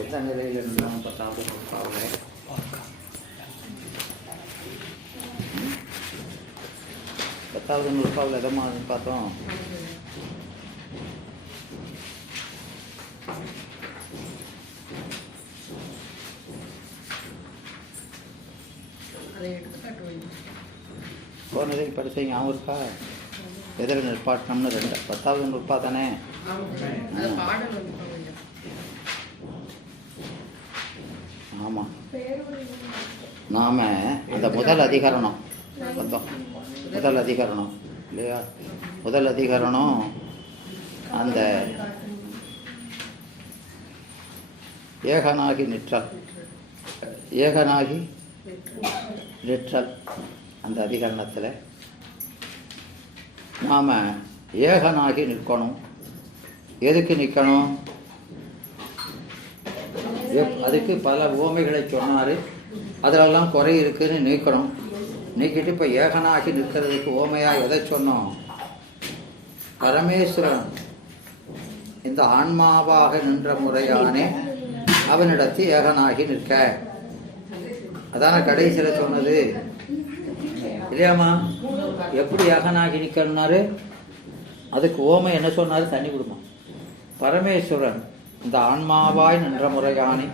எந்த நிலையில் இருந்தாலும் 10வது நூற்பாவில் எதை மாதிரி பார்த்தோம்? போனதை படித்த ஞாபகம் இருக்கா? எதில் நிற்பாட்டம்னு 10வது நூற்பா தானே? ஆமாம், நாம் அந்த முதல் அதிகரணம் வந்தோம். முதல் அதிகரணம் இல்லையா? முதல் அதிகரணம் அந்த ஏகனாகி நிற்றல், ஏகனாகி நிற்றல் அந்த அதிகரணத்தில் நாம் ஏகனாகி நிற்கணும். எதுக்கு நிற்கணும்? அதுக்கு பல உவமைகளை சொன்னார். அதிலெல்லாம் குறை இருக்குதுன்னு நீக்கணும். நீக்கிட்டு இப்போ ஏகனாகி நிற்கிறதுக்கு ஓமையாக எதை சொன்னோம்? பரமேஸ்வரன் இந்த ஆன்மாவாக நின்ற முறையானே அவனிடத்து ஏகனாகி நிற்க. அதான கடைசியில் சொன்னது இல்லையாம்மா? எப்படி ஏகனாகி நிற்கணும்னாரு? அதுக்கு ஓமை என்ன சொன்னார்? தண்ணி கொடுமா. பரமேஸ்வரன் இந்த ஆன்மாவாய் நின்ற முறையானே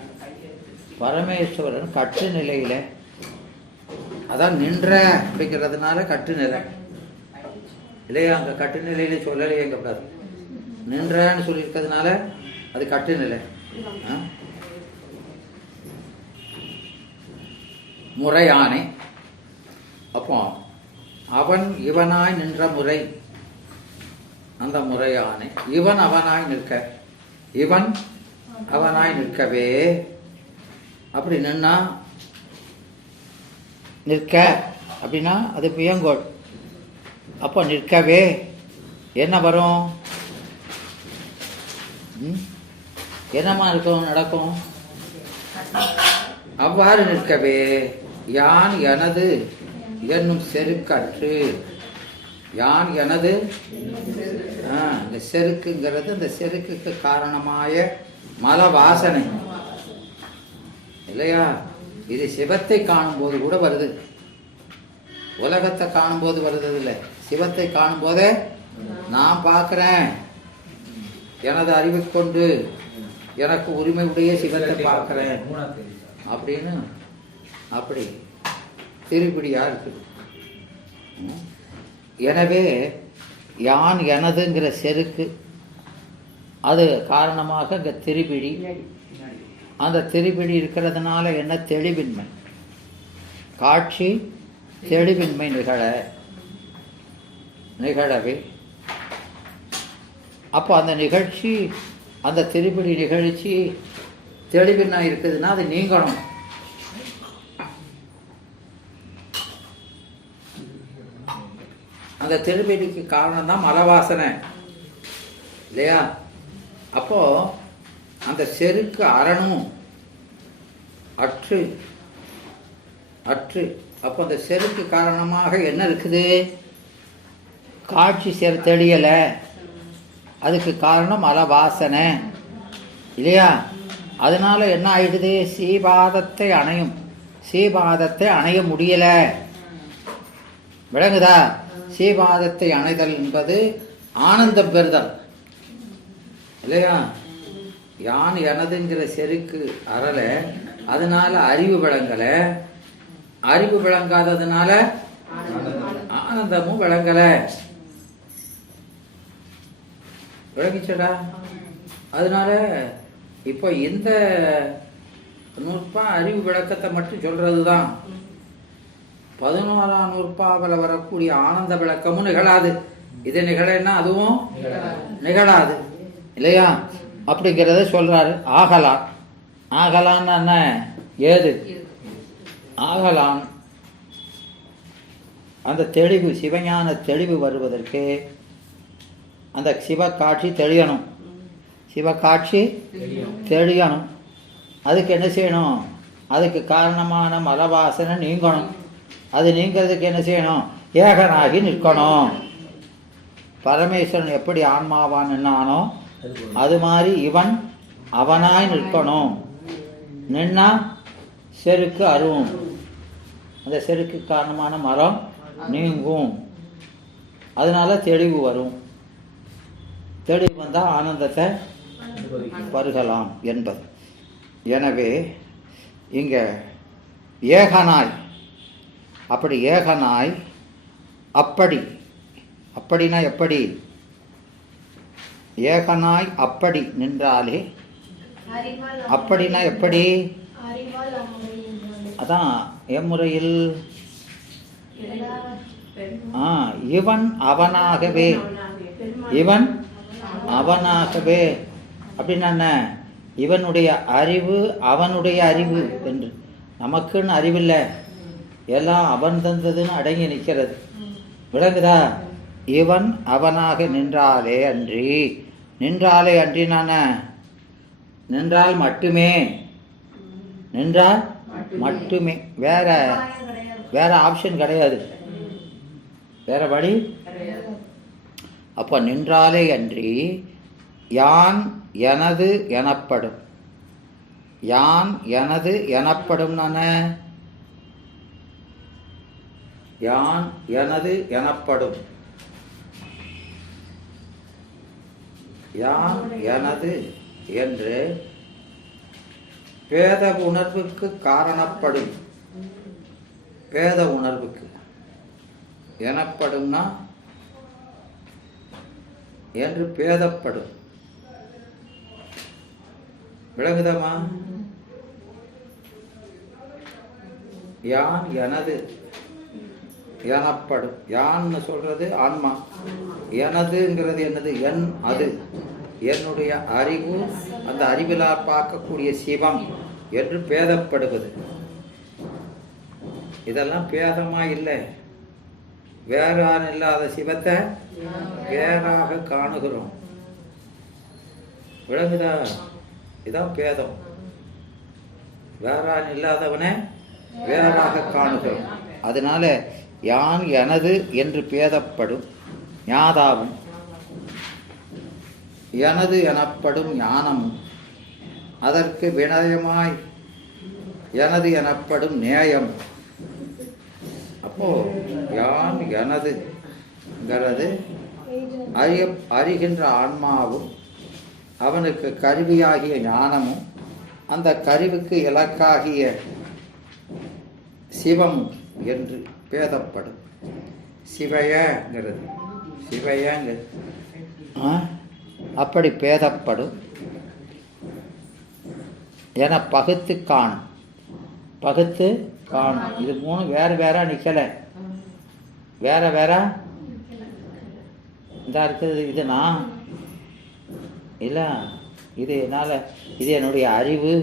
பரமேஸ்வரன் கட்டு நிலையில, அதான் நின்ற அப்படிங்கிறதுனால கட்டு நிலை இல்லையா? அங்கே கட்டு நிலையில சொல்லலையே, எங்க நின்றன்னு சொல்லியிருக்கிறதுனால அது கட்டு நிலை. முறையானே, அப்போ அவன் இவனாய் நின்ற முறை, அந்த முறையானே இவன் அவனாய் நிற்க, இவன் அவனாய் நிற்கவே. அப்படி நின்னா நிற்க அப்படின்னா அது புயங்கோள். அப்போ நிற்கவே என்ன வரும்? என்னமா இருக்கும்? நடக்கும். அவ்வாறு நிற்கவே யான் எனது என்னும் செருக்கற்று, யான் எனது இந்த செருக்குங்கிறது இந்த செருக்குக்கு காரணமாய மல வாசனை இல்லையா? இது சிவத்தை காணும்போது கூட வருது, உலகத்தை காணும்போது வருது இல்லை. சிவத்தை காணும் போதே நான் பார்க்கிறேன், எனது அறிவை கொண்டு எனக்கு உரிமை உடைய சிவத்தை பார்க்கிறேன் அப்படின்னு அப்படி திருப்பிடியா இருக்குது. எனவே யான் எனதுங்கிற செருக்கு அது காரணமாக இங்கே திருப்பிடி, அந்த திருப்பிடி இருக்கிறதுனால என்ன? தெளிவின்மை, காட்சி தெளிவின்மை நிகழவே. அப்போ அந்த நிகழ்ச்சி, அந்த திருப்பிடி நிகழ்ச்சி தெளிவின்மை இருக்குதுன்னா அது நீங்கணும். அந்த திருப்பிடிக்கு காரணம் தான் மலவாசனை இல்லையா? அப்போ அந்த செருக்கு அரணும் அற்று அற்று. அப்போ அந்த செருக்கு காரணமாக என்ன இருக்குது? காட்சி தெளியலை. அதுக்கு காரணம் மலவாசனை இல்லையா? அதனால என்ன ஆயிடுது? சீபாதத்தை அணையும், சீபாதத்தை அணைய முடியலை. விளங்குதா? சீபாதத்தை அணைதல் என்பது ஆனந்தம் பெறுதல் இல்லையா? யான் எனதுங்கிற செருக்கு அறல, அதனால அறிவு விளங்கலை. அறிவு விளங்காததுனால ஆனந்தமும் விளங்கலை. விளங்கிச்சடா? அதனால இப்போ இந்த நூற்பா அறிவு விளக்கத்தை மட்டும் சொல்றது தான். 11ஆம் நூற்பாவில் வரக்கூடிய ஆனந்த விளக்கமும் நிகழாது. இது நிகழன்னா அதுவும் நிகழாது இல்லையா? அப்படிங்கிறத சொல்றாரு. ஆகலான், ஆகலான் என்ன? ஏது ஆகலான்? அந்த தெளிவு, சிவஞான தெளிவு வருவதற்கு அந்த சிவகாட்சி தெளியணும், சிவகாட்சி தெளியணும். அதுக்கு என்ன செய்யணும்? அதுக்கு காரணமான மலவாசனை நீங்கணும். அது நீங்கிறதுக்கு என்ன செய்யணும்? ஏகனாகி நிற்கணும். பரமேஸ்வரன் எப்படி ஆன்மாவான் என்னானோ அது மாதிரி இவன் அவனாய் நிற்கணும். நின்னா செருக்கு அருவும், அந்த செருக்கு காரணமான மரம் நீங்கும், அதனால தெளிவு வரும். தெளிவு வந்தால் ஆனந்தத்தை பருகலாம் என்பது. எனவே இங்கே ஏகனாய், அப்படி ஏகனாய் அப்படி, அப்படின்னா எப்படி? ஏகனாய் அப்படி நின்றாலே, அப்படின்னா எப்படி? அதான் எம்முறையில் இவன் அவனாகவே, இவன் அவனாகவே அப்படின்னா இவனுடைய அறிவு அவனுடைய அறிவு என்று. நமக்குன்னு அறிவில்லை, எல்லாம் அவன் தந்ததுன்னு அடங்கி நிற்கிறது. விளங்குதா? இவன் அவனாக நின்றாலே அன்றி, நின்றாலே அன்றி நின்றால் மட்டுமே, நின்றால் மட்டுமே, வேற ஆப்ஷன் கிடையாது, வேற வழி. அப்போ நின்றாலே அன்றி யான் எனது எனப்படும், யான் எனது எனப்படும், யான் எனது எனப்படும், யான் எனது என்று பேத உணர்வுக்கு காரணப்படும், பேத உணர்வுக்கு எனப்படும்னா என்று பேதப்படும். விளங்குதமா? யான் எனது எனப்படும், யான்னு சொல்றது ஆன்மா, எனதுங்கிறது என்னது? என் அது, என்னுடைய அறிவு, அந்த அறிவிலா பார்க்கக்கூடிய சிவம் என்று பேதப்படுவது. இதெல்லாம் பேதமா இல்லை, வேறான் இல்லாத சிவத்தை வேறாக காணுகிறோம். விளங்குதா? இதான் பேதம். வேறான் இல்லாதவனை வேறாக காணுகிறோம். அதனால யான் எனது என்று பேதப்படும் ஞாதாவும், எனது எனப்படும் ஞானமும், அதற்கு வினயமாய் எனது எனப்படும் நேயம். அப்போ யான் எனதுங்கிறது அறிகின்ற ஆன்மாவும், அவனுக்கு கருவியாகிய ஞானமும், அந்த கருவிக்கு இலக்காகிய சிவமும் என்று பேதப்படும். சிவையங்கிறது, சிவையங்கிறது அப்படி பேதப்படும் என பகுத்து காணும், பகுத்து காணும். இது மூணு வேற வேற நிக்கல, வேற வேற இந்த இருக்குது. இது நான் இல்லை, இது என்னால், இது என்னுடைய அறிவு,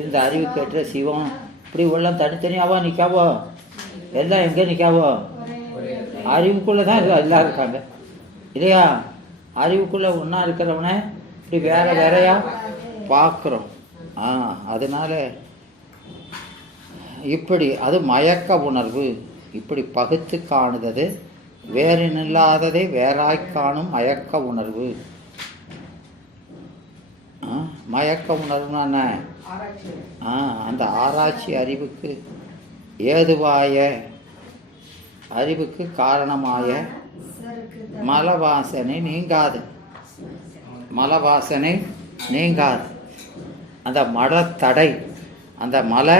இந்த அறிவுக்கு ஏற்ற சிவம், இப்படி எல்லாம் தனித்தனியாவோ நிற்காவோ, எல்லாம் எங்கே நிற்காவோ? அறிவுக்குள்ளே தான் எல்லாம் இருக்காங்க இல்லையா? அறிவுக்குள்ளே ஒன்றா இருக்கிறவனை இப்படி வேற வேறையா பார்க்குறோம். அதனால இப்படி அது மயக்க உணர்வு. இப்படி பகுத்து காணுதது வேறு நில்லாததை வேறாய் காணும் மயக்க உணர்வு. மயக்க உணர்வுனா அந்த ஆராய்ச்சி அறிவுக்கு ஏதுவாய, அறிவுக்கு காரணமாய மலவாசனை நீங்காது, மலவாசனை நீங்காது. அந்த மலத்தடை, அந்த மலை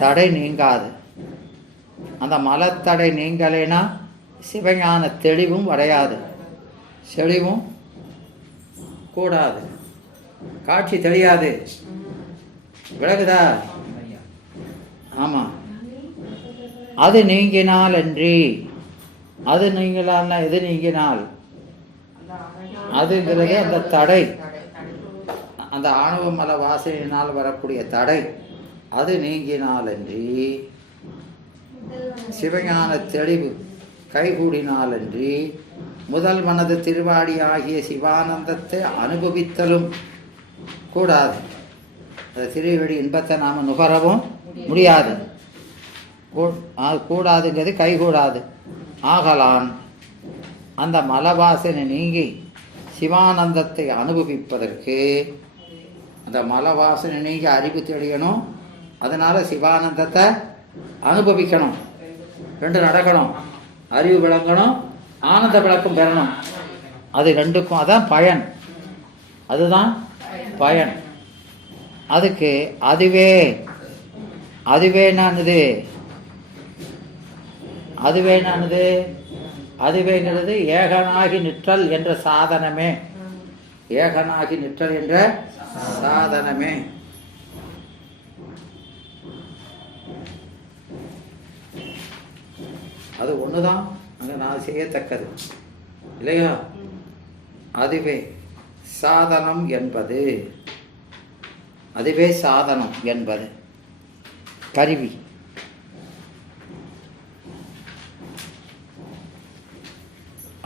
தடை நீங்காது. அந்த மலத்தடை நீங்கலைனா சிவஞான தெளிவும் வரையாது, செழிவும் கூடாது, காட்சி தெரியாது. விளக்குதா? ஆமாம். அது நீங்கினால் அன்றி, அது நீங்களால்னா எது நீங்கினால்? அதுங்கிறது அந்த தடை, அந்த ஆணவ மல வாசனையினால் வரக்கூடிய தடை, அது நீங்கினால் அன்றி, சிவஞான தெளிவு கைகூடினால் அன்றி, முதல் மனது திருவாடி ஆகிய சிவானந்தத்தை அனுபவித்தலும் கூடாது. அந்த திருவடி இன்பத்தை நாம் நுகரவும் முடியாது, கூடாதுங்கிறது கைகூடாது. ஆகலான் அந்த மலவாசனை நீங்கி சிவானந்தத்தை அனுபவிப்பதற்கு அந்த மல வாசனை நீங்கி அறிவு தெளியணும். அதனால் சிவானந்தத்தை அனுபவிக்கணும். ரெண்டு நடக்கணும். அறிவு விளங்கணும், ஆனந்த விளக்கம் பெறணும். அது ரெண்டுக்கும் அதான் பயன். அதுதான் பயன். அதுக்கு அதுவே நானது அதுவேங்கிறது ஏகனாகி நிற்றல் என்ற சாதனமே. ஏகனாகி நிற்றல் என்ற சாதனமே. அது ஒண்ணுதான் அங்க நான் செய்யத்தக்கது இல்லையா? அதுவே சாதனம் என்பது, அதுவே சாதனம் என்பது கருவி.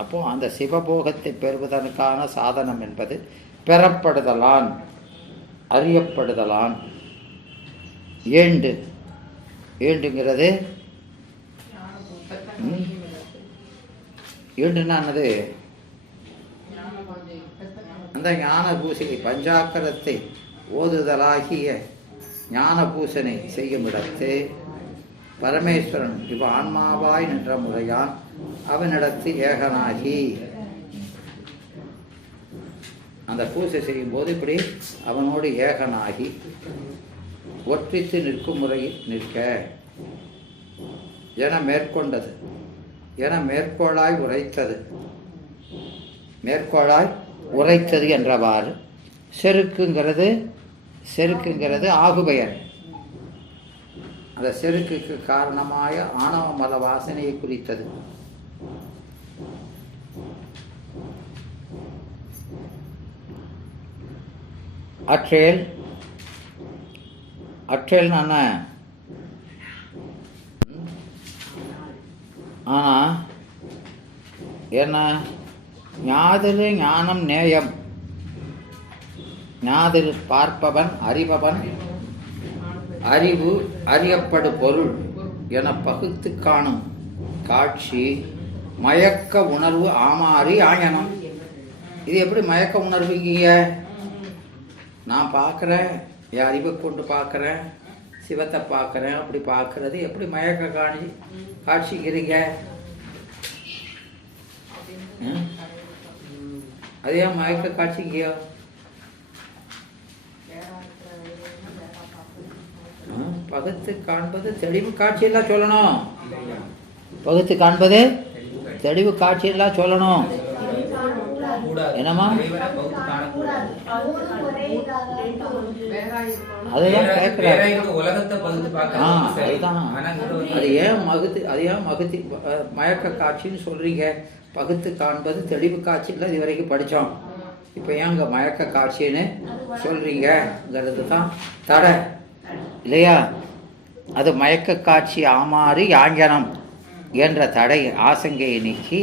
அப்போ அந்த சிவபோகத்தை பெறுவதற்கான சாதனம் என்பது பெறப்படுதலான், அறியப்படுதலான். ஏண்டுங்கிறது ஏண்டுனானது அந்த ஞான பூசனை பஞ்சாக்கரத்தை ஓதுதலாகிய ஞான பூசனை செய்யும் இடத்து பரமேஸ்வரன் இவ ஆன்மாவாய் நின்ற முறையான் அவனிடத்து ஏகனாகி அந்த பூசை செய்யும் போது இப்படி அவனோடு ஏகனாகி ஒற்றித்து நிற்கும் முறையில் நிற்க என மேற்கொண்டது, என மேற்கோளாய் உரைத்தது என்றவாறு செருக்குங்கிறது ஆகுபெயர். அந்த செருக்குக்கு காரணமாய ஆணவ மல வாசனையை குறித்தது. அற்றேல் நான் ஆனா என்ன ஞாதிரு ஞானம் நேயம். ஞாதிரு பார்ப்பவன் அறிபவன் அறிவு அறியப்படு பொருள் என பகுத்து காணும் காட்சி மயக்க உணர்வு ஆமாறி ஆயனம். இது எப்படி மயக்க உணர்வுங்க? நான் பார்க்குறேன், என் அறிவை கொண்டு பார்க்குறேன், சிவத்தை பார்க்குறேன். அப்படி பார்க்கறது எப்படி மயக்க காட்சிக்கிறீங்க? அது ஏன் மயக்க காட்சிங்கயோ? பகுத்து காண்பது தெளிவு காட்சியெல்லாம் சொல்லணும். பகுத்து காண்பது தெளிவு காட்சியெல்லாம் சொல்லணும். என்னமா அதைதான் கேட்கிறேன். அது ஏன் மகுத்தி மயக்க காட்சின்னு சொல்றீங்க? பகுத்து காண்பது தெளிவு காட்சியில் இது வரைக்கும் படித்தோம். இப்போ ஏன் அங்கே மயக்க காட்சின்னு சொல்றீங்கிறது தான் தடை இல்லையா? அது மயக்க காட்சி ஆமாறு யாஞ்சனம் என்ற தடை ஆசங்கையை நீக்கி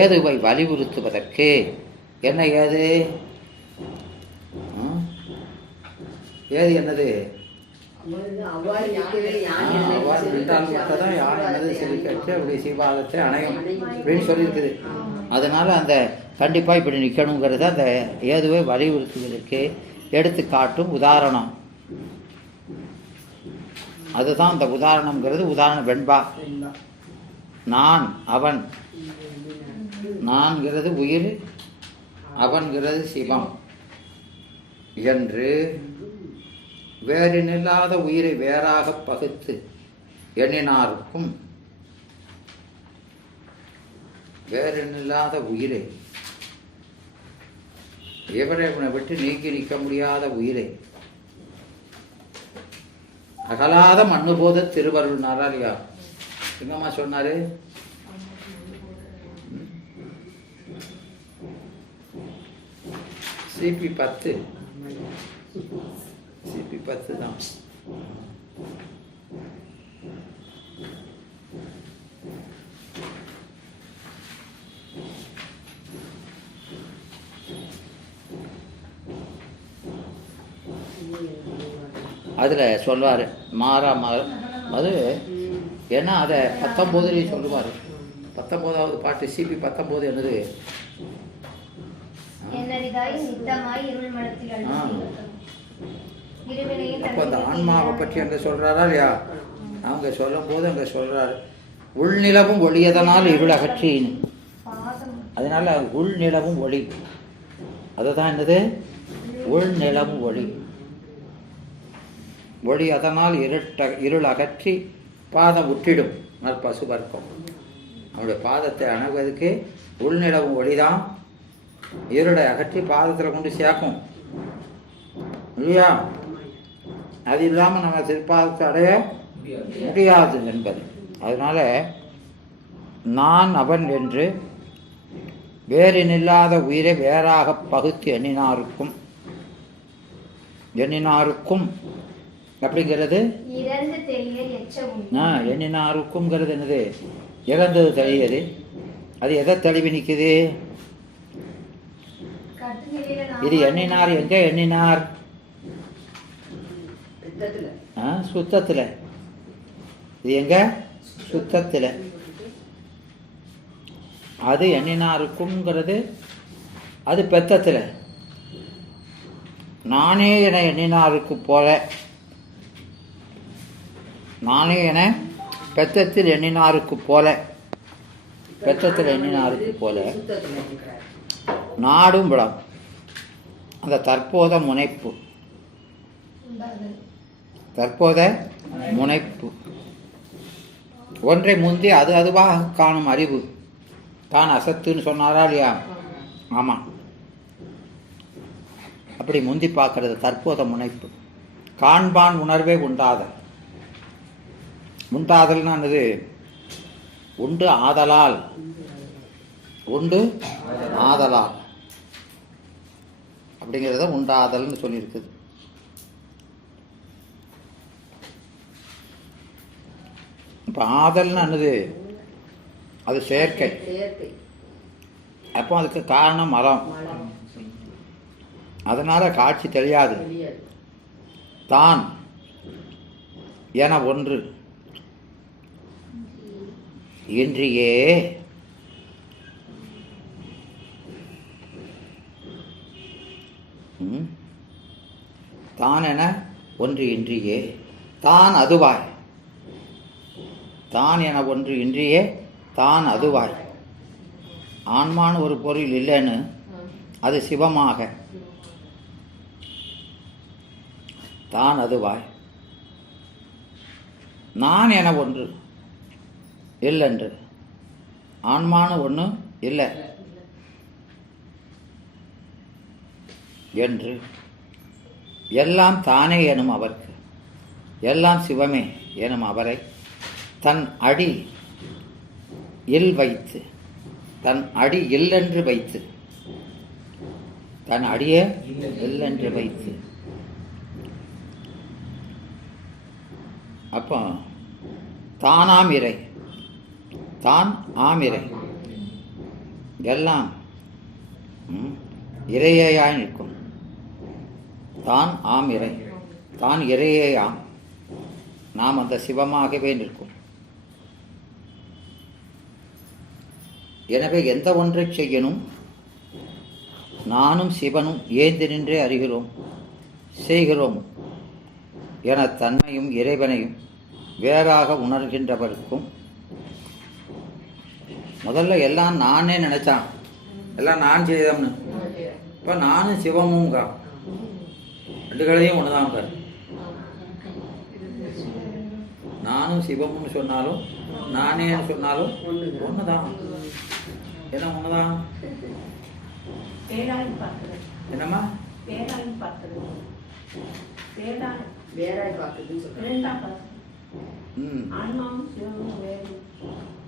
ஏதுவை வலியுறுத்துவதற்கு என்ன ஏது என்னது அவ்வாறு நின்றால் மட்டும்தான் யார் என்னது செவி கேட்டு அப்படி சிவாதத்தை அணையும் அப்படின்னு சொல்லியிருக்குது. அதனால அந்த கண்டிப்பாக இப்படி நிற்கணுங்கிறது அந்த ஏதுவை வலியுறுத்துவதற்கு எடுத்து காட்டும் உதாரணம். அதுதான் அந்த உதாரணம்ங்கிறது. உதாரணம் வெண்பா. நான் அவன், நான்கிறது உயிர், அவன்கிறது சிவம் என்று வேறு நில்லாத உயிரை வேறாக பகுத்து எண்ணினாருக்கும் வேறு நில்லாத உயிரை இவனை விட்டு நீக்கி நிற்க முடியாத உயிரை அகலாத மண்ணு போத திருவருள்னாரா இல்லையா? எங்கம்மா சொன்னாரு? சிபி 10 தான். அதில் சொல்வார் அது ஏன்னா அதை 19 சொல்லுவார். 19வது பாட்டு சிபி 19 என்னது? என்னரிதாய் நித்தமாய் இருள் மனத்தில் அழுத்தி இருவினையின் அப்போ அந்த ஆன்மாவை பற்றி அங்கே சொல்கிறாரா இல்லையா? அவங்க சொல்லும் போது அங்கே சொல்கிறாரு, உள்நிலவும் ஒளியதனால் இருள் அகற்றின்னு. அதனால உள்நிலவும் ஒளி, அதுதான் என்னது? உள்நிலவும் ஒளி. ஒளி அதனால் இருள் அகற்றி பாதம் உற்றிடும் நற்பசுவர்க்கம். அவனுடைய பாதத்தை அணுகுவதற்கு உள்நிலவும் ஒளிதான் இருளை அகற்றி பாதத்தில் கொண்டு சேர்க்கும் இல்லையா? அது இல்லாமல் நம்ம திருப்பாதத்தை அடைய முடியாது என்பது. அதனால நான் அவன் என்று வேறினில்லாத உயிரை வேறாக பகுத்து எண்ணினாருக்கும் அப்படிங்கிறது எண்ணினாருக்கும்ங்கிறது என்னது? இறந்தது தெளியது. அது எதை தெளிவு நிற்குது? இது எண்ணினார் எங்க எண்ணினார்? சுத்தத்தில். இது எங்க? சுத்தத்தில். அது எண்ணினாருக்கும்ங்கிறது அது பெத்தத்தில். நானே என எண்ணினாருக்கு போல, நானே என பெத்தத்தில் எண்ணினாருக்கு போல, பெத்தத்தில் எண்ணினாருக்கு போல நாடும் விடம். அந்த தற்போத முனைப்பு, தற்போத முனைப்பு ஒன்றை முந்தி அது அதுவாக காணும் அறிவு தான் அசத்துன்னு சொன்னாரா இல்லையா? ஆமாம், அப்படி முந்தி பார்க்கறது தற்போத முனைப்பு. காண்பான் உணர்வே உண்டாதல். உண்டாதல்னா என்னது? உண்டு ஆதலால், உண்டு ஆதலால் அப்படிங்கிறத உண்டாதல்னு சொல்லியிருக்குது. இப்போ ஆதல்னா என்னது? அது செயற்கை. அப்போ அதுக்கு காரணம் மரம். அதனால காட்சி தெரியாது. தான் என ஒன்று இன்றியே தான் என ஒன்று இன்றியே தான் அதுவாய், தான் என ஒன்று இன்றியே தான் அதுவாய். ஆன்மான்னு ஒரு பொருள் இல்லைன்னு அது சிவமாக தான் அதுவாய். நான் என ஒன்று இல்லைன்று, ஆன்மானு ஒன்று இல்லை என்று எல்லாம் தானே எனும் அவருக்கு, எல்லாம் சிவமே எனும் அவரை தன் அடி இல் வைத்து, தன் அடி இல்லென்று வைத்து, தன் அடியே இல்லென்று வைத்து. அப்போ தானாம் இறை, தான் ஆம் இறை, எல்லாம் இறையாய் நிற்கும். தான் ஆம் இறை, தான் இறையாம், நாம் அந்த சிவமாகவே நிற்கும். எனவே எந்த ஒன்றை செய்யணும் நானும் சிவனும் ஏந்து நின்றே அறிகிறோம் செய்கிறோம் என தன்னையும் இறைவனையும் வேறாக உணர்கின்றவருக்கும், முதல்ல எல்லாம் நானே நினைச்சான், எல்லாம் நான் செய்தோம்னு. இப்போ நானும் சிவமும் ரெண்டு கடையும் ஒண்ணுதான். நானும் சிவமும் சொன்னாலும் நானே சொன்னாலும் ஒண்ணுதான். என்ன ஒண்ணுதான்? என்னம்மா?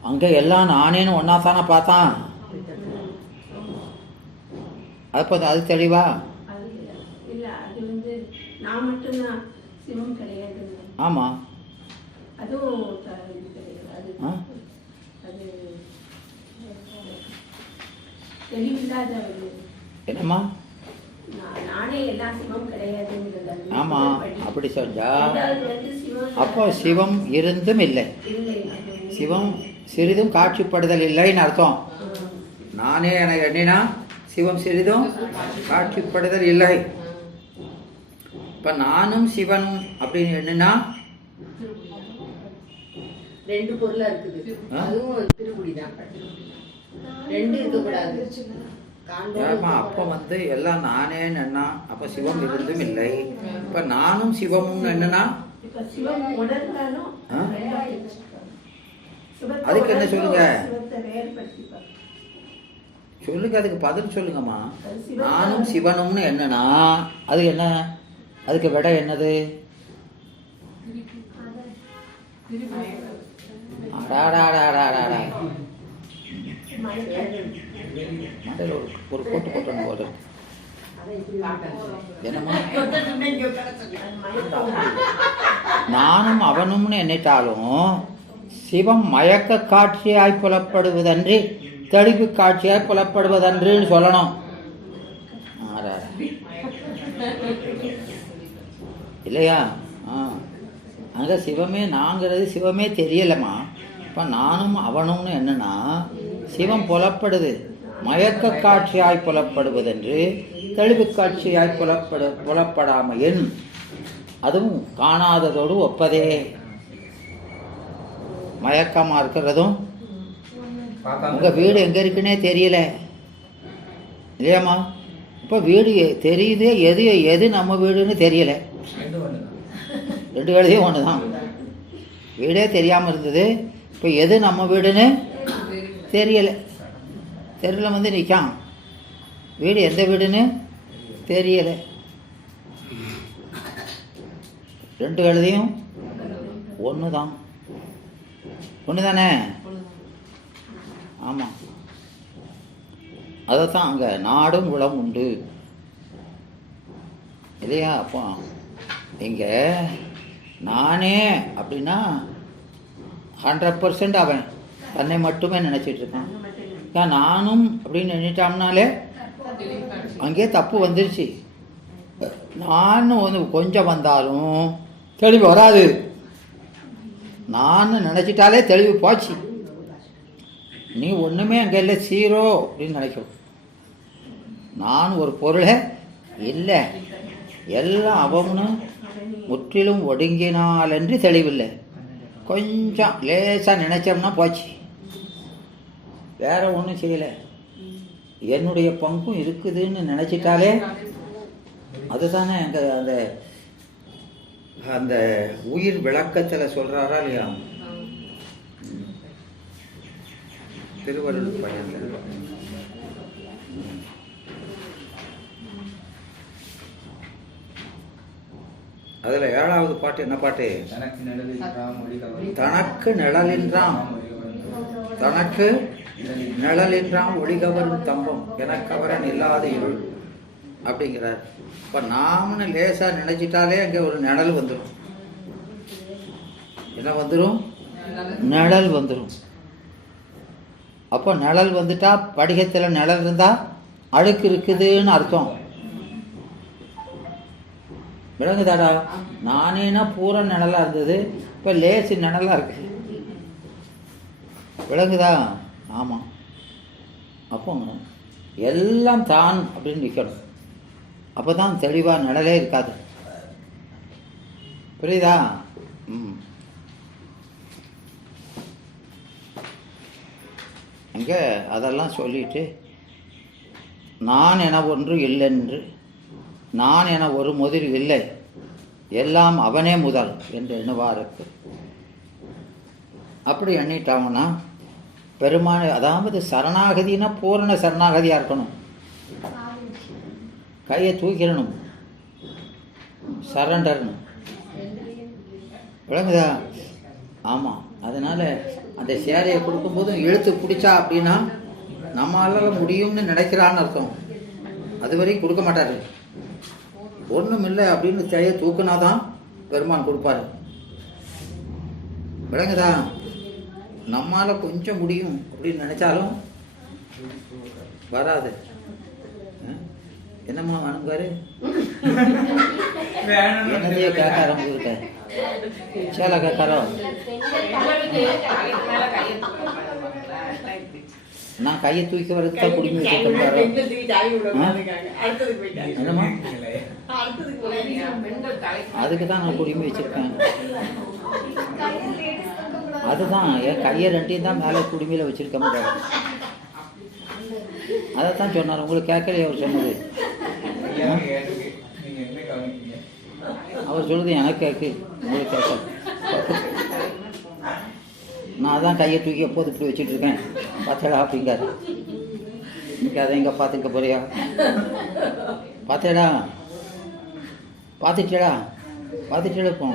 அங்க எல்லாம் நானேன்னு ஒன்னா தானே பார்த்தான். அப்ப அது தெளிவா? ஆமா, என்னம்மா? ஆமா, அப்படி சொன்னா அப்போ சிவம் இருந்தும் இல்லை, சிவம் சிறிதும் காட்சிப்படுதல் இல்லைன்னு அர்த்தம். நானே என எண்ணினா சிவம் சிறிதும் காட்சிப்படுதல் இல்லை. இப்ப நானும் சிவனும் அப்படின்னு என்னன்னா ரெண்டு பொருளா இருக்குது. அதுவும் திருக்குடி தான். ரெண்டு இருக்கக்கூடாது. அப்ப எல்லாம் நானே என்னன்னா அப்ப சிவம் இருந்தும் இல்லை. இப்ப நானும் சிவமும் என்னன்னா அதுக்கு என்ன சொல்லுங்க, சொல்லுங்க, அதுக்கு பதில் சொல்லுங்கம்மா. நானும் சிவனும்னு என்னன்னா அது என்ன, அதுக்கு விட என்னது? ஒரு போட்டு போட்டு போது என்னம்மா, நானும் அவனும்னு எண்ணிட்டாலும் சிவம் மயக்க காட்சியாய் புலப்படுவதன்றி தெளிவு காட்சியாய் புலப்படுவதன்றுன்னு சொல்லணும். இல்லையா? அங்கே சிவமே நாங்கிறது சிவமே தெரியலம்மா. இப்போ நானும் அவனும்னு என்னன்னா சிவம் புலப்படுது, மயக்க காட்சியாய் புலப்படுவதென்று தெளிவு காட்சியாய் புலப்படாமையின் அதுவும் காணாததோடு ஒப்பதே. மயக்கமாக இருக்கிறதும் உங்கள் வீடு எங்கே இருக்குன்னே தெரியல இல்லையாம்மா? இப்போ வீடு தெரியுது, எது எது நம்ம வீடுன்னு தெரியலை. ரெண்டு வேலையும் ஒன்று தான். வீடே தெரியாமல் இருந்தது, இப்போ எது நம்ம வீடுன்னு தெரியலை. தெருவில் நிற்கான், வீடு எந்த வீடுன்னு தெரியலை. ரெண்டு வேலையும் ஒன்று தான். ஒன்று தானே? ஆமாம். அதைத்தான் அங்கே நாடும் குலம் உண்டு இல்லையா? அப்போ இங்கே நானே அப்படின்னா 100% அவன் தன்னை மட்டுமே நினச்சிட்டு இருக்கான். ஏன் நானும் அப்படின்னு நினைட்டாம்னாலே அங்கே தப்பு வந்துருச்சு. நான் கொஞ்சம் வந்தாலும் தெளிவு வராது. நான் நினச்சிட்டாலே தெளிவு போச்சு. நீ ஒன்றுமே அங்கே இல்லை, சீரோ அப்படின்னு நினைக்கும். நான் ஒரு பொருளே இல்லை, எல்லாம் அவனு முற்றிலும் ஒடுங்கினாலன்றி தெளிவில்லை. கொஞ்சம் லேசாக நினைச்சோம்னா போச்சு, வேற ஒன்றும் செய்யலை. என்னுடைய பங்கும் இருக்குதுன்னு நினச்சிட்டாலே அதுதானே அங்கே அந்த அந்த உயிர் விளக்கத்தில் சொல்கிறாரா இல்லையா? திருவள்ளுவர் பயனில் அதில் 7வது பாட்டு என்ன பாட்டு? தனக்கு நிழலின்றான், தனக்கு நிழலின்றான் ஒளிகவரும் தம்பம் எனக்கவரன் இல்லாத இருள் அப்படிங்கிறார். இப்போ நாமனு லேசாக நினைச்சிட்டாலே அங்கே ஒரு நிழல் வந்துடும். என்ன வந்துடும்? நிழல் வந்துடும். அப்போ நிழல் வந்துட்டா படிகத்தில் நிழல் இருந்தால் அழுக்கு இருக்குதுன்னு அர்த்தம். விளங்குதாடா? நானேனா பூரா நிழலாக இருந்தது, இப்போ லேசு நிழலாக இருக்கு. விளங்குதா? ஆமாம். அப்போ எல்லாம் தான் அப்படின்னு நிற்கணும். அப்போ தான் தெளிவாக நிழலே இருக்காது. புரியுதா? அங்கே அதெல்லாம் சொல்லிட்டு நான் என ஒன்று இல்லைன்று, நான் என ஒரு முதல் இல்லை, எல்லாம் அவனே முதல் என்று எண்ணுவாருக்கு. அப்படி எண்ணிட்டாங்கன்னா பெருமாள், அதாவது சரணாகதினா பூரண சரணாகதியாக இருக்கணும். கையை தூக்கிடணும், சரண்டர்னு. விளங்குதா? ஆமாம். அதனால் அந்த சேரையை கொடுக்கும்போதும் இழுத்து பிடிச்சா அப்படின்னா நம்மளால் முடியும்னு நினைக்கிறான்னு அர்த்தம். அது வரைக்கும் கொடுக்க மாட்டார். ஒன்றும் இல்லை அப்படின்னு கையை தூக்குனாதான் பெருமான் கொடுப்பார். விளங்குதா? நம்மளால் கொஞ்சம் முடியும் அப்படின்னு நினைச்சாலும் வராது. என்னம்மா வேணுங்காரு? என்னதையே கேட்க ஆரம்பிச்சுக்கிட்ட, சேலை கேட்காரோ? நான் கையை தூக்கி வரதுக்கு தான் குடுமி வச்சுருக்கேன் பாரு. பெண்கள் தூக்கி சாவி விடக்கூடாதுக்காங்க. அடுத்ததுக்கு போயிட்டாங்க. என்னம்மா? அடுத்ததுக்கு போயிட்டாங்க. பெண்கள் தலைக்கு அதுக்கு தான் நான் குடுமி வச்சுருக்கேன். அதுதான் என் கையை ரெண்டையும் தான் மேலே குடுமையில் வச்சுருக்கேன் பாரு. அதை தான் சொன்னார். உங்களுக்கு கேட்கலையே அவர் சொன்னது. அவர் சொல்லுது எனக்கு கேட்கு, உங்களுக்கு கேட்க. நான் அதான் கையை தூக்கி எப்போது இப்படி வச்சுட்டு இருக்கேன். பார்த்தேடா அப்படிங்காரு. இன்னைக்கு அதை எங்கே பார்த்துக்க போறியா? பார்த்தேடா பார்த்துட்டேடா இப்போ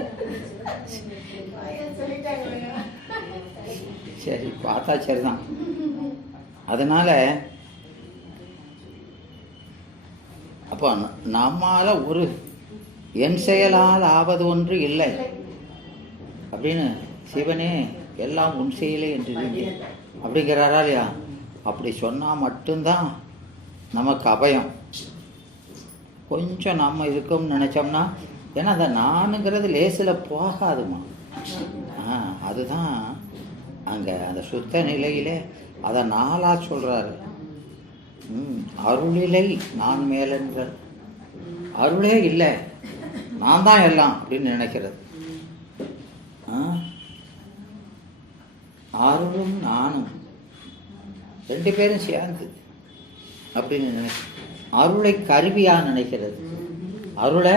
சரி பார்த்தா சரிதான். அதனால் அப்போ நம்மால் ஒரு என் செயலால் ஆவது ஒன்று இல்லை அப்படின்னு சிவனே எல்லாம் உன் செயலே என்று அப்படிங்கிறாரா இல்லையா? அப்படி சொன்னால் மட்டும்தான் நமக்கு அபயம். கொஞ்சம் நம்ம இருக்கோம்னு நினச்சோம்னா, ஏன்னா அந்த நானுங்கிறது லேசில் போகாதுமா. அதுதான் அங்கே அந்த சுத்த நிலையிலே அதை நாளாக சொல்கிறாரு. அருளிலை நான் மேலென்ற அருளே இல்லை, நான் தான் எல்லாம் அப்படின்னு நினைக்கிறது. அருளும் நானும் ரெண்டு பேரும் சேர்ந்து அப்படின்னு அருளை கருவியாக நினைக்கிறது. அருளை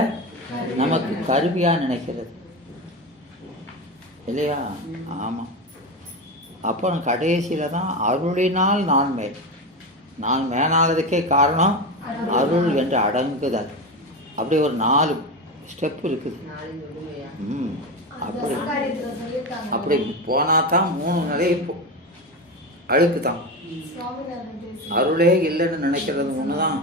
நமக்கு கருவியாக நினைக்கிறது இல்லையா? ஆமாம். அப்போ கடைசியில் தான் அருளினால் நான் மேல். நான் மேலானதுக்கே காரணம் அருள் என்று அடங்குதல். அப்படி ஒரு 4 ஸ்டெப் இருக்குது. அப்படி அப்படி போனால் தான் 3 நிலை அழுக்கு தான். அருளே இல்லைன்னு நினைக்கிறது ஒன்று தான்.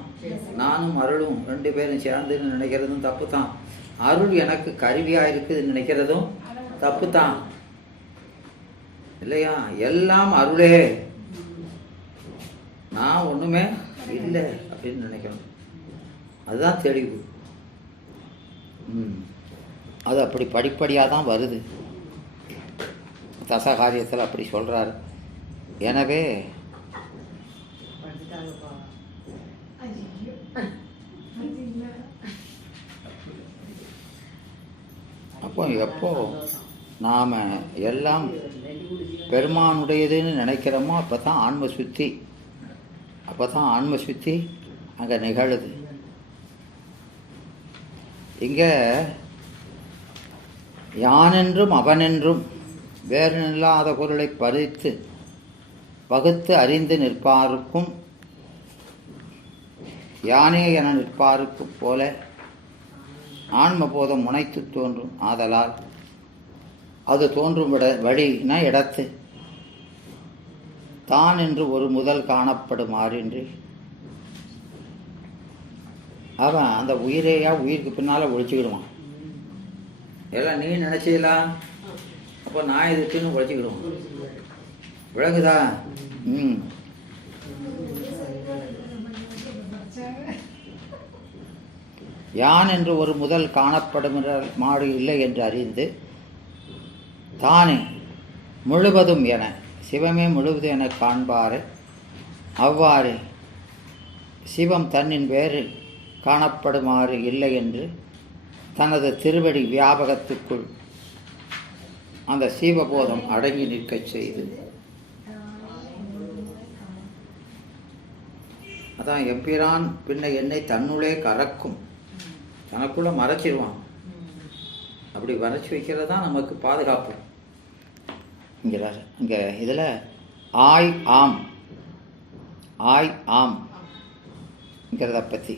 நானும் அருளும் ரெண்டு பேரும் சேர்ந்துன்னு நினைக்கிறதும் தப்பு தான். அருள் எனக்கு கருவியாக இருக்குதுன்னு நினைக்கிறதும் தப்பு தான் இல்லையா? எல்லாம் அருளே, நான் ஒன்றுமே இல்லை அப்படின்னு நினைக்கணும். அதுதான் தெளிவு. அது அப்படி படிப்படியாக தான் வருது. தசகாரியத்தில் அப்படி சொல்கிறாரு. எனவே அப்போ எப்போ நாம் எல்லாம் பெருமானுடையதுன்னு நினைக்கிறோமோ அப்போ தான் ஆன்ம சுத்தி. அப்போ தான் ஆன்ம சுத்தி அங்கே நிகழுது. இங்கே யானென்றும் அவனென்றும் வேறு இல்லாத பொருளை பறித்து வகுத்து அறிந்து நிற்பாருக்கும் யானே என நிற்பாருக்கும் போல ஆன்மபோதம் முனைத்து தோன்றும். ஆதலால் அது தோன்றும் வழினா இடத்து தான் என்று ஒரு முதல் காணப்படுமாறின்றி அவன் அந்த உயிரையா உயிருக்கு பின்னால் ஒழிச்சுக்கிடுவான். எல்லாம் நீ நினச்சிடலாம், அப்போ நான் இதுக்குன்னு ஒழிச்சுக்கிடுவான். விளங்குதா? யான் என்று ஒரு முதல் காணப்படும் மாடு இல்லை என்று அறிந்து தானே முழுவதும் என சிவமே முழுவதும் என காண்பாரு. அவ்வாறு சிவம் தன்னின் வேறில் காணப்படுமாறு இல்லை என்று தனது திருவடி வியாபகத்துக்குள் அந்த சீவபோதம் அடங்கி நிற்கச் செய்து, அதான் எம்பிரான் பின்ன என்னை தன்னுள்ளே கறக்கும், தனக்குள்ள மறைச்சிடுவான். அப்படி மறைச்சி வைக்கிறது தான் நமக்கு பாதுகாப்பு. இங்கே இதில் ஆய் ஆம்ங்கிறத பற்றி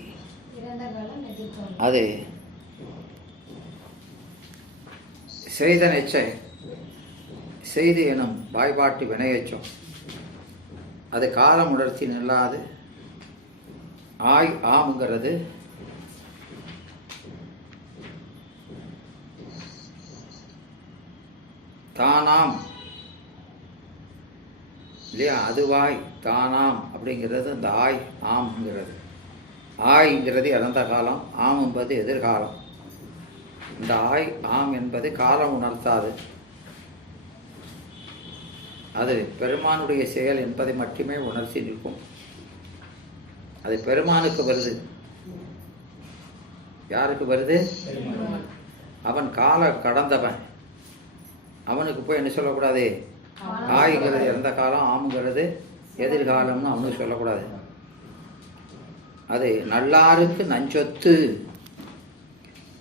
அது செய்த நெச்சை செய்து எனும் வாய்பாட்டு வினையச்சம் அது காலம் உணர்த்தி நில்லாது. ஆய் ஆம்ங்கிறது தானாம் இல்லையா? அதுவாய் தானாம் அப்படிங்கிறது இந்த ஆய் ஆம்ங்கிறது. ஆய்ங்கிறது இறந்த காலம், ஆம் என்பது எதிர்காலம். இந்த ஆய் ஆம் என்பது காலம் உணர்த்தாது. அது பெருமானுடைய செயல் என்பதை மட்டுமே உணர்த்தி நிற்கும். அது பெருமானுக்கு வருது. யாருக்கு வருது? அவன் கால கடந்தவன். அவனுக்கு போய் என்ன சொல்லக்கூடாது? ஆய்கிறது இறந்த காலம், ஆமுங்கிறது எதிர்காலம்னு அவனுக்கு சொல்லக்கூடாது. அது நல்லாருக்கு நஞ்சொத்து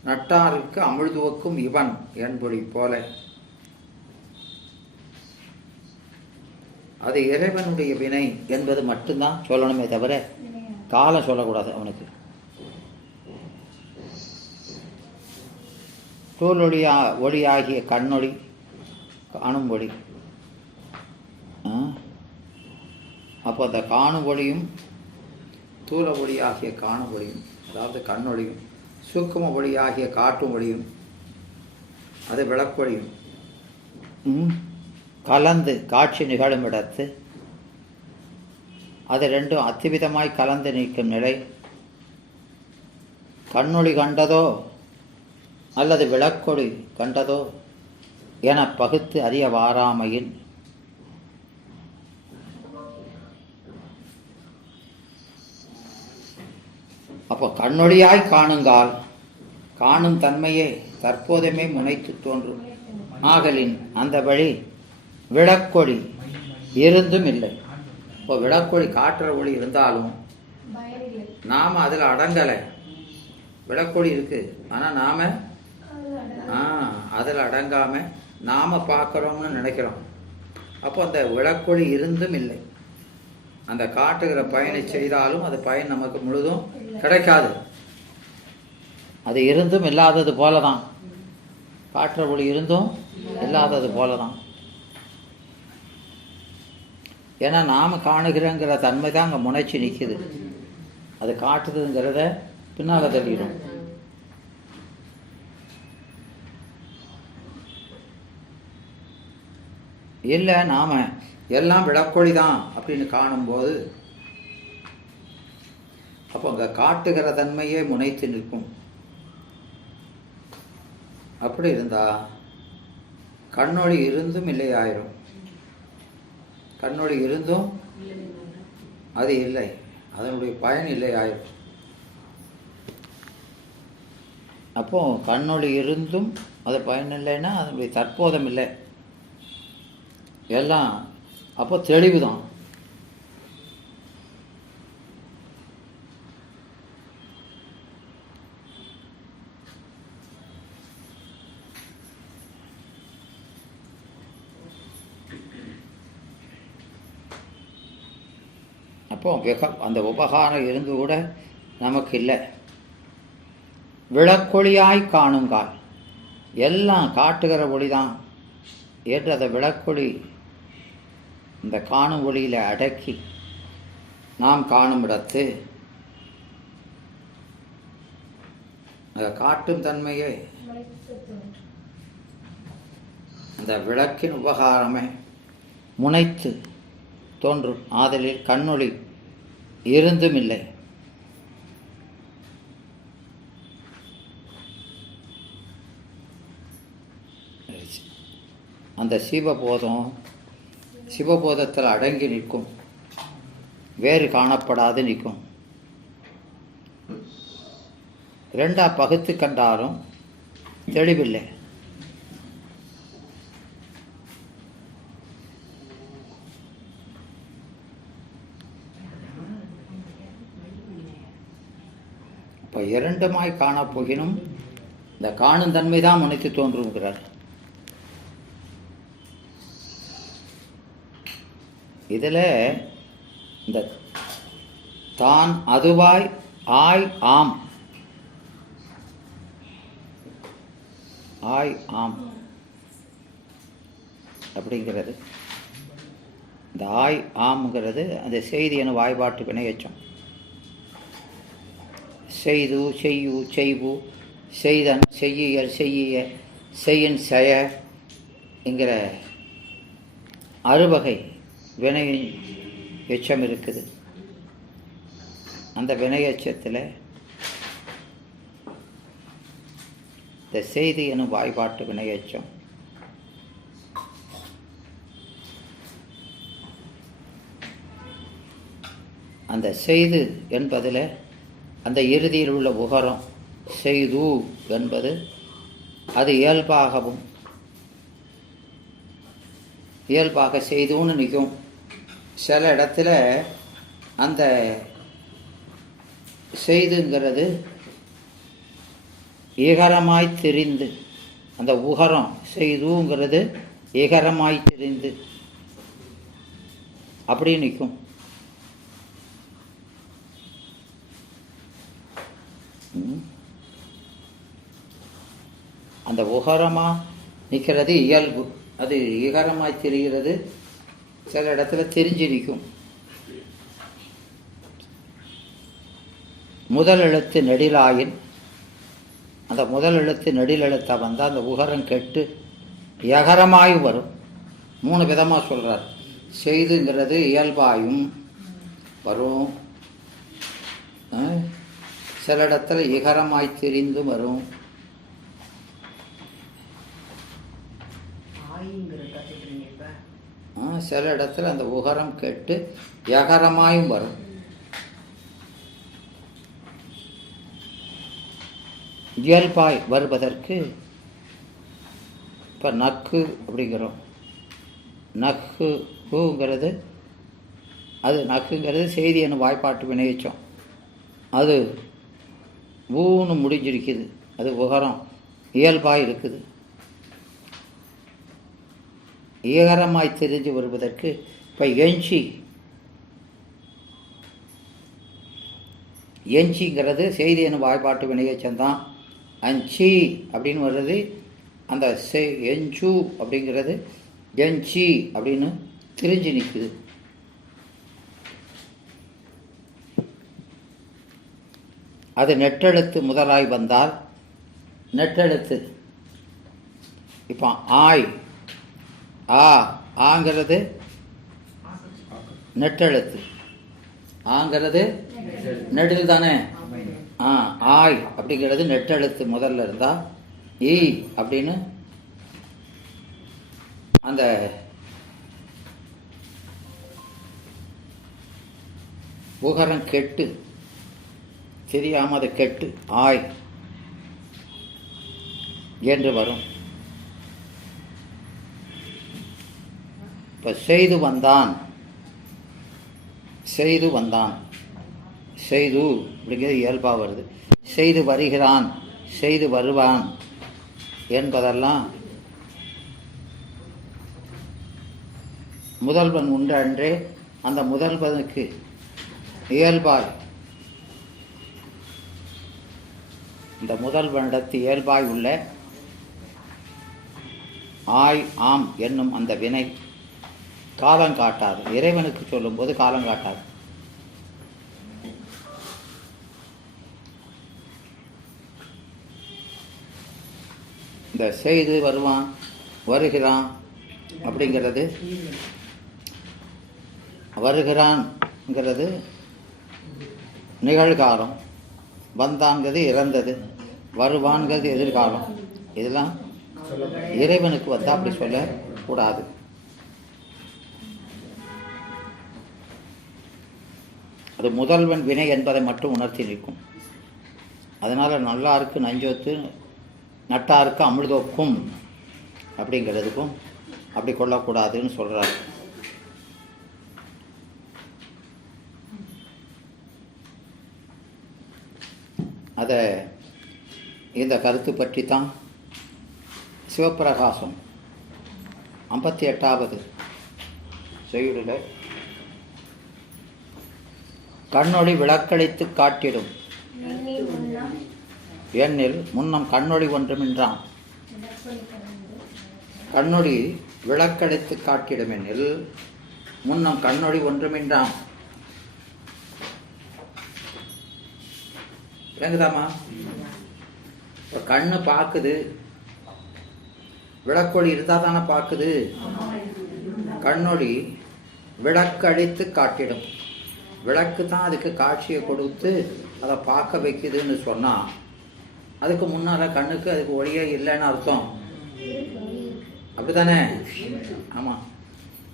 நட்டாருக்கு அமிழ்துவக்கும் இவன் என்பொழி போல. அது இறைவனுடைய வினை என்பது மட்டும்தான் சொல்லணுமே தவிர காலம் சொல்லக்கூடாது அவனுக்கு. தோலொழியா ஒளியாகிய கண்ணொளி காணும் ஒளி. அப்போ அந்த காணும் ஒளியும் தூல ஒளியாகிய காணும் ஒளியும், அதாவது கண்ணொளியும், சூக்கும ஒளியாகிய காட்டும் ஒளியும், அது விளக்கொளியும் கலந்து காட்சி நிகழும் இடத்து அது ரெண்டும் அத்திவிதமாய் கலந்து நிற்கும் நிலை கண்ணொளி கண்டதோ அல்லது விளக்கொளி கண்டதோ என பகுத்து அறிய வாராமையின் அப்போ கண்ணொளியாய் காணுங்கால் காணும் தன்மையே தற்போதுமே முனைத்து தோன்றும் ஆகலின் அந்த வழி விளக்கொளி இருந்தும் இல்லை. இப்போ விளக்கொளி காட்டுற ஒளி இருந்தாலும் நாம் அதில் அடங்கலை. விளக்கொளி இருக்கு, ஆனால் நாம் அதில் அடங்காமல் நாம் பார்க்குறோம்னு நினைக்கிறோம். அப்போ அந்த விளக்கொளி இருந்தும் இல்லை. அந்த காட்டுகிற பயனை செய்தாலும் அது பயன் நமக்கு முழுதும் கிடைக்காது. அது இருந்தும் இல்லாதது போல தான். காட்டுற ஒளி இருந்தும் இல்லாதது போல தான். ஏன்னா நாம் காணுகிறங்கிற தன்மை தான் அங்கே முனைச்சி நிற்குது. அது காட்டுதுங்கிறத பின்னால் தள்ளிடும். இல்லை நாம் எல்லாம் விளக்கொளி தான் அப்படின்னு காணும்போது அப்போ அங்கே காட்டுகிற தன்மையே முனைத்து நிற்கும். அப்படி இருந்தால் கண்ணொளி இருந்தும் இல்லை ஆயிரும். கண்ணொளி இருந்தும் அது இல்லை, அதனுடைய பயன் இல்லை ஆயிரும். அப்போ கண்ணொளி இருந்தும் அது பயன் இல்லைன்னா அதனுடைய தற்போதம் இல்லை, எல்லாம் அப்போ தெளிவு தான். அப்போ அந்த உபகாரம் இருந்து கூட நமக்கு இல்லை. விளக்கொளியாய் காணுங்கால் எல்லாம் காட்டுகிற ஒளி தான் என்று அதை விளக்கொளி இந்த காணும் ஒளியில் அடக்கி நாம் காணும் இடத்து அதை காட்டும் தன்மையே அந்த விளக்கின் உபகாரமே முனைத்து தோன்றும் ஆதலில் கண்ணொளி இருந்தும் இல்லை. அந்த சிவபோதத்தில் அடங்கி நிற்கும், வேறு காணப்படாது நிற்கும். ரெண்டா பகுத்து கண்டாலும் தெளிவில்லை. இப்போ இரண்டுமாய் காணப்போகினும் இந்த காணும் தன்மை தான் முனைத்து தோன்றுகிறார். இதில் இந்த தான் அதுவாய் ஆய் ஆம் அப்படிங்கிறது, இந்த ஆய் ஆம்ங்கிறது அந்த செய்தி என வாய்பாட்டு வினையச்சம். செய்து செய்யு செய்வு செய்தன் செய்யியல் செய்ய செய்யின் செய என்கிற அறுவகை வினை எச்சம் இருக்குது. அந்த வினை எச்சத்தில் இந்த செய்தி எனும் வாய்பாட்டு வினை எச்சம் அந்த செய்து என்பதில் அந்த இறுதியில் உள்ள உகரம் செய்து என்பது அது இயல்பாக செய்துன்னு நிற்கும். சில இடத்துல அந்த செய்துங்கிறது இகரமாய் தெரிந்து, அந்த உகரம் செய்துங்கிறது இகரமாய் தெரிந்து அப்படி நிற்கும். அந்த உகரமாக நிற்கிறது இயல்பு, அது இகரமாய் தெரிகிறது. சில இடத்துல தெரிஞ்சு நிற்கும். முதல் எழுத்து நெடிலாயின், அந்த முதல் எழுத்து நெடில் எழுத்தா வந்தால் அந்த உகரம் கெட்டு எகரமாய் வரும். 3 விதமாக சொல்கிறார். செய்துங்கிறது இயல்பாயும் வரும், சில இடத்துல இகரமாய் தெரிந்து வரும். சில இடத்துல அந்த உகரம் கெட்டு எகரமாயும் வரும். இயல்பாய் வருவதற்கு இப்போ நக்கு அப்படிங்கிறோம். நக்குங்கிறது அது நக்குங்கிறது செய்தி என்ன வாய்ப்பாட்டு வினைச்சோம். அது ஊன்னு முடிஞ்சிருக்குது, அது உகரம் இயல்பாய் இருக்குது. ஈகரமாய் தெரிஞ்சு வருவதற்கு இப்போ எஞ்சிங்கிறது செய்தி என்ன வாய்ப்பாட்டு வினையச்சந்தான். அஞ்சி அப்படின்னு வர்றது அந்த எஞ்சு அப்படிங்கிறது எஞ்சி அப்படின்னு தெரிஞ்சு நிற்குது. அது நெட்டெழுத்து முதலாய் வந்தால் நெட்டெழுத்து இப்போ ஆய் ஆங்கிறது நெட்டெழுத்து, ஆங்கிறது நெடில் தானே. ஆய் அப்படிங்கிறது நெட்டெழுத்து முதல்ல இருந்தா ஈ அப்படின்னு அந்த உகரம் கெட்டு தெரியாம அது கெட்டு ஆய் என்று வரும். இப்போ செய்து வந்தான் செய்து அப்படிங்கிறது இயல்பாக வருது. செய்து வருகிறான், செய்து வருவான் என்பதெல்லாம் முதல்வன் உண்டு அன்றே. அந்த முதல்வனுக்கு இயல்பாய், இந்த முதல்வனிடத்து இயல்பாய் உள்ள ஆய் ஆம் என்னும் அந்த வினை காலம் காட்டாது. இறைவனுக்கு சொல்லும்போது காலம் காட்டாது. இந்த செய்து வருவான் வருகிறான் அப்படிங்கிறது, வருகிறான்ங்கிறது நிகழ்காலம், வந்தான்கிறது இறந்தது, வருவான்கிறது எதிர்காலம். இதெல்லாம் இறைவனுக்கு வந்தால் அப்படி சொல்லக்கூடாது. அது முதல்வன் வினை என்பதை மட்டும் உணர்த்தி நிற்கும். அதனால் நல்லாருக்கு நஞ்சொத்து நட்டாருக்கு அமிர்தோப்பும் அப்படிங்கிறதுக்கும் அப்படி கொள்ளக்கூடாதுன்னு சொல்கிறார். அதை இந்த கருத்து பற்றி தான் சிவப்பிரகாசம் 58வது செய்யுளில் கண்ணொளி விளக்களித்து காட்டிடும் எண்ணில் முன்னம் கண்ணொளி ஒன்றுமின்றான். கண்ணொளி விளக்களித்து காட்டிடும் எண்ணில் முன்னம் கண்ணொளி ஒன்றுமின்றான். விளங்குதாமா? இப்போ கண்ணு பார்க்குது, விளக்கொளி இருந்தால் தானே பார்க்குது. கண்ணொளி விளக்கழித்து காட்டிடும், விளக்கு தான் அதுக்கு காட்சியை கொடுத்து அதை பார்க்க வைக்குதுன்னு சொன்னால் அதுக்கு முன்னால் கண்ணுக்கு அதுக்கு ஒளியே இல்லைன்னு அர்த்தம். அப்படித்தானே? ஆமாம்.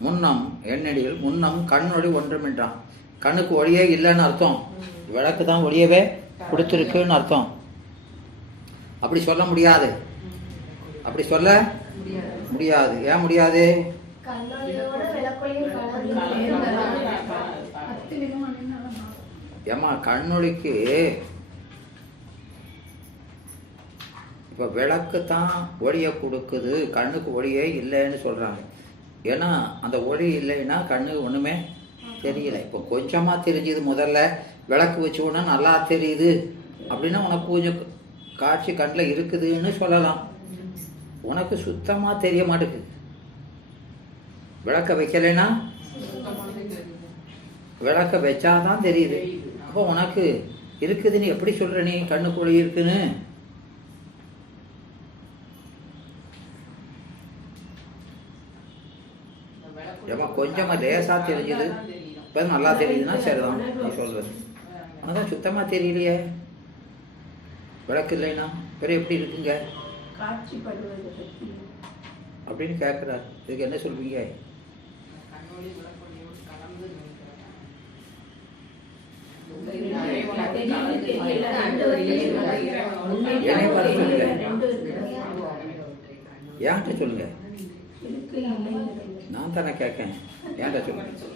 முன்னம் எண்ணடியில் முன்னம் கண்ணொளி ஒன்றுமின்றான். கண்ணுக்கு ஒளியே இல்லைன்னு அர்த்தம். விளக்கு தான் ஒளியவே கொடுத்துருக்குன்னு அர்த்தம். அப்படி சொல்ல முடியாது. அப்படி சொல்ல முடியாது. ஏன் முடியாது? கண்ணொளியோட விளக்கொளியும் ஏமா கண்ணொளிக்கு இப்போ விளக்கு தான் ஒளியை கொடுக்குது, கண்ணுக்கு ஒளியே இல்லைன்னு சொல்கிறாங்க. ஏன்னா அந்த ஒளி இல்லைன்னா கண்ணு ஒன்றுமே தெரியல. இப்போ கொஞ்சமாக தெரிஞ்சுது, முதல்ல விளக்கு வச்சோன்னா நல்லா தெரியுது அப்படின்னா உனக்கு கொஞ்சம் காட்சி கண்ணில் இருக்குதுன்னு சொல்லலாம். உனக்கு சுத்தமாக தெரிய மாட்டேங்குது. விளக்க வைக்கலைன்னா விளக்க வச்சாதான் தெரியுது. அப்போ உனக்கு இருக்குதுன்னு எப்படி சொல்ற நீ கண்ணுக்கு ஒளி இருக்குன்னு? ஏமா கொஞ்சமா லேசா தெரிஞ்சுது, இப்போ நல்லா தெரியுதுன்னா சரிதான் நீ சொல்றது. அதான் சுத்தமா தெரியலையே விளக்கு இல்லைன்னா பிறகு எப்படி இருக்குங்க அப்படின்னு கேட்குறாரு. இதுக்கு என்ன சொல்வீங்க? ஏன்ட்ட சொல்லுங்க, நான் தானே கேட்கேன். ஏன்ட்ட சொல்லுங்க.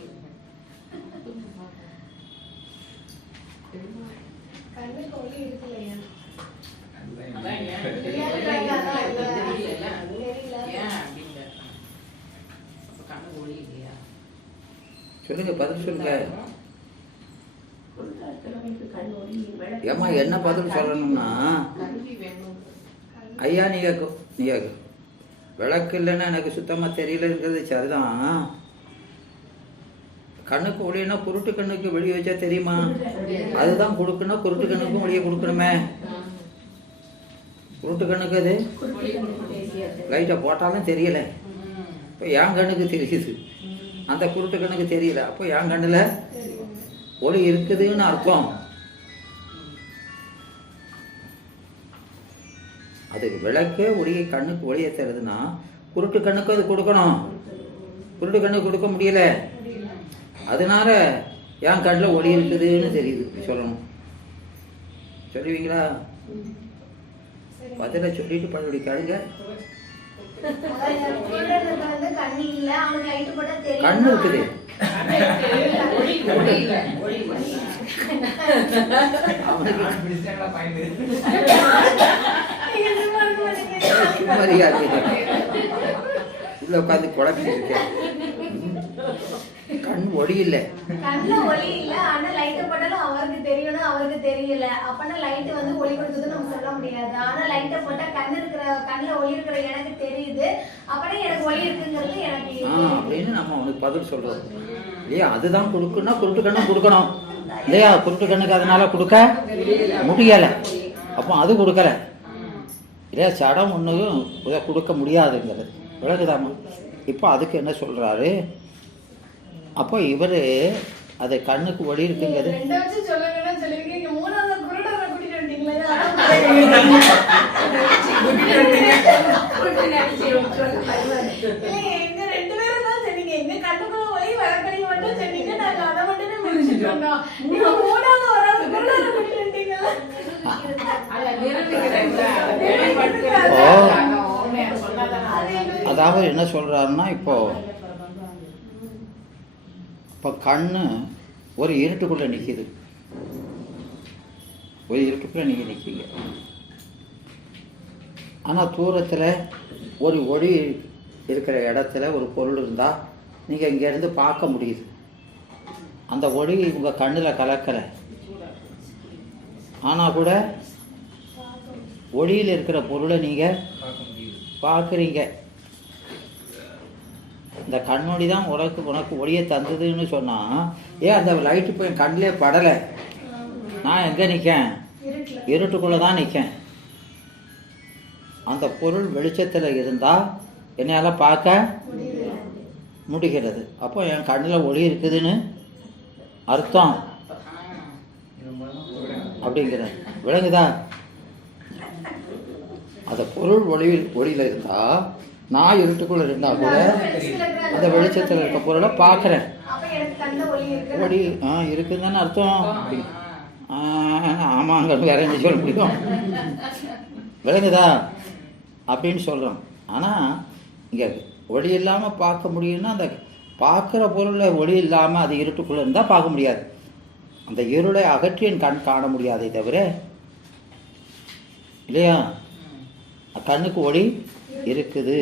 சொல்லுங்க, பதில் சொல்லுங்க. ஏமா என்ன பதில் சொல்லணும்னா, ஐயா நீங்க விளக்கு இல்லைன்னா எனக்கு சுத்தமாக தெரியலங்கிறது சரிதான். கண்ணுக்கு ஒளினா குருட்டு கண்ணுக்கு வெளியே வச்சா தெரியுமா? அதுதான் கொடுக்கணும். குருட்டு கண்ணுக்கும் வெளியே கொடுக்கணுமே. குருட்டு கண்ணுக்கு அது லைட்டை போட்டாலும் தெரியலை. இப்போ என் கண்ணுக்கு தெரியுது, அந்த குருட்டு கண்ணுக்கு தெரியல. அப்போ என் கண்ணில் ஒளி இருக்குதுன்னு அர்த்தம். அதுக்கு விளக்கே ஒளியை கண்ணுக்கு ஒளியை தருதுன்னா குருட்டு கண்ணுக்கு அது கொடுக்கணும். குருட்டு கண்ணுக்கு கொடுக்க முடியல, அதனால என் கண்ணில் ஒளி இருக்குதுன்னு தெரியுது சொல்லணும். சொல்லுவீங்களா? பதில சொல்லிட்டு பழபடி கேளுங்க. கண்ணு இருக்குது, உள்ள உட்காந்து குழப்பி இருக்கேன். கண் ஒளி இல்ல, கண்ணுல ஒளி இல்ல, ஆனா லைட் போட்டாலும் அவருக்கு தெரியணும், அவருக்கு தெரியல. அப்பனா லைட் வந்து ஒளி கொடுக்குதுன்னு நம்ம சொல்ல முடியாது. ஆனா லைட் போட்டா கண்ணுல ஒளி இருக்கிற எனக்கு தெரியுது, அப்பனா எனக்கு ஒளி இருக்குங்கிறது எனக்கு அப்படின்னு நம்ம அவனுக்கு பதில் சொல்றோம் இல்லையா? அதுதான் கொடுக்கணும்னா குருட்டு கண்ணு கொடுக்கணும் இல்லையா? குருட்டு கண்ணுக்கு அதனால கொடுக்க முடியல, அப்போ அது கொடுக்கல இல்லையா? சடம் ஒன்றும் இதை கொடுக்க முடியாதுங்கிறது விளக்குதாமா? இப்போ அதுக்கு என்ன சொல்றாரு? அப்போ இவர் அது கண்ணுக்கு ஒளி இருக்குங்கிறது அதாவது என்ன சொல்றாருன்னா, இப்போ கண்ணு ஒரு இருட்டுக்குள்ள நிற்கிது. ஒரு இருட்டுக்குள்ள நீங்க நிற்கீங்க. ஆனால் தூரத்தில் ஒரு ஒளி இருக்கிற இடத்துல ஒரு பொருள் இருந்தால் நீங்கள் இங்கேருந்து பார்க்க முடியுது. அந்த ஒளி உங்கள் கண்ணில் கலக்கலை, ஆனால் கூட ஒளியில் இருக்கிற பொருளை நீங்கள் பார்க்குறீங்க. இந்த கண்ணொளி தான் உனக்கு ஒளியை தந்ததுன்னு சொன்னால், ஏன் அந்த லைட்டு போய் என் கண்ணிலே படலை? நான் எங்கே நிற்கேன்? இருட்டுக்குள்ளே தான் நிற்கேன். அந்த பொருள் வெளிச்சத்தில் இருந்தால் என்னால் பார்க்க முடிகிறது. அப்போ என் கண்ணில் ஒளி இருக்குதுன்னு அர்த்தம் அப்படிங்கிற விளங்குதா? அந்த பொருள் ஒளியில் இருந்தால் நான் இருட்டுக்குள்ளே இருந்தால் கூட அந்த வெளிச்சத்தில் இருக்க பொருளை பார்க்குறேன். இருக்கு. ஒளி இருக்குன்னு தானே அர்த்தம். ஆமாங்கன்னு வேற என்ன சொல்ல முடியும்? விளங்குதா அப்படின்னு சொல்கிறோம். ஆனால் இங்கே ஒளி இல்லாமல் பார்க்க முடியும்னா அந்த பார்க்குற பொருளில் ஒளி இல்லாமல் அது இருட்டுக்குள்ளே இருந்தால் பார்க்க முடியாது. அந்த இருளை அகற்றி என் கண் காண முடியாதே தவிர, இல்லையா? கண்ணுக்கு ஒளி இருக்குது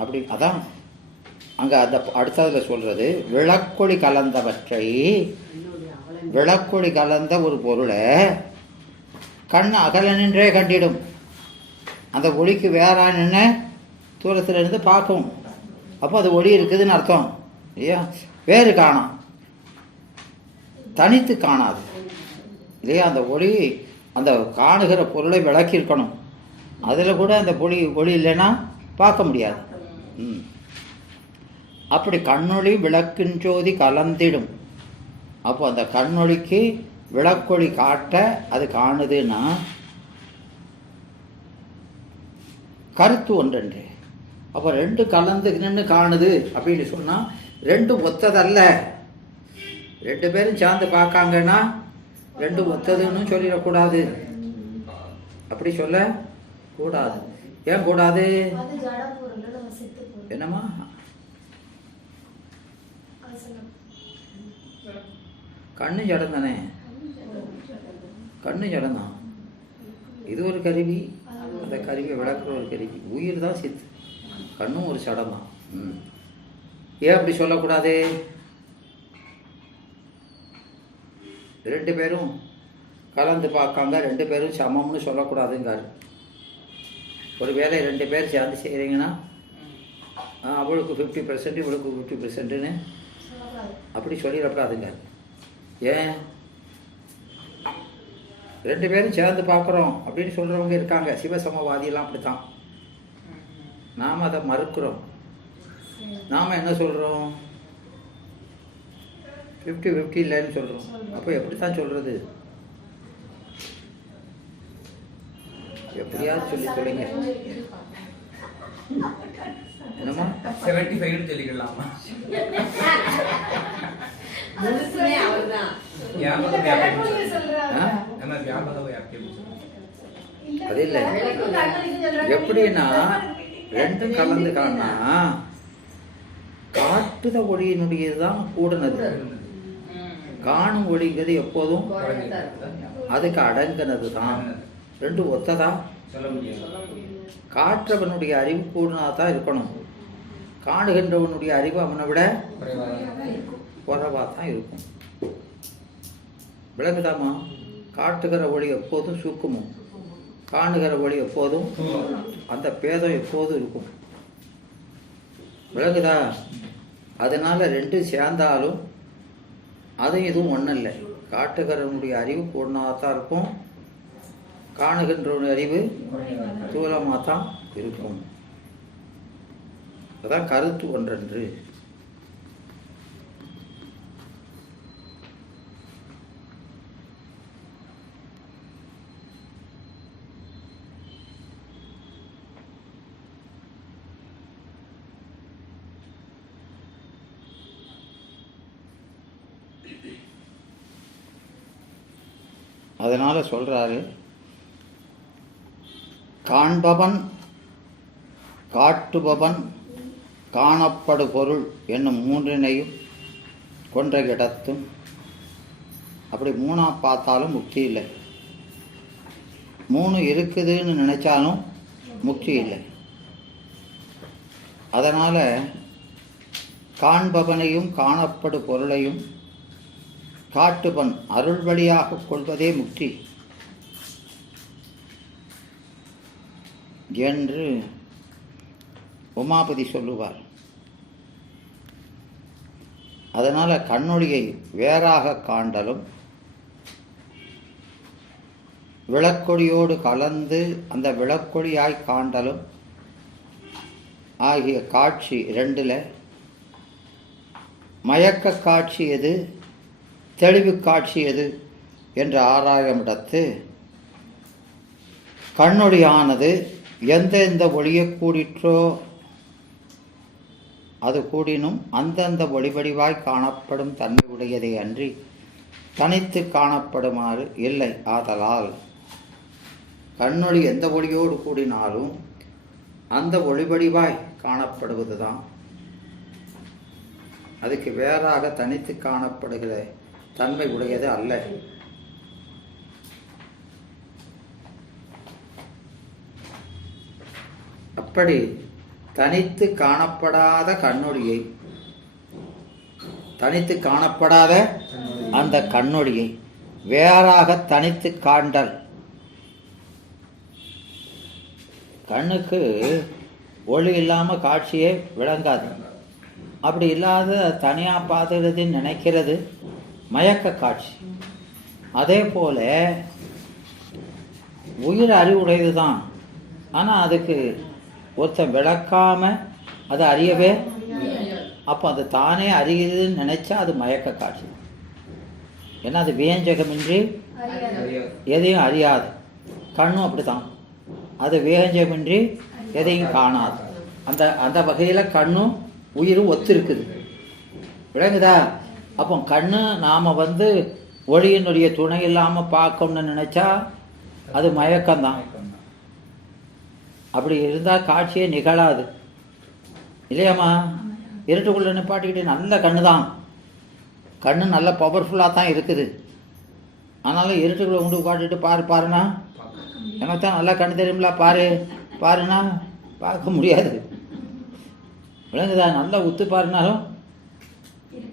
அப்படி. அதான் அங்கே அந்த அடுத்ததில் சொல்கிறது, விளக்கொளி கலந்தவற்றை, விளக்கொளி கலந்த ஒரு பொருளை கண் அகல நின்றே கண்டிடும். அந்த ஒளிக்கு வேற நின்று தூரத்தில் இருந்து பார்க்கும். அப்போ அது ஒளி இருக்குதுன்னு அர்த்தம், இல்லையா? வேறு காணாம், தனித்து காணாது, இல்லையா? அந்த ஒளி அந்த காணுகிற பொருளை விளக்கியிருக்கணும். அதில் கூட அந்த ஒளி இல்லைன்னா பார்க்க முடியாது. அப்படி கண்ணொளி விளக்கின் ஜோதி கலந்திடும். அப்போ அந்த கண்ணொளிக்கு விளக்கொளி காட்ட அது காணுதுன்னா கருத்து ஒன்றென்று. அப்போ ரெண்டு கலந்து நின்று காணுது அப்படின்னு சொன்னால் ரெண்டும் ஒத்ததல்ல. ரெண்டு பேரும் சேர்ந்து பார்க்காங்கன்னா ரெண்டு ஒத்ததுன்னு சொல்லிடக்கூடாது. அப்படி சொல்ல கூடாது. ஏன் கூடாது? என்னம்மா? கண்ணு ஜடம் தானே, கண்ணு ஜடம் தான். இது ஒரு கருவி, அந்த கருவியை விளக்குற ஒரு கருவி. உயிர் தான் சித்து, கண்ணும் ஒரு சடம் தான். ஏன் அப்படி சொல்லக்கூடாது? ரெண்டு பேரும் கலந்து பார்க்காங்க, ரெண்டு பேரும் சமம்னு சொல்லக்கூடாதுங்காரு. ஒரு வேலை ரெண்டு பேர் சேர்ந்து செய்கிறீங்கன்னா அவளுக்கு 50%, இவளுக்கு 50%ன்னு அப்படி சொல்லிடக்கூடாதுங்க. ஏன்? ரெண்டு பேரும் சேர்ந்து பார்க்குறோம் அப்படின்னு சொல்கிறவங்க இருக்காங்க. சிவசமவாதியெல்லாம் அப்படி தான். நாம் அதை மறுக்கிறோம். நாம் என்ன சொல்கிறோம்? 50-50 இல்லைன்னு சொல்கிறோம். அப்போ எப்படி தான் சொல்கிறது? எப்படியாவது சொல்லி சொல்லுங்க. என்னம்மா? 75 சொல்லிக்கலாமா? அது இல்லை. எப்படின்னா ரெண்டும் கலந்து காணா காட்டுத ஒளியினுடையதுதான் கூடுனது. காணும் ஒளிங்கிறது எப்போதும் அதுக்கு அடங்கினது தான். ரெண்டும் ஒத்ததா சொல்ல முடியாது. காற்றவனுடைய அறிவு கூடுனாதான் இருக்கணும். காணுகின்றவனுடைய அறிவு அவனை விட குறைவாக தான் இருக்கும். விளங்குதாமா? காட்டுகிற ஒளி எப்போதும் சூக்குமும், காணுகிற ஒளி எப்போதும் அந்த பேதம் எப்போதும் இருக்கும். விளங்குதா? அதனால ரெண்டும் சேர்ந்தாலும் அதுவும் இதுவும் ஒன்றும் இல்லை. காட்டுகிறவனுடைய அறிவு கூடனாகத்தான் இருக்கும், காணுகின்றவனுடைய அறிவு தூலமாக தான் இருக்கும். அதான் கருத்து ஒன்றென்று. அதனால சொல்றாரு, காண்பவன், காட்டுபவன், காணப்படு பொருள் என்னும் மூன்றினையும் கொன்ற இடத்தும். அப்படி மூணா பார்த்தாலும் முக்தி இல்லை. மூணு இருக்குதுன்னு நினைச்சாலும் முக்தி இல்லை. அதனால காண்பவனையும் காணப்படு பொருளையும் காட்டுபன் அருள் வழியாக கொள்வதே முக்தி என்று உமாபதி சொல்லுவார். அதனால கண்ணொளியை வேறாக காண்டலும் விளக்கொளியோடு கலந்து அந்த விளக்கொளியாய் காண்டலும் ஆகிய காட்சி ரெண்டில் மயக்க காட்சி எது, தெளிவு காட்சி எது என்று ஆராயுமிடத்து கண்ணொளியானது எந்த ஒளியை கூடிற்றோ அது கூடினும் அந்தந்த ஒளிவடிவாய் காணப்படும் தன்மை உடையதை அன்றி தனித்து காணப்படுமாறு இல்லை. ஆதலால் கண்ணொளி எந்த ஒளியோடு கூடினாலும் அந்த ஒளிவடிவாய் காணப்படுவது தான். அதுக்கு வேறாக தனித்து காணப்படுகிற தன்மை உடையது அல்ல. அப்படி தனித்து காணப்படாத கண்ணொளியை, தனித்து காணப்படாத அந்த கண்ணொளியை வேறாக தனித்து காண்டல். கண்ணுக்கு ஒளி இல்லாமல் காட்சியே விளங்காது. அப்படி இல்லாத தனியாக பார்த்துக்கிறதுன்னு நினைக்கிறது மயக்க காட்சி. அதே போல உயிர் அறிவுடையது தான். ஆனால் அதுக்கு ஒருத்தன் விளக்காம அதை அறியவே, அப்போ அது தானே அறிகிறதுன்னு நினைச்சா அது மயக்க காட்சி. ஏன்னா அது வியஞ்சகமின்றி எதையும் அறியாது. கண்ணும் அப்படித்தான், அது வியஞ்சகமின்றி எதையும் காணாது. அந்த அந்த வகையில் கண்ணும் உயிரும் ஒத்து இருக்குது. விளங்குதா? அப்போ கண்ணு நாம் ஒளியினுடைய துணை இல்லாமல் பார்க்கணும்னு நினச்சா அது மயக்கம்தான். அப்படி இருந்தால் காட்சியே நிகழாது இல்லையாம்மா? இருட்டுக்குள்ளே நிப்பாட்டிக்கிட்டு நல்ல கண்ணு தான், கண்ணு நல்ல பவர்ஃபுல்லாக தான் இருக்குது. ஆனாலும் இருட்டுக்குள்ளே கொண்டு காட்டிட்டு பாருன்னா எனக்கு தான் நல்லா கண்ணு தெரியுமில்ல, பாருன்னா பார்க்க முடியாது. விளங்குதா? நல்லா உத்து பாருனாலும்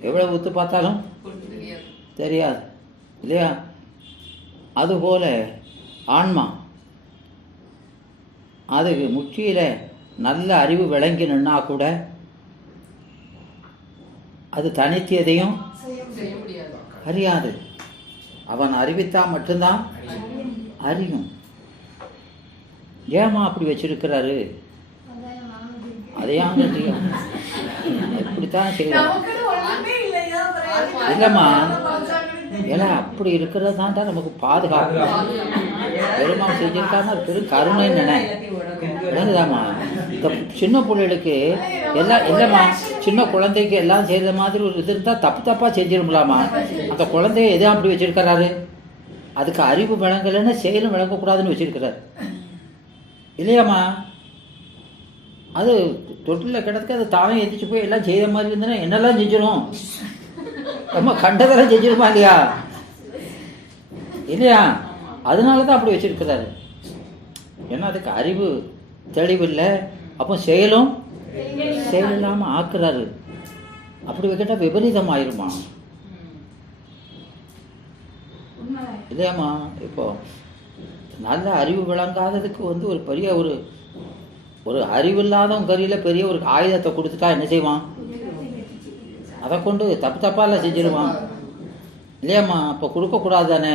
எவ்வளோ உத்து பார்த்தாலும் தெரியாது இல்லையா? அதுபோல் ஆன்மா அதுக்கு முற்றியில் நல்ல அறிவு விளங்கி நின்னா கூட அது தனித்து எதையும் அறியாது. அவன் அறிவித்தா மட்டும்தான் அறியும். ஏமா அப்படி வச்சிருக்கிறாரு? அதையாங்க இப்படித்தான் செய்யலாம் இல்லைம்மா. ஏன்னா அப்படி இருக்கிறது தான் நமக்கு பாதுகாப்பு. பெருமாள் செஞ்சிருக்காருன்னா அது பெரும் கருணைன்னு நினை. விளங்குதாம்மா? இந்த சின்ன பிள்ளைகளுக்கு எல்லாம் இல்லைம்மா, சின்ன குழந்தைக்கு எல்லாம் செய்கிற மாதிரி ஒரு இது இருந்தால் தப்பாக செஞ்சிருக்கலாமா? அந்த குழந்தைய எதுவும் அப்படி வச்சிருக்கிறாரு? அதுக்கு அறிவு விளங்கலைன்னா செயலும் விளங்கக்கூடாதுன்னு வச்சிருக்கிறாரு இல்லையாம்மா? அது தொட்டில் கிடக்க அது தானே எந்திரிச்சு போய் எல்லாம் செய்கிற மாதிரி இருந்ததுன்னா என்னெல்லாம் செஞ்சிடும்? நம்ம கண்டதெல்லாம் செஞ்சிருமா இல்லையா? இல்லையா? அதனால தான் அப்படி வச்சிருக்கிறாரு. ஏன்னா அதுக்கு அறிவு தெளிவில்லை. அப்போ செயலும் செயல் இல்லாமல் ஆக்குறாரு. அப்படி வைக்கிட்டா விபரீதம் ஆயிருமா இல்லையாம்மா? இப்போ நல்ல அறிவு விளங்காததுக்கு ஒரு பெரிய ஒரு அறிவில்லாதவன் கரியில் பெரிய ஒரு ஆயுதத்தை கொடுத்துட்டா என்ன செய்வான்? அதை கொண்டு தப்பால செஞ்சிருவான் இல்லையாம்மா? அப்போ கொடுக்கக்கூடாது தானே,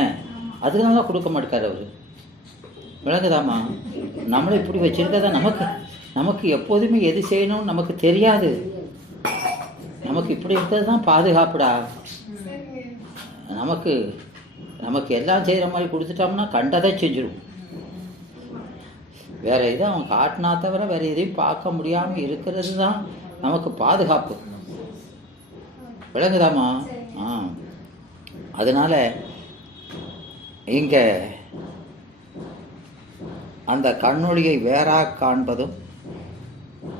அதுக்கு தான் கொடுக்க மாட்டேக்காரு அவர். விளங்குதாம்மா? நம்மளை இப்படி வச்சிருக்கதான் நமக்கு எப்போதுமே எது செய்யணும்னு நமக்கு தெரியாது. நமக்கு இப்படி இருக்கிறது தான் பாதுகாப்புடா. நமக்கு எல்லாம் செய்கிற மாதிரி கொடுத்துட்டோம்னா கண்டதை செஞ்சிடும். வேற எதுவும் அவன் காட்டினா தவிர வேற எதையும் பார்க்க முடியாமல் இருக்கிறது தான் நமக்கு பாதுகாப்பு. விளங்குதாம்மா? அதனால இங்கே அந்த கண்ணொளியை வேறாக காண்பதும்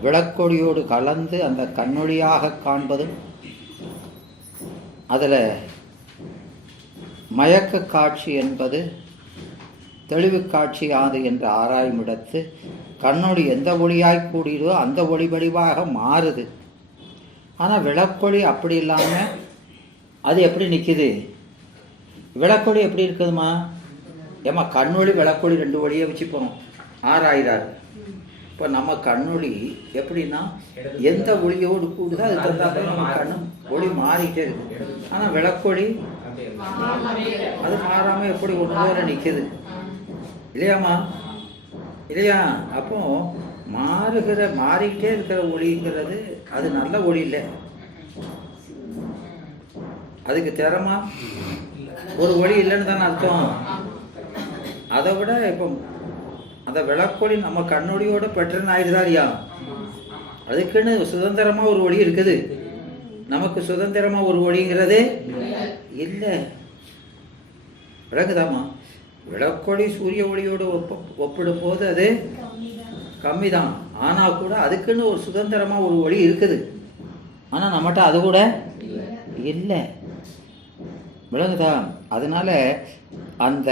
விளக்கொளியோடு கலந்து அந்த கண்ணொளியாக காண்பதும் அதில் மயக்க காட்சி என்பது தெளிவு காட்சி யாது என்று ஆராயுமிடத்து கண்ணொளி எந்த ஒளியாய் கூடியதோ அந்த ஒளி வடிவாக மாறுது. ஆனால் விளக்கொளி அப்படி இல்லாமல் அது எப்படி நிற்கிது? விளக்கொளி எப்படி இருக்குதுமா? ஏம்மா கண்ணொளி விளக்கொளி 2 ஒளியை வச்சுப்போம் ஆராயிறாரு. இப்போ நம்ம கண்ணொளி எப்படின்னா எந்த ஒளியோடு கூடுதோ அது தகுந்தாப்ப நம்ம கண்ணு ஒளி மாறிக்கிட்டே இருக்கு. ஆனால் விளக்கொளி அது மாறாமல் எப்படி ஒன்று போல நிற்குது இல்லையாம்மா? இல்லையா? அப்போ மாறிக்கிட்டே இருக்கிற ஒளிங்கிறது அது நல்ல ஒளி இல்லை. அதுக்கு திறமா ஒரு ஒளி இல்லைன்னு தானே அர்த்தம். அதை விட இப்போ அந்த விளக்கொளி நம்ம கண்ணொளியோட பெற்றன்னு ஆயிடுதா இல்லையா? அதுக்குன்னு சுதந்திரமாக ஒரு ஒளி இருக்குது. நமக்கு சுதந்திரமாக ஒரு ஒளிங்கிறது இல்லை. விளக்குதாமா? விளக்கொளி சூரிய ஒளியோடு ஒப்பிடும்போது அது கம்மி தான். ஆனால் கூட அதுக்குன்னு ஒரு சுதந்திரமாக ஒரு ஒளி இருக்குது. ஆனால் நம்மகிட்ட அது கூட இல்லை. விளங்குதா? அதனால அந்த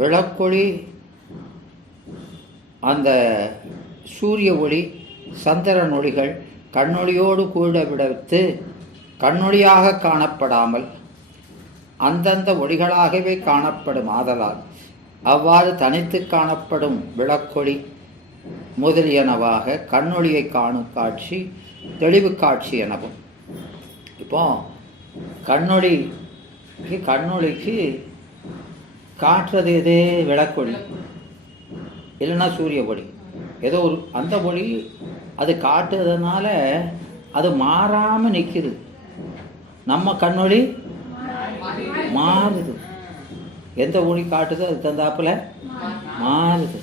விளக்கொளி, அந்த சூரிய ஒளி, சந்திரன் ஒளிகள் கண்ணொளியோடு கூட விடுத்து கண்ணொளியாக காணப்படாமல் அந்தந்த ஒளிகளாகவே காணப்படும். ஆதலால் அவ்வாறு தனித்து காணப்படும் விளக்கொளி முதலியனவாக கண்ணொளியை காணும் காட்சி தெளிவு காட்சி எனவும். இப்போ கண்ணொளிக்கு காட்டுறது எது? விளக்கொளி இல்லைன்னா சூரிய ஒளி. ஏதோ ஒரு அந்த ஒளி அது காட்டுறதுனால அது மாறாமல் நிற்கிது. நம்ம கண்ணொளி மாறுது. எந்த ஒளி காட்டுதோ அது தந்தாப்புல மாறுது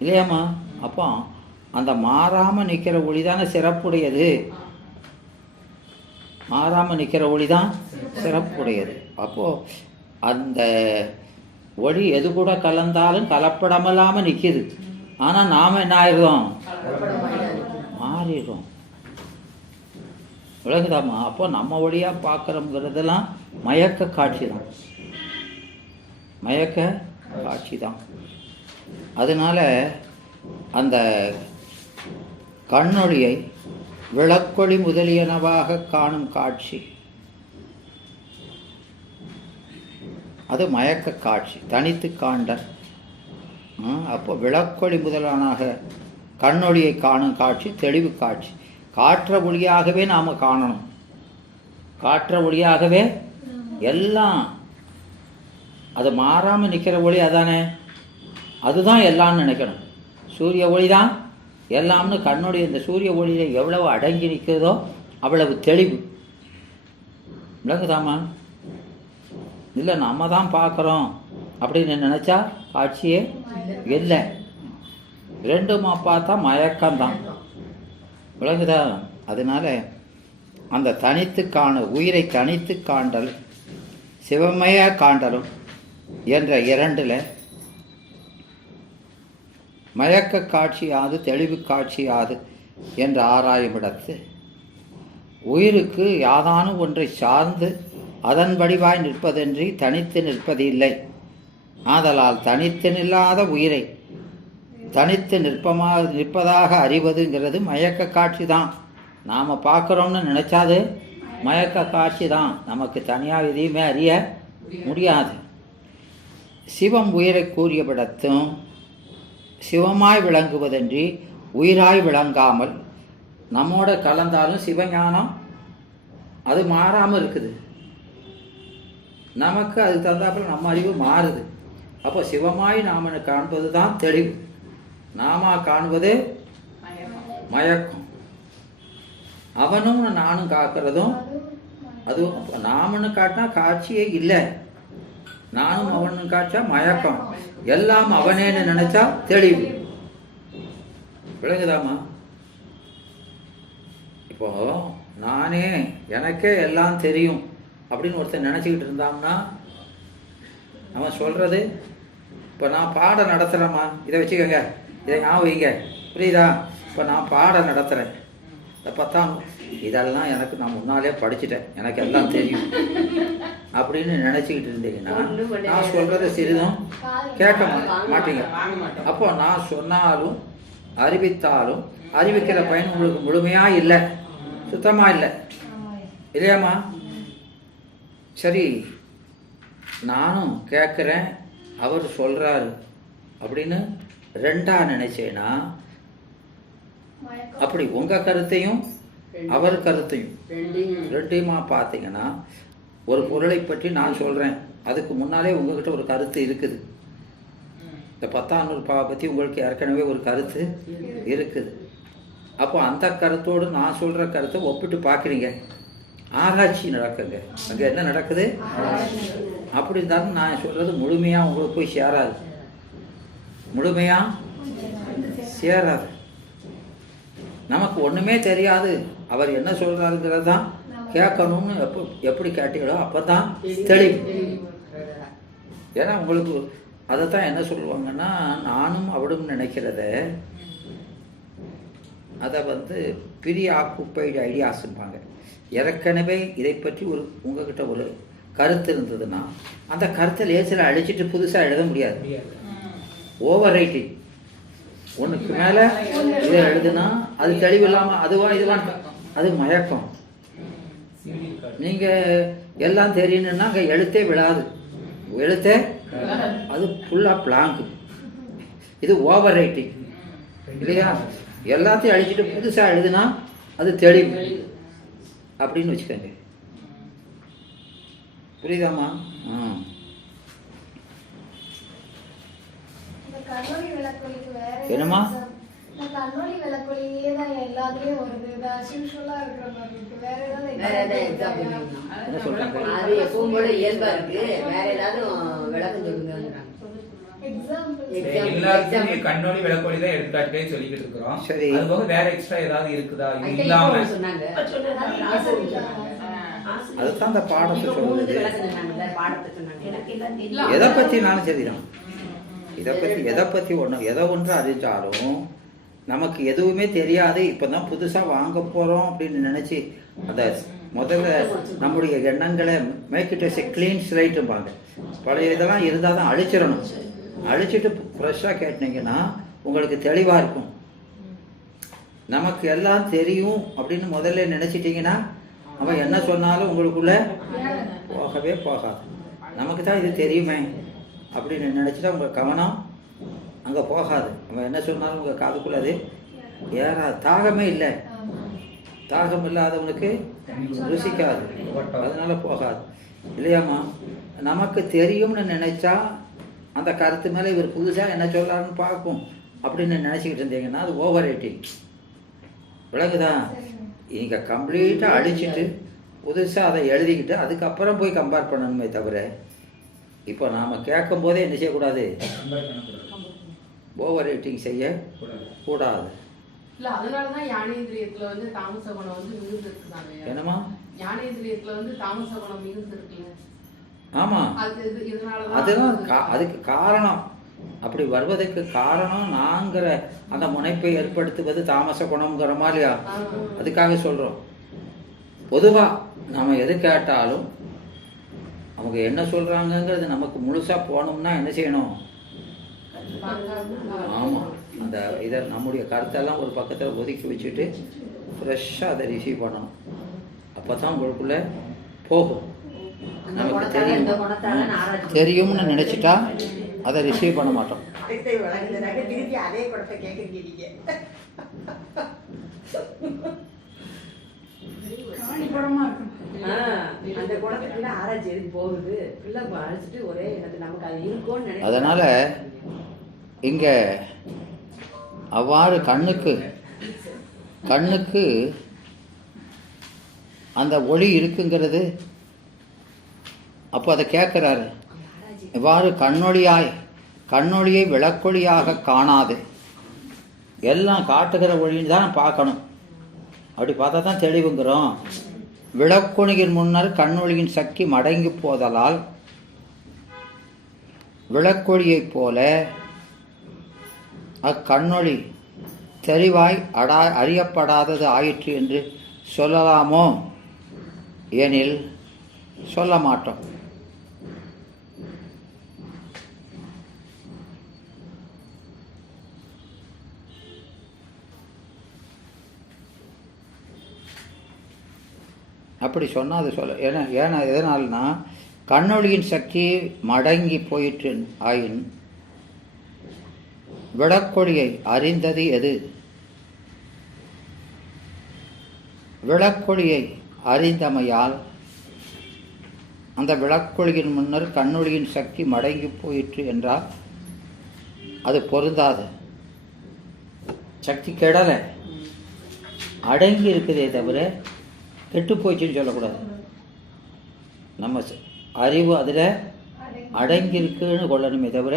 இல்லையாம்மா? அப்போ அந்த மாறாமல் நிற்கிற ஒளி தானே சிறப்புடையது. மாறாமல் நிற்கிற ஒளி தான் சிறப்புடையது. அப்போது அந்த ஒளி எது கூட கலந்தாலும் கலப்படமில்லாமல் நிற்கிது. ஆனால் நாம் என்ன ஆயிடுறோம்? மாறிடுறோம். விளங்குதாம்மா? அப்போ நம்ம ஒளியாக பார்க்குறோங்கிறதெல்லாம் மயக்க காட்சி தான். மயக்க காட்சி தான். அதனால அந்த கண்ணொளியை விளக்கொளி முதலியனவாக காணும் காட்சி அது மயக்க காட்சி, தனித்து காண்டல். அப்போ விளக்கொளி முதலானாக கண்ணொளியை காணும் காட்சி தெளிவு காட்சி. காற்ற ஒளியாகவே நாம் காணணும். காற்ற ஒளியாகவே எல்லாம் அது மாறாமல் நிற்கிற ஒளி அதானே, அதுதான் எல்லாம்னு நினைக்கணும். சூரிய ஒளி தான் எல்லாம்னு கண்ணொளி இந்த சூரிய ஒளியில் எவ்வளவு அடங்கி நிற்கிறதோ அவ்வளவு தெளிவு. விளங்குதாமா? இல்லை நம்ம தான் பார்க்குறோம் அப்படின்னு நினச்சா காட்சியே இல்லை. ரெண்டுமா பார்த்தா மயக்கம்தான். விளங்குதா? அதனால அந்த தனித்து உயிரை தனித்து காண்டல் சிவமய காண்டலும் என்ற இரண்டில் மயக்க காட்சியாது தெளிவு காட்சியாது என்று ஆராயுமிடத்து உயிருக்கு யாதானும் ஒன்றை சார்ந்து அதன் வடிவாய் நிற்பதன்றி தனித்து நிற்பது இல்லை. ஆதலால் தனித்து நில்லாத உயிரை தனித்து நிற்பதாக அறிவதுங்கிறது மயக்க காட்சி தான். நாம் பார்க்குறோம்னு நினச்சாது மயக்க காட்சி தான். நமக்கு தனியாக எதையுமே அறிய முடியாது. சிவம் உயிரை கூறியவிடத்தும் சிவமாய் விளங்குவதன்றி உயிராய் விளங்காமல் நம்மோட கலந்தாலும் சிவஞானம் அது மாறாமல் இருக்குது. நமக்கு அது தந்தாப்புல நம்ம அறிவு மாறுது. அப்போ சிவமாய் நாம் காண்பது தான் தெளிவு. நாம காண்பது மயக்கம். அவனும் நானும் காக்கிறதும் அதுவும். நாமன்னு காட்டினா காட்சியே இல்லை. நானும் அவனும் காட்சா மயக்கம். எல்லாம் அவனேன்னு நினைச்சா தெளிவு. விளங்குதாமா? இப்போ நானே எனக்கே எல்லாம் தெரியும் அப்படின்னு ஒருத்தர் நினச்சிக்கிட்டு இருந்தான்னா அவன் சொல்கிறது, இப்போ நான் பாடம் நடத்துகிறேம்மா, இதை வச்சுக்கோங்க, இதை ஞாபகம் வைங்க, புரியுதா? இப்போ நான் பாடம் நடத்துகிறேன், இதை பார்த்தா இதெல்லாம் எனக்கு நான் முன்னாலே படிச்சுட்டேன், எனக்கு எல்லாம் தெரியும் அப்படின்னு நினச்சிக்கிட்டு இருந்தீங்கன்னா நான் சொல்கிறத சிறிதும் கேட்க மாட்டீங்க. அப்போ நான் சொன்னாலும் அறிவித்தாலும் அறிவிக்கிற பயன் உங்களுக்கு முழுமையாக இல்லை, சுத்தமாக இல்லை, இல்லையாம்மா? சரி, நானும் கேட்குறேன், அவர் சொல்கிறாரு அப்படின்னு ரெண்டாக நினைச்சேன்னா அப்படி உங்கள் கருத்தையும் அவர் கருத்தையும் ரெண்டையுமா பார்த்தீங்கன்னா ஒரு பொருளை பற்றி நான் சொல்கிறேன், அதுக்கு முன்னாலே உங்ககிட்ட ஒரு கருத்து இருக்குது. இந்த 10ஆம் நூற்பாவை பற்றி உங்களுக்கு ஏற்கனவே ஒரு கருத்து இருக்குது. அப்போ அந்த கருத்தோடு நான் சொல்கிற கருத்தை ஒப்பிட்டு பார்க்குறீங்க, ஆராய்ச்சி நடக்குங்க. அங்கே என்ன நடக்குது? அப்படி இருந்தாலும் நான் சொல்கிறது முழுமையாக உங்களுக்கு போய் சேராது, முழுமையாக சேராது. நமக்கு ஒன்றுமே தெரியாது, அவர் என்ன சொல்கிறாருங்கிறது தான் கேட்கணும்னு எப்படி கேட்டீங்களோ அப்போ தான் தெளிவு. ஏன்னா உங்களுக்கு அதை தான் என்ன சொல்லுவாங்கன்னா, நானும் அவளும் நினைக்கிறத அதை ப்ரீ ஆக்குப்பைடு ஐடியாஸும்பாங்க. ஏற்கனவே இதை பற்றி உங்ககிட்ட ஒரு கருத்து இருந்ததுன்னா அந்த கருத்தை லேசில் அழிச்சிட்டு புதுசாக எழுத முடியாது. ஓவர் ரைட்டிங், ஒன்றுக்கு மேலே இதை எழுதுனா அது தெளிவு இல்லாமல் அதுவா இதுவான் அது மயக்கம். நீங்கள் எல்லாம் தெரியணுன்னா அங்கே எழுத்தே விழாது, எழுத்தே அது ஃபுல்லாக பிளாங்கு. இது ஓவர் ரைட்டிங் இல்லையா? எல்லாத்தையும் அழிச்சிட்டு புதுசாக எழுதுனா அது தெளிவு அப்படின்னு வச்சுக்கோங்க. புரியுதாம்மா? என்னம்மா? கண்ணொளி விளக்கொலியே தான் எல்லாத்துலயும் வருது. என்ன சொல்றாங்க? அது எப்பவும் போல இயல்பா இருக்கு. வேற ஏதாவது விளக்கம் சொல்லுங்க. எல்லாருக்குமே கண்ணொளி விளக்கொலி தான் எடுத்துக்காட்டே சொல்லிக்கிட்டு இருக்கிறோம். சரி, அது போக வேற எக்ஸ்ட்ரா ஏதாவது இருக்குதா? இல்லாம சொன்னாங்க. அதுதான் அந்த பாடத்தை சொல்லுது. பாடத்தை சொன்னாங்க. எதை பற்றினாலும் சரிதான், எதை பற்றி எதை ஒன்று அறிஞ்சாலும் நமக்கு எதுவுமே தெரியாது, இப்போ தான் புதுசாக வாங்க போகிறோம் அப்படின்னு நினச்சி அந்த முதல்ல நம்முடைய எண்ணங்களை மேக்கிட்ட கிளீன் ஸ்லைட்டும்பாங்க. பழைய இதெல்லாம் இருந்தால் தான் அழிச்சிடணும். அழிச்சிட்டு ஃப்ரெஷ்ஷாக கேட்டினீங்கன்னா உங்களுக்கு தெளிவாக இருக்கும். நமக்கு எல்லாம் தெரியும் அப்படின்னு முதல்ல நினச்சிட்டிங்கன்னா அவன் என்ன சொன்னாலும் உங்களுக்குள்ளே போகவே போகாது. நமக்கு தான் இது தெரியுமே அப்படின்னு நினச்சிட்டா உங்கள் கவனம் அங்கே போகாது. அவன் என்ன சொன்னாலும் உங்கள் காதுக்குள்ளே அது ஏறாது. தாகமே இல்லை, தாகம் இல்லாதவனுக்கு ருசிக்காது, அதனால போகாது இல்லையாம்மா? நமக்கு தெரியும்னு நினைச்சா அந்த கருத்து மேலே இவர் புதுசாக என்ன சொல்கிறாருன்னு பார்க்கும் அப்படின்னு நினச்சிக்கிட்டு இருந்தீங்கன்னா அது ஓவர் ரைட்டிங். விளங்குதா? இங்கே கம்ப்ளீட்டாக அழிச்சிட்டு புதுசாக அதை எழுதிக்கிட்டு அதுக்கப்புறம் போய் கம்பேர் பண்ணணுமே தவிர இப்போ நாம் கேட்கும் போதே என்ன செய்யக்கூடாது, ஓவர் ரைட்டிங் செய்ய கூடாது. இல்ல அதனாலதான் ஞானேந்திரியத்துல தாமச குணம் மிகுந்து இருக்குதாங்க. என்னமா? ஞானேந்திரியத்துல தாமச குணம் மிகுந்து இருக்குல்ல. ஆமா, அதுதான் அதுக்கு காரணம். அப்படி வருவதற்கு காரணம் நாங்கிற அந்த முனைப்பை ஏற்படுத்துவது தாமச குணம்ங்கிற மாதிரியா? அதுக்காக சொல்றோம். பொதுவா நாம எது கேட்டாலும் அவங்க என்ன சொல்றாங்கங்கிறது நமக்கு முழுசா போகணும்னா என்ன செய்யணும்? ஆமா, அந்த இதை நம்முடைய கருத்தெல்லாம் ஒரு பக்கத்தில் ஒதுக்கி வச்சுட்டு ஃப்ரெஷ்ஷாக அதை ரிசீவ் பண்ணணும். அப்போ தான் உங்களுக்குள்ள போகும். நமக்கு தெரியும்னு நினச்சிட்டா அதை ரிசீவ் பண்ண மாட்டோம். அதனால இங்க அவ்வாறு கண்ணுக்கு அந்த ஒளி இருக்குங்கிறது. அப்போ அதை கேட்குறாரு, இவ்வாறு கண்ணொளியை விளக்கொளியாக காணாது எல்லாம் காட்டுகிற ஒளின்னு தான் பார்க்கணும். அப்படி பார்த்தா தான் தெளிவுங்கிறோம். விளக்கொளியின் முன்னர் கண்ணொளியின் சக்தி மடங்கி போதலால் விளக்கொளியைப் போல அக்கண்ணொளி தெளிவாய் அறியப்படாதது ஆயிற்று என்று சொல்லலாமோ? எனில் சொல்ல மாட்டோம். அப்படி சொன்னால் அது சொல்ல. ஏன்னா எதனால்னா கண்ணொளியின் சக்தி மடங்கி போயிற்று ஆயின் விளக்கொளியை அறிந்தது எது? விளக்கொளியை அறிந்தமையால் அந்த விளக்கொளியின் முன்னர் கண்ணொளியின் சக்தி மடங்கி போயிற்று என்றால் அது பொருந்தாது. சக்தி கெடலை, அடங்கி இருக்குதே தவிர கெட்டு போயிடுச்சுன்னு சொல்லக்கூடாது. நம்ம அறிவு அதில் அடங்கி இருக்குன்னு கொள்ளணுமே தவிர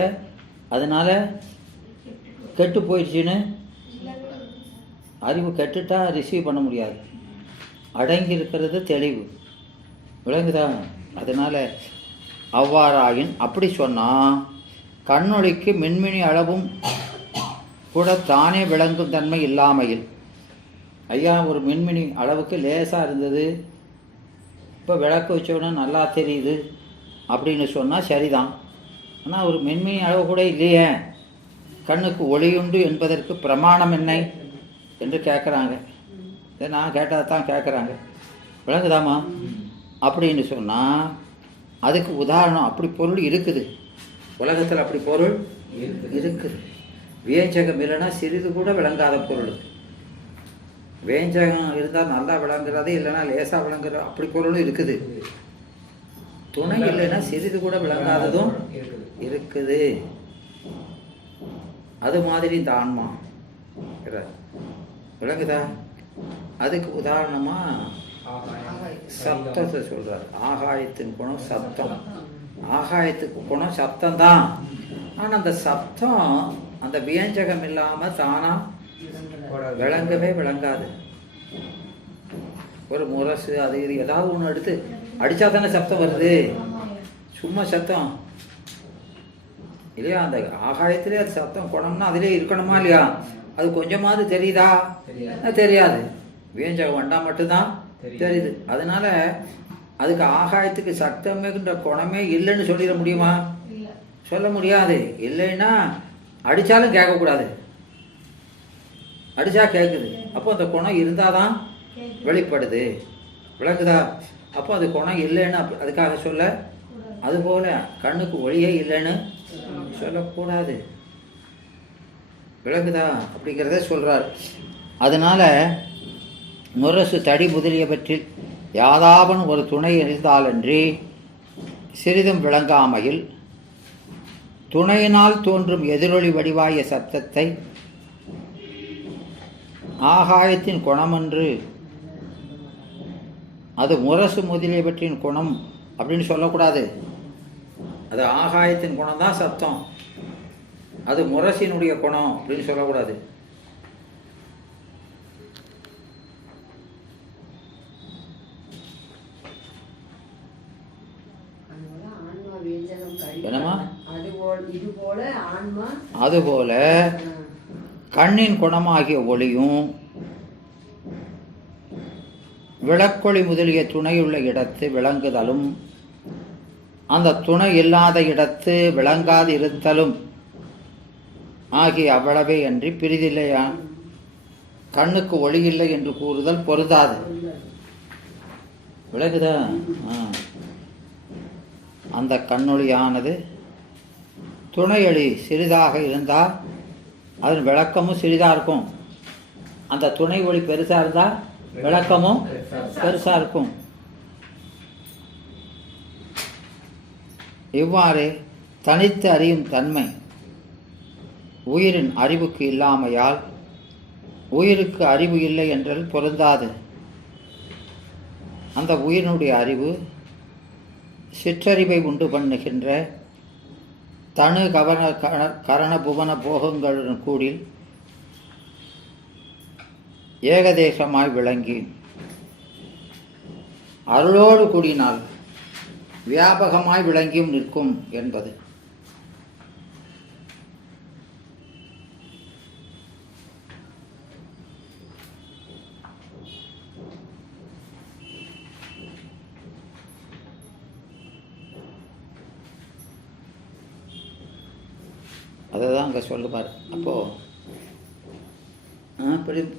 அதனால் கெட்டு போயிடுச்சுன்னு அறிவு கெட்டுட்டா ரிசீவ் பண்ண முடியாது. அடங்கி இருக்கிறது தெளிவு. விளங்குதா? அதனால் அவ்வாறாயின் அப்படி சொன்னால் கண்ணொளிக்கு மின்மினி அளவும் கூட தானே விளங்கும் தன்மை இல்லாமையில். ஐயா, ஒரு மின்மினி அளவுக்கு லேசாக இருந்தது, இப்போ விளக்கு வச்சோன்னா நல்லா தெரியுது அப்படின்னு சொன்னால் சரிதான். ஆனால் ஒரு மின்மினி அளவு கூட இல்லையே, கண்ணுக்கு ஒளியுண்டு என்பதற்கு பிரமாணம் என்ன என்று கேட்குறாங்க. இதை நான் கேட்டால் தான் கேட்குறாங்க. விளங்குதாமா? அப்படின்னு சொன்னால் அதுக்கு உதாரணம் அப்படி பொருள் இருக்குது. உலகத்தில் அப்படி பொருள் இருக்குது. வியஞ்சகம் இல்லைன்னா சிறிது கூட விளங்காத பொருள். வேஞ்சகம் இருந்தால் நல்லா விளங்குறது, இல்லைன்னா லேசாக விளங்குற அப்படி பொருளும் இருக்குது. துணை இல்லைன்னா சிறிது கூட விளங்காததும் இருக்குது. அது மாதிரி இந்த ஆன்மா விளங்குதா? அதுக்கு உதாரணமா சப்தத்தை சொல்றார். ஆகாயத்தின் குணம் சப்தம். ஆகாயத்துக்கு குணம் சப்தம்தான். ஆனால் அந்த சப்தம் அந்த வியஞ்சகம் இல்லாம தானா விளங்கவே விளங்காது. ஒரு முரசு அது இது ஏதாவது ஒன்று எடுத்து அடித்தா தானே சப்தம் வருது, சும்மா சத்தம் இல்லையா? அந்த ஆகாயத்திலே அது சத்தம் குணம்னா அதிலே இருக்கணுமா இல்லையா? அது கொஞ்சமாவது தெரியுதா? தெரியாது. வியஞ்சகம் வண்டா மட்டும்தான் தெரியுது. அதனால அதுக்கு ஆகாயத்துக்கு சத்தமேன்ற குணமே இல்லைன்னு சொல்லிட முடியுமா? சொல்ல முடியாது. இல்லைன்னா அடித்தாலும் கேட்கக்கூடாது, அடித்தா கேட்குது. அப்போ அந்த குணம் இருந்தால் தான் வெளிப்படுது. விளக்குதா? அப்போ அது குணம் இல்லைன்னு அதுக்காக சொல்ல. அதுபோல் கண்ணுக்கு ஒளியே இல்லைன்னு சொல்லக்கூடாது. விளக்குதா? அப்படிங்கிறத சொல்கிறார். அதனால் முரசு தடி முதலியவற்றில் யாதாவன் ஒரு துணை இருந்தாலன்றி சிறிதும் விளங்காமையில் துணையினால் தோன்றும் எதிரொலி வடிவாய சப்தத்தை ஆகாயத்தின் குணமன்று, அது முரசு முதலியவற்றின் குணம் அப்படின்னு சொல்லக்கூடாது. அது ஆகாயத்தின் குணம் தான் சப்தம், அது முரசினுடைய குணம் அப்படின்னு சொல்லக்கூடாது. என்னமா? அதுபோல கண்ணின் குணமாகிய ஒளியும் விளக்கொளி முதலிய துணையுள்ள இடத்து விளங்குதலும் அந்த துணை இல்லாத இடத்து விளங்காது இருத்தலும் ஆகிய அவ்வளவே அன்றி பிரிதில்லையா? கண்ணுக்கு ஒளி இல்லை என்று கூறுதல் பொருந்தாது. விளங்குதா? அந்த கண்ணொளியானது துணையொளி சிறிதாக இருந்தால் அதன் விளக்கமும் சிறிதாக இருக்கும். அந்த துணை ஒளி பெருசாக இருந்தால் விளக்கமும் பெருசாக இருக்கும். இவ்வாறு தனித்து அறியும் தன்மை உயிரின் அறிவுக்கு இல்லாமையால் உயிருக்கு அறிவு இல்லை என்றால் பொருந்தாது. அந்த உயிரினுடைய அறிவு சிற்றறிவை உண்டு பண்ணுகின்ற தனு கரண புவன போகங்களுடன் கூடில் ஏகதேசமாய் விளங்கி அருளோடு கூடினால் வியாபகமாய் விளங்கியும் நிற்கும் என்பது. அதை தான் அங்கே சொல்லுவார். அப்போது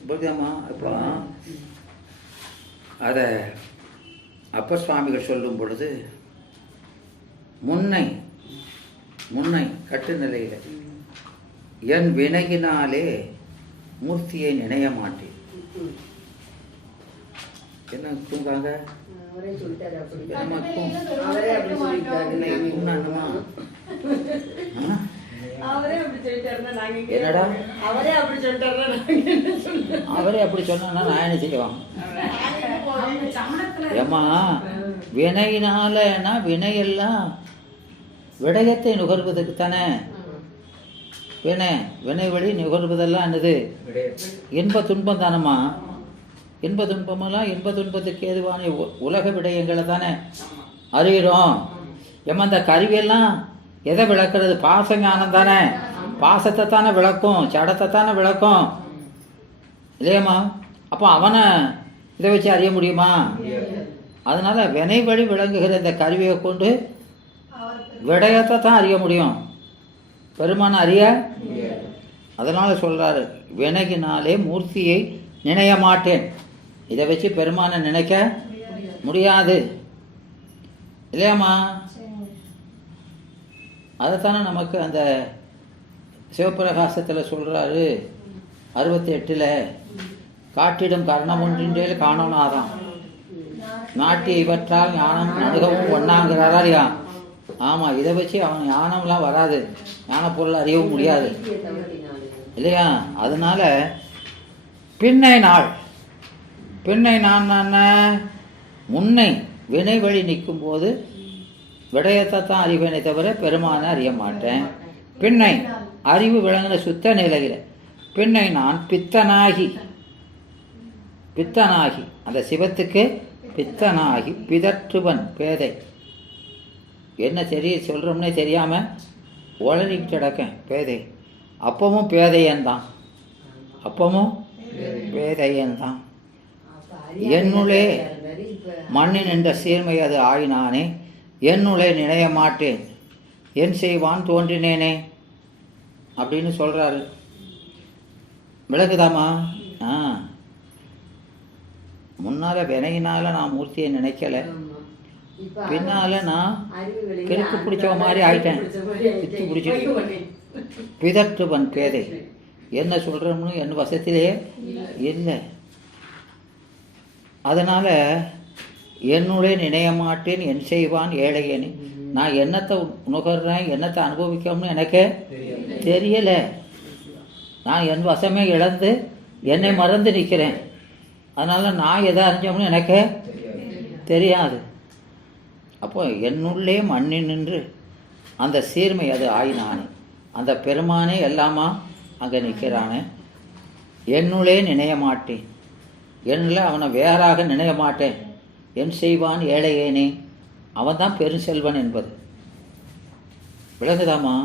புரியுதாம்மா? இப்போ அதை அப்பர் சுவாமிகள் சொல்லும் பொழுது முன்னை கட்டு நிலையில் என் வினையினாலே மூர்த்தியை நினைய மாட்டேன். என்ன தூங்காங்க? என்னடா அவரே அப்படி சொன்னா நான் என்ன செய்வான்? ஏமா வினையினாலனா வினையெல்லாம் விடயத்தை நுகர்வதற்கு தானே. வினை வழி நுகர்வதெல்லாம் என்னது? இன்ப துன்பம் தானம்மா. இன்ப துன்பமெல்லாம் இன்ப துன்பத்துக்கு ஏதுவான உலக விடயங்களை தானே அறிகிறோம். ஏமா இந்த கருவியெல்லாம் எதை விளக்குறது? பாச ஞானம் தானே. பாசத்தை தானே விளக்கும், சடத்தை தானே விளக்கும் இல்லையாம்மா? அப்போ அவனை இதை வச்சு அறிய முடியுமா? அதனால வினை வழி விளங்குகிற இந்த கருவியை கொண்டு விடயத்தை தான் அறிய முடியும், பெருமான அறிய. அதனால சொல்றாரு, வினையினாலே மூர்த்தியை நினைய மாட்டேன். இதை வச்சு பெருமானை நினைக்க முடியாது இல்லையாம்மா? அதைத்தானே நமக்கு அந்த சிவப்பிரகாசத்தில் சொல்றாரு 68ல், காட்டிடும் கரணம் ஒன்றின்றேல் காணோனாதான் நாட்டி இவற்றால் ஞானம் அணுகவும் ஒன்னாங்கிறாரா இல்லையா? ஆமாம், இதை வச்சு அவன் ஞானம்லாம் வராது, ஞான பொருள் அறியவும் முடியாது இல்லையா? அதனால பின்னை நாள் முன்னை வினை வழி நிற்கும் போது விடயத்தை தான் அறிவேனே தவிர பெருமான அறிய மாட்டேன். பின்னை அறிவு விளங்குன சுத்த நிலையில் பின்னை நான் பித்தனாகி அந்த சிவத்துக்கு பித்தனாகி பிதற்றுவன் பேதை. என்ன சொல்கிறோம்னே தெரியாமல் உளறிக்கிட்டு கிடக்கேன் பேதை. அப்பவும் பேதையன்தான், என்னுள்ளே மண்ணின் என்ற சீர்மை அது ஆயினானே, என்னுள்ளே நினைய மாட்டேன், என் செய்வான் தோன்றினேனே அப்படின்னு சொல்கிறாரு. விளக்குதாமா? முன்னால் வினையினால் நான் மூர்த்தியை நினைக்கலை, பின்னால் நான் கிறுக்கு பிடிச்ச மாதிரி ஆயிட்டேன், பித்து பிடிச்சிட்டு பிதற்றுவன் பேதை. என்ன சொல்கிறோம்னு என் வசத்திலேயே இல்லை. அதனால் என்னுடைய நினைய மாட்டேன், என் செய்வான் ஏழையேன்னு. நான் என்னத்தை நுகர்றேன், என்னத்தை அனுபவிக்கணும்னு எனக்கே தெரியலை. நான் என் வசமே இழந்து என்னை மறந்து நிற்கிறேன். அதனால் நான் எதை அறிஞ்சோம்னு எனக்கே தெரியாது. அப்போ என்னுள்ளே மண்ணில் நின்று அந்த சீர்மை அது ஆயினானே, அந்த பெருமானே எல்லாமா அங்கே நிற்கிறானே. என்னுள்ளே நினைய மாட்டேன், என்னில் அவனை வேறாக நினைய மாட்டேன். என் செய்வான் ஏழையேனே, அவன் தான் பெருஞ்செல்வன் என்பது விளங்குதாமா?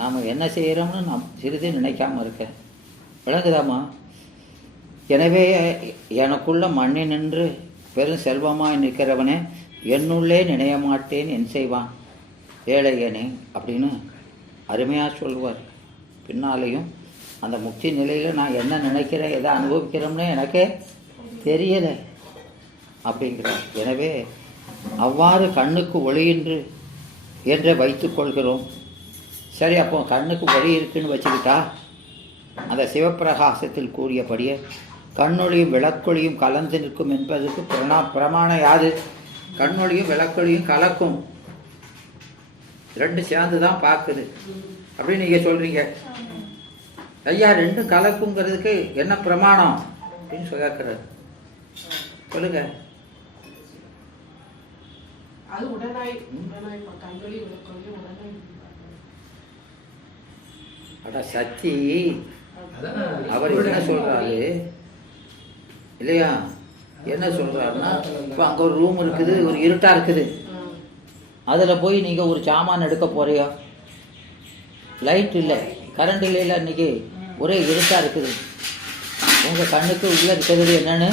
நாம் என்ன செய்கிறோம்னு நாம் சிறிது நினைக்காம இருக்க. விளங்குதாமா? எனவே எனக்குள்ள மண்ணி நின்று பெரும் செல்வமாய் நிற்கிறவனே, என்னுள்ளே நினைய மாட்டேன், என் செய்வான் ஏழையனே அப்படின்னு அருமையாக சொல்வார். பின்னாலேயும் அந்த முக்தி நிலையில் நான் என்ன நினைக்கிறேன், எதை அனுபவிக்கிறோம்னு எனக்கே தெரியலை அப்படிங்கிறார். எனவே அவ்வாறு கண்ணுக்கு ஒளியின்று என்றே வைத்துக் கொள்கிறோம். சரி, அப்போ கண்ணுக்கு ஒளி இருக்குன்னு வச்சுக்கிட்டா அந்த சிவப்பிரகாசத்தில் கூறியபடியே கண்ணொளியும் விளக்கொளியும் கலந்து நிற்கும் என்பதற்கு பிரமாணம் யாது? கண்ணொளியும் விளக்கொளியும் கலக்கும், ரெண்டு சேர்ந்து தான் பார்க்குது அப்படின்னு நீங்கள் சொல்கிறீங்க. ஐயா, ரெண்டும் கலக்குங்கிறதுக்கு என்ன பிரமாணம் அப்படின்னு கேட்குறாரு. சொல்லுங்க. அது உடனாய் கண்களி விளக்கொளி உடனாய். அட சக்தி, அவர் என்ன சொல்றாரு இல்லையா? என்ன சொல்றாருன்னா, இப்போ அங்கே ஒரு ரூம் இருக்குது, ஒரு இருட்டாக இருக்குது, அதில் போய் நீங்கள் ஒரு சாமான் எடுக்க போறியோ, லைட் இல்லை, கரண்ட் இல்லைல்ல, இன்னைக்கு ஒரே இருட்டாக இருக்குது, உங்கள் கண்ணுக்கு உள்ளே இருக்கிறது என்னன்னு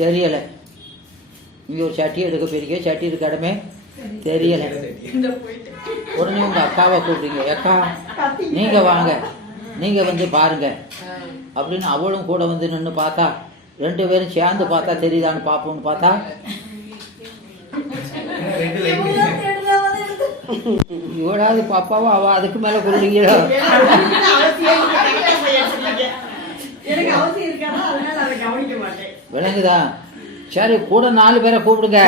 தெரியலை. இங்கே ஒரு சட்டி எடுக்க போயிருக்கே, சட்டி இருக்க இடமே தெரியலை. உடனே உங்கள் அக்காவை கூப்பிடுங்க, அக்கா நீங்கள் வாங்க, நீங்கள் வந்து பாருங்க அப்படின்னு அவளும் கூட வந்து நின்று பார்த்தா, ரெண்டு பேரும் சேர்ந்து பார்த்தா தெரியுதான்னு பார்ப்போம்னு பார்த்தா இவளாவது பாப்பாவோ அவள் அதுக்கு மேலே கொடுங்களோ. விளங்குதா? சரி, கூட 4 பேரை கூப்பிடுங்க,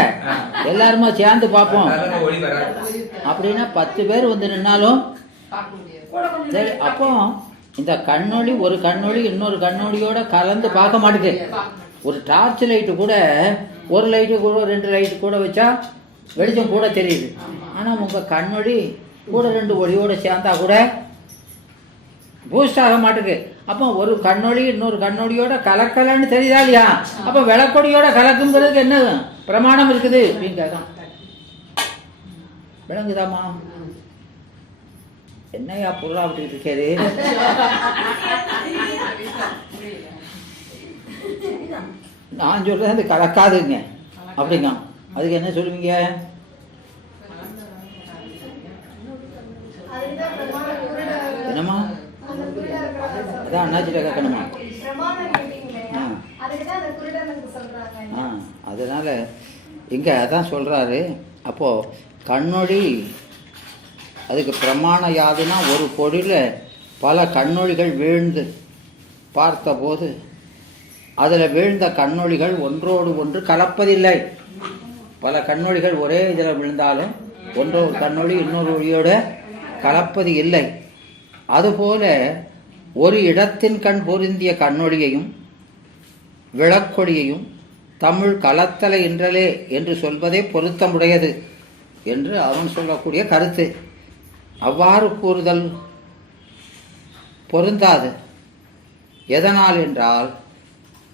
எல்லாருமா சேர்ந்து பார்ப்போம் அப்படின்னா 10 பேர் வந்து நின்னாலும் சரி. அப்போ இந்த கண்ணொளி ஒரு கண்ணொளி இன்னொரு கண்ணொளியோட கலந்து பார்க்க மாட்டேங்குது. ஒரு டார்ச் லைட்டு கூட ஒரு லைட்டு கூட 2 லைட்டு கூட வச்சா வெளிச்சம் கூட தெரியுது. ஆனால் உங்கள் கண்ணொளி கூட 2 ஒளியோடு சேர்ந்தா கூட பூஸ்ட் ஆக மாட்டுக்கு. அப்போ ஒரு கண்ணொளி இன்னொரு கண்ணொளியோட கலக்கலன்னு தெரியுதா இல்லையா? அப்போ விளக்கொடியோட கலக்குங்கிறதுக்கு என்ன பிரமாணம் இருக்குது அப்படின்னு கேட்கலாம். விளங்குதாமா? என்னையா பொருளா விட்டுட்டு இருக்காரு? நான் சொல்றது அது கலக்காதுங்க அப்படிங்க. அதுக்கு என்ன சொல்லுவீங்க? அதுக்குதான் பிரமாணம் குருட என்னம்மா? அந்த குருடர் இருக்கிறத அதான் அண்ணாச்சிட்ட கேட்கணுமா? பிரமாணம் கேட்டீங்களே, அதுக்குதான் அந்த குருடனுக்கு சொல்றாங்க. அதனால இங்க அதான் சொல்றாரு. அப்போ கண்ணொளி அதுக்கு பிரமாண யாதுன்னா ஒரு பொருள பல கண்ணொளிகள் வீழ்ந்து பார்த்தபோது அதில் வீழ்ந்த கண்ணொளிகள் ஒன்றோடு ஒன்று கலப்பதில்லை. பல கண்ணொளிகள் ஒரே இதில் விழுந்தாலும் ஒன்றொரு கண்ணொளி இன்னொரு ஒளியோட கலப்பது இல்லை. அதுபோல ஒரு இடத்தின் கண் பொருந்திய கண்ணொளியையும் விளக்கொடியையும் தமிழ் கலத்தலை என்றலே என்று சொல்வதே பொருத்தமுடையது என்று அவன் சொல்லக்கூடிய கருத்து. அவ்வாறு கூறுதல் பொருந்தாது. எதனால் என்றால்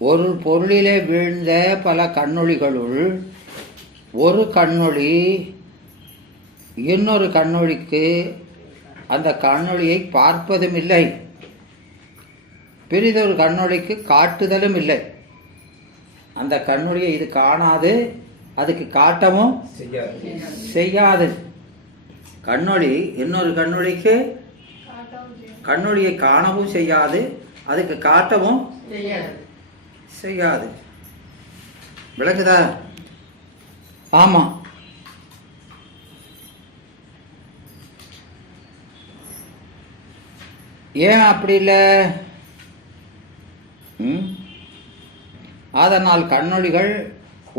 ஒரு பொருளிலே வீழ்ந்த பல கண்ணொளிகளுள் ஒரு கண்ணொளி இன்னொரு கண்ணொளிக்கு அந்த கண்ணொளியை பார்ப்பதும் இல்லை, பிறிதொரு கண்ணொளிக்கு காட்டுதலும் இல்லை. அந்த கண்ணொளியை இது காணாது, அதுக்கு காட்டவும் செய்யாது. கண்ணொளி இன்னொரு கண்ணொளிக்கு கண்ணொளியை காணவும் செய்யாது, அதுக்கு காட்டவும் செய்யாது. விளக்குதா? ஆமா. ஏன் அப்படி இல்லை? அதனால் கண்ணொளிகள்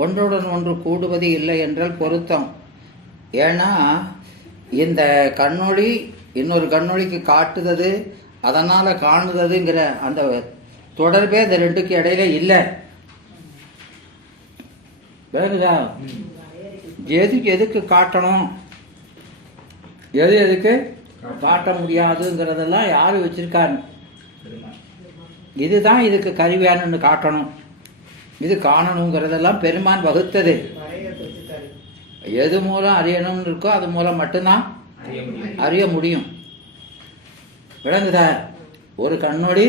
ஒன்றுடன் ஒன்று கூடுவது இல்லை என்றால் பொருத்தம். ஏன்னா இந்த கண்ணொளி இன்னொரு கண்ணொளிக்கு காட்டுறது, அதனால் காணுததுங்கிற அந்த தொடர்பே இந்த ரெண்டுக்கு இடையில இல்லை. விளங்குதா? எதுக்கு காட்டணும், எதுக்கு காட்ட முடியாதுங்கிறதெல்லாம் யாரு வச்சிருக்காங்க? இதுதான் இதுக்கு கருவியானு காட்டணும், இது காணணுங்கிறதெல்லாம் பெருமான் வகுத்தது. எது மூலம் அறியணும்னு இருக்கோ அது மூலம் மட்டும்தான் அறிய முடியும். விளங்குதா? ஒரு கண்ணொளி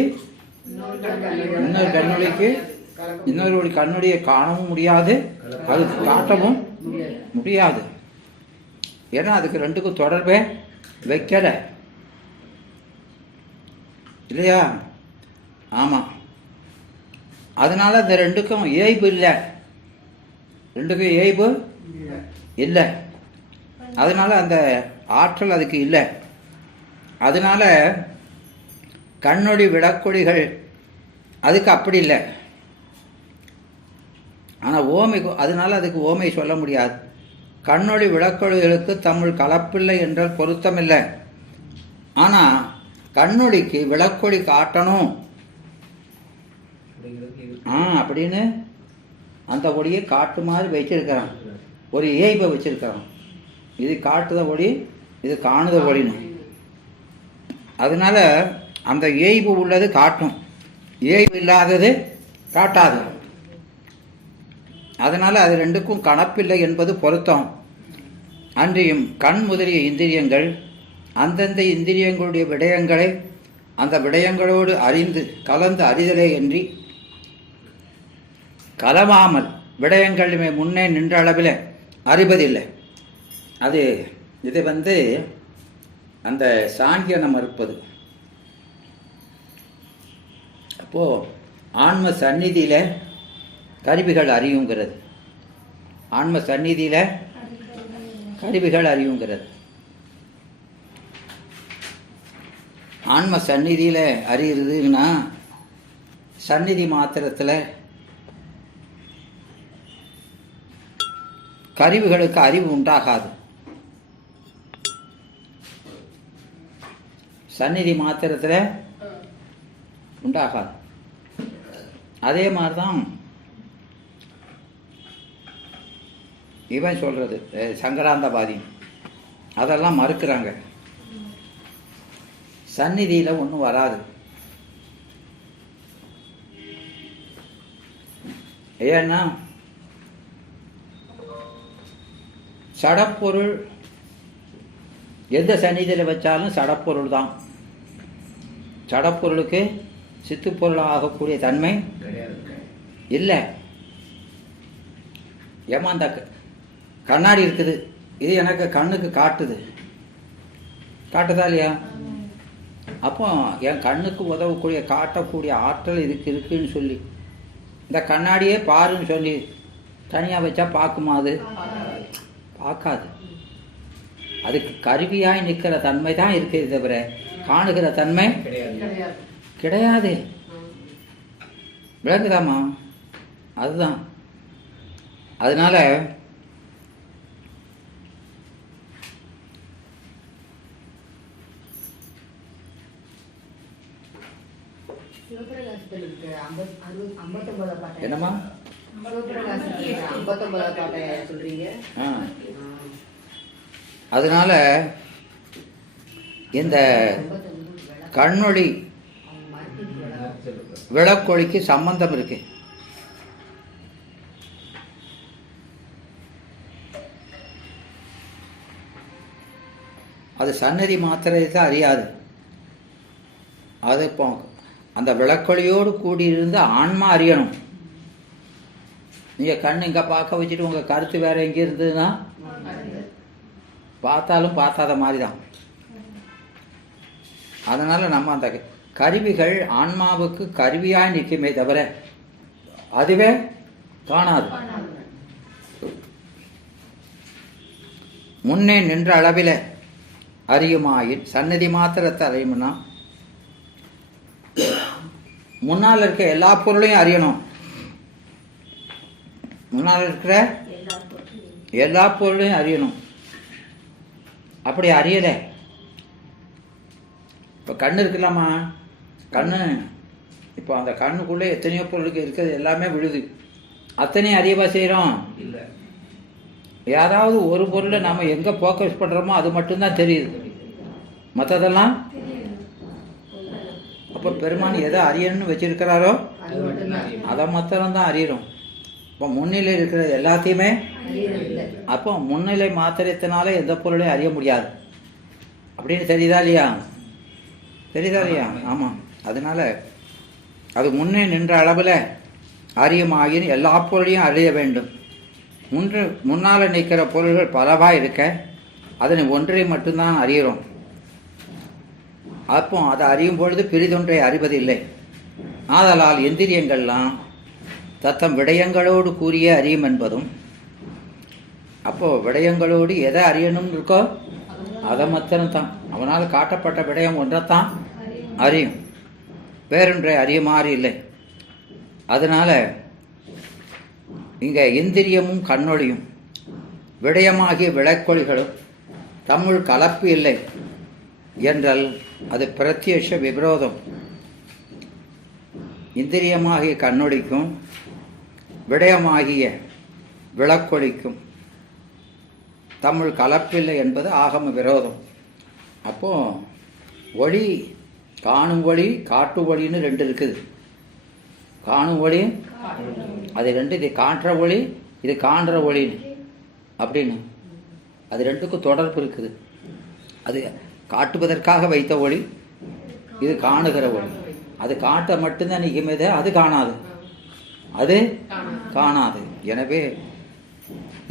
இன்னொரு கண்ணொளிக்கு இன்னொரு கண்ணொளியை காணவும் முடியாது, அது காட்டவும் முடியாது. ஏன்னா அதுக்கு ரெண்டுக்கும் தொடர்பே வைக்கல இல்லையா? ஆமாம். அதனால இந்த ரெண்டுக்கும் இயைபு இல்லை, ரெண்டுக்கும் இயைபு இல்லை. அதனால அந்த ஆற்றல் அதுக்கு இல்லை. அதனால கண்ணொளி விளக்கொடிகள் அதுக்கு அப்படி இல்லை. ஆனால் ஓமை, அதனால அதுக்கு ஓமை சொல்ல முடியாது. கண்ணொளி விளக்கொடிகளுக்கு தமிழ் கலப்பில்லை என்றால் பொருத்தமில்லை. ஆனால் கண்ணொளிக்கு விளக்கொடி காட்டணும் அப்படின்னு அந்த ஒளியை காட்டுமாறு வச்சிருக்கிறான், ஒரு இயைபை வச்சிருக்கிறான். இது காட்டுத ஒளி, இது காணுத ஒளின்னு. அதனால அந்த இயைபு உள்ளது காட்டும், இயைபு இல்லாதது காட்டாது. அதனால அது ரெண்டுக்கும் கணப்பில்லை என்பது பொருத்தம். அன்றியும் கண் முதலிய இந்திரியங்கள் அந்தந்த இந்திரியங்களுடைய விடயங்களை அந்த விடயங்களோடு அறிந்து கலந்து அறிதலே என்று கலவாமல் விடயங்களுமே முன்னே நின்ற அளவில் அறிவதில்லை. அது இது அந்த சாங்கியனம் மறுப்பது. அப்போது ஆன்ம சந்நிதியில் கருவிகள் அறியுங்கிறது, ஆன்ம சந்நிதியில் கருவிகள் அறியுங்கிறது. ஆன்ம சந்நிதியில் அறியுறதுன்னா சந்நிதி மாத்திரத்தில் கருவிகளுக்கு அறிவு உண்டாகாது. சந்நிதி மாத்திரத்தில் உண்டாகாது. அதே மாதிரி தான் இவன் சொல்கிறது சங்கராந்தவாதி, அதெல்லாம் மறுக்கிறாங்க. சந்நிதியில் ஒன்றும் வராது. ஏன்னா சடப்பொருள் எந்த சந்நிதியில் வச்சாலும் சடப்பொருள் தான். சடப்பொருளுக்கு சித்துப்பொருள் ஆகக்கூடிய தன்மை இல்லை. ஏமா அந்த கண்ணாடி இருக்குது, இது எனக்கு கண்ணுக்கு காட்டுதா இல்லையா? அப்போ என் கண்ணுக்கு உதவக்கூடிய காட்டக்கூடிய ஆற்றல் இதுக்கு இருக்குன்னு சொல்லி இந்த கண்ணாடியே பாருன்னு சொல்லி தனியாக வச்சா பார்க்குமா? அது பார்க்காது. அதுக்கு கருவியாய் நிற்கிற தன்மை தான் இருக்குது, தவிர காணுகிற தன்மை கிடையாது. விளங்குதாமா? அதுதான். அதனால என்னம்மா சொல்றீங்க? அதனால இந்த கண்ணொளி விளக்கொளிக்கு சம்பந்தம் இருக்கு. அது சன்னதி மாத்திரத்தை அறியாது. அது இப்போ அந்த விளக்கொளியோடு கூடியிருந்து ஆன்மா அறியணும். நீங்கள் கண் இங்கே பார்க்க வச்சுட்டு உங்கள் கருத்து வேற எங்கே இருந்ததுன்னா பார்த்தாலும் பார்த்தாத மாதிரி தான். அதனால் நம்ம அந்த கருவிகள் ஆன்மாவுக்கு கருவியாய் நிற்குமே தவிர அதுவே காணாது. முன்னே நின்ற அளவில் அறியுமாயின் சன்னதி மாத்திரத்தை அறியும்னா முன்னால் இருக்க எல்லா பொருளையும் அறியணும். முன்னால் இருக்கிற எல்லா பொருளையும் அறியணும். அப்படி அறியலை. இப்போ கண்ணு இருக்குல்லாமா, கண்ணு இப்போ அந்த கண்ணுக்குள்ளே எத்தனையோ பொருளுக்கு இருக்கிறது எல்லாமே விழுது. அத்தனையும் அறியவா செய்கிறோம்? இல்லை. ஏதாவது ஒரு பொருளை நம்ம எங்கே ஃபோக்கஸ் பண்ணுறோமோ அது மட்டும்தான் தெரியுது, மற்றதெல்லாம். அப்போ பெருமான் எதை அறியணும்னு வச்சிருக்கிறாரோ அதை மாத்திரம்தான் அறியணும். இப்போ முன்னிலை இருக்கிறது எல்லாத்தையுமே அப்போ முன்னிலை மாத்திரத்தினால எந்த பொருளையும் அறிய முடியாது அப்படின்னு தெரியுதா இல்லையா? தெரியுதா இல்லையா? ஆமாம். அதனால அது முன்னே நின்ற அளவில் அறியுமாயின் எல்லா பொருளையும் அறிய வேண்டும். முன்னால் நிற்கிற பொருள்கள் பலவாக இருக்க அதனை ஒன்றை மட்டும்தான் அறிகிறோம். அப்போ அதை அறியும் பொழுது பிரிதொன்றை அறிவதில்லை. ஆதலால் எந்திரியங்கள்லாம் தத்தம் விடயங்களோடு கூறிய அறியும் என்பதும், அப்போது விடயங்களோடு எதை அறியணும்னு இருக்கோ அதை மாத்திரம்தான். அவனால் காட்டப்பட்ட விடயம் ஒன்றைத்தான் அறியும், வேறொன்றை அறியுமாறு இல்லை. அதனால் இங்கே இந்திரியமும் கண்ணொளியும் விடயமாகிய விளக்கொளிகளும் தமிழ் கலப்பு இல்லை என்றால் அது பிரத்யட்ச விரோதம். இந்திரியமாகிய கண்ணொளிக்கும் விடயமாகிய விளக்கொளிக்கும் தமிழ் கலப்பில்லை என்பது ஆகம விரோதம். அப்போது ஒளி, காணும் ஒளி காட்டு ஒளின்னு ரெண்டு இருக்குது. காணும் ஒளி அது ரெண்டு, இது காட்டுற ஒளி இது காண்ற ஒளின்னு அப்படின்னு அது ரெண்டுக்கும் தொடர்பு இருக்குது. அது காட்டுவதற்காக வைத்த ஒளி, இது காணுகிற ஒளி. அது காட்ட மட்டும்தான் நிற்குமே, அது காணாது, அது காணாது. எனவே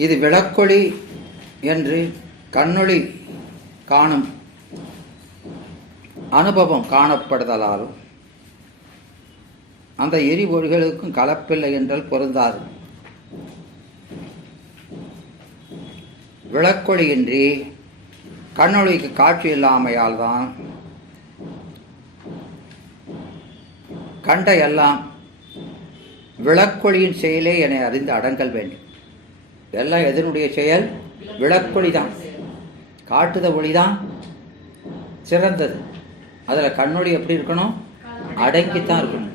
இது விளக்கொளி என்று கண்ணொளி காணும் அனுபவம் காணப்படுதலாலும் அந்த எரிபொறிகளுக்கும் கலப்பில்லை என்றால் பொருந்தாது. விளக்கொளியின்றி கண்ணொளிக்கு காட்சி இல்லாமையால் தான் கண்ட எல்லாம் விளக்கொளியின் செயலே என அறிந்து அடங்கல் வேண்டும். எல்லாம் எதனுடைய செயல்? விளக்கொளி தான். காட்டுத ஒளி தான் சிறந்தது. அதில் கண்ணொளி எப்படி இருக்கணும்? அடங்கித்தான் இருக்கணும்.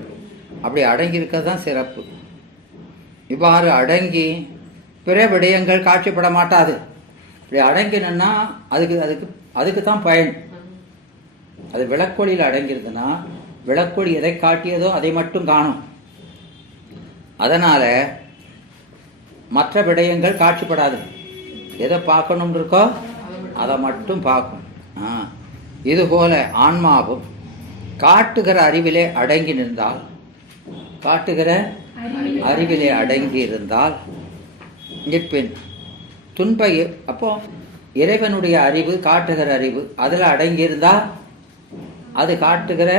அப்படி அடங்கி இருக்கிறது தான் சிறப்பு. இவ்வாறு அடங்கி பிற விடயங்கள் காட்சிப்பட மாட்டாது. இப்படி அடங்கினா அதுக்கு அதுக்கு அதுக்கு தான் பயன். அது விளக்கொளியில் அடங்கியிருதுன்னா விளக்கொளி எதை காட்டியதோ அதை மட்டும் காணும். அதனால் மற்ற விடயங்கள் காட்சிப்படாது. எதை பார்க்கணும்னு இருக்கோ அதை மட்டும் பார்க்கும். இதுபோல ஆன்மாவும் காட்டுகிற அறிவிலே அடங்கி நின்றால், காட்டுகிற அறிவிலே அடங்கி இருந்தால் நிற்பின் துன்ப. அப்போ இறைவனுடைய அறிவு, காட்டுகிற அறிவு அதில் அடங்கியிருந்தால் அது காட்டுகிற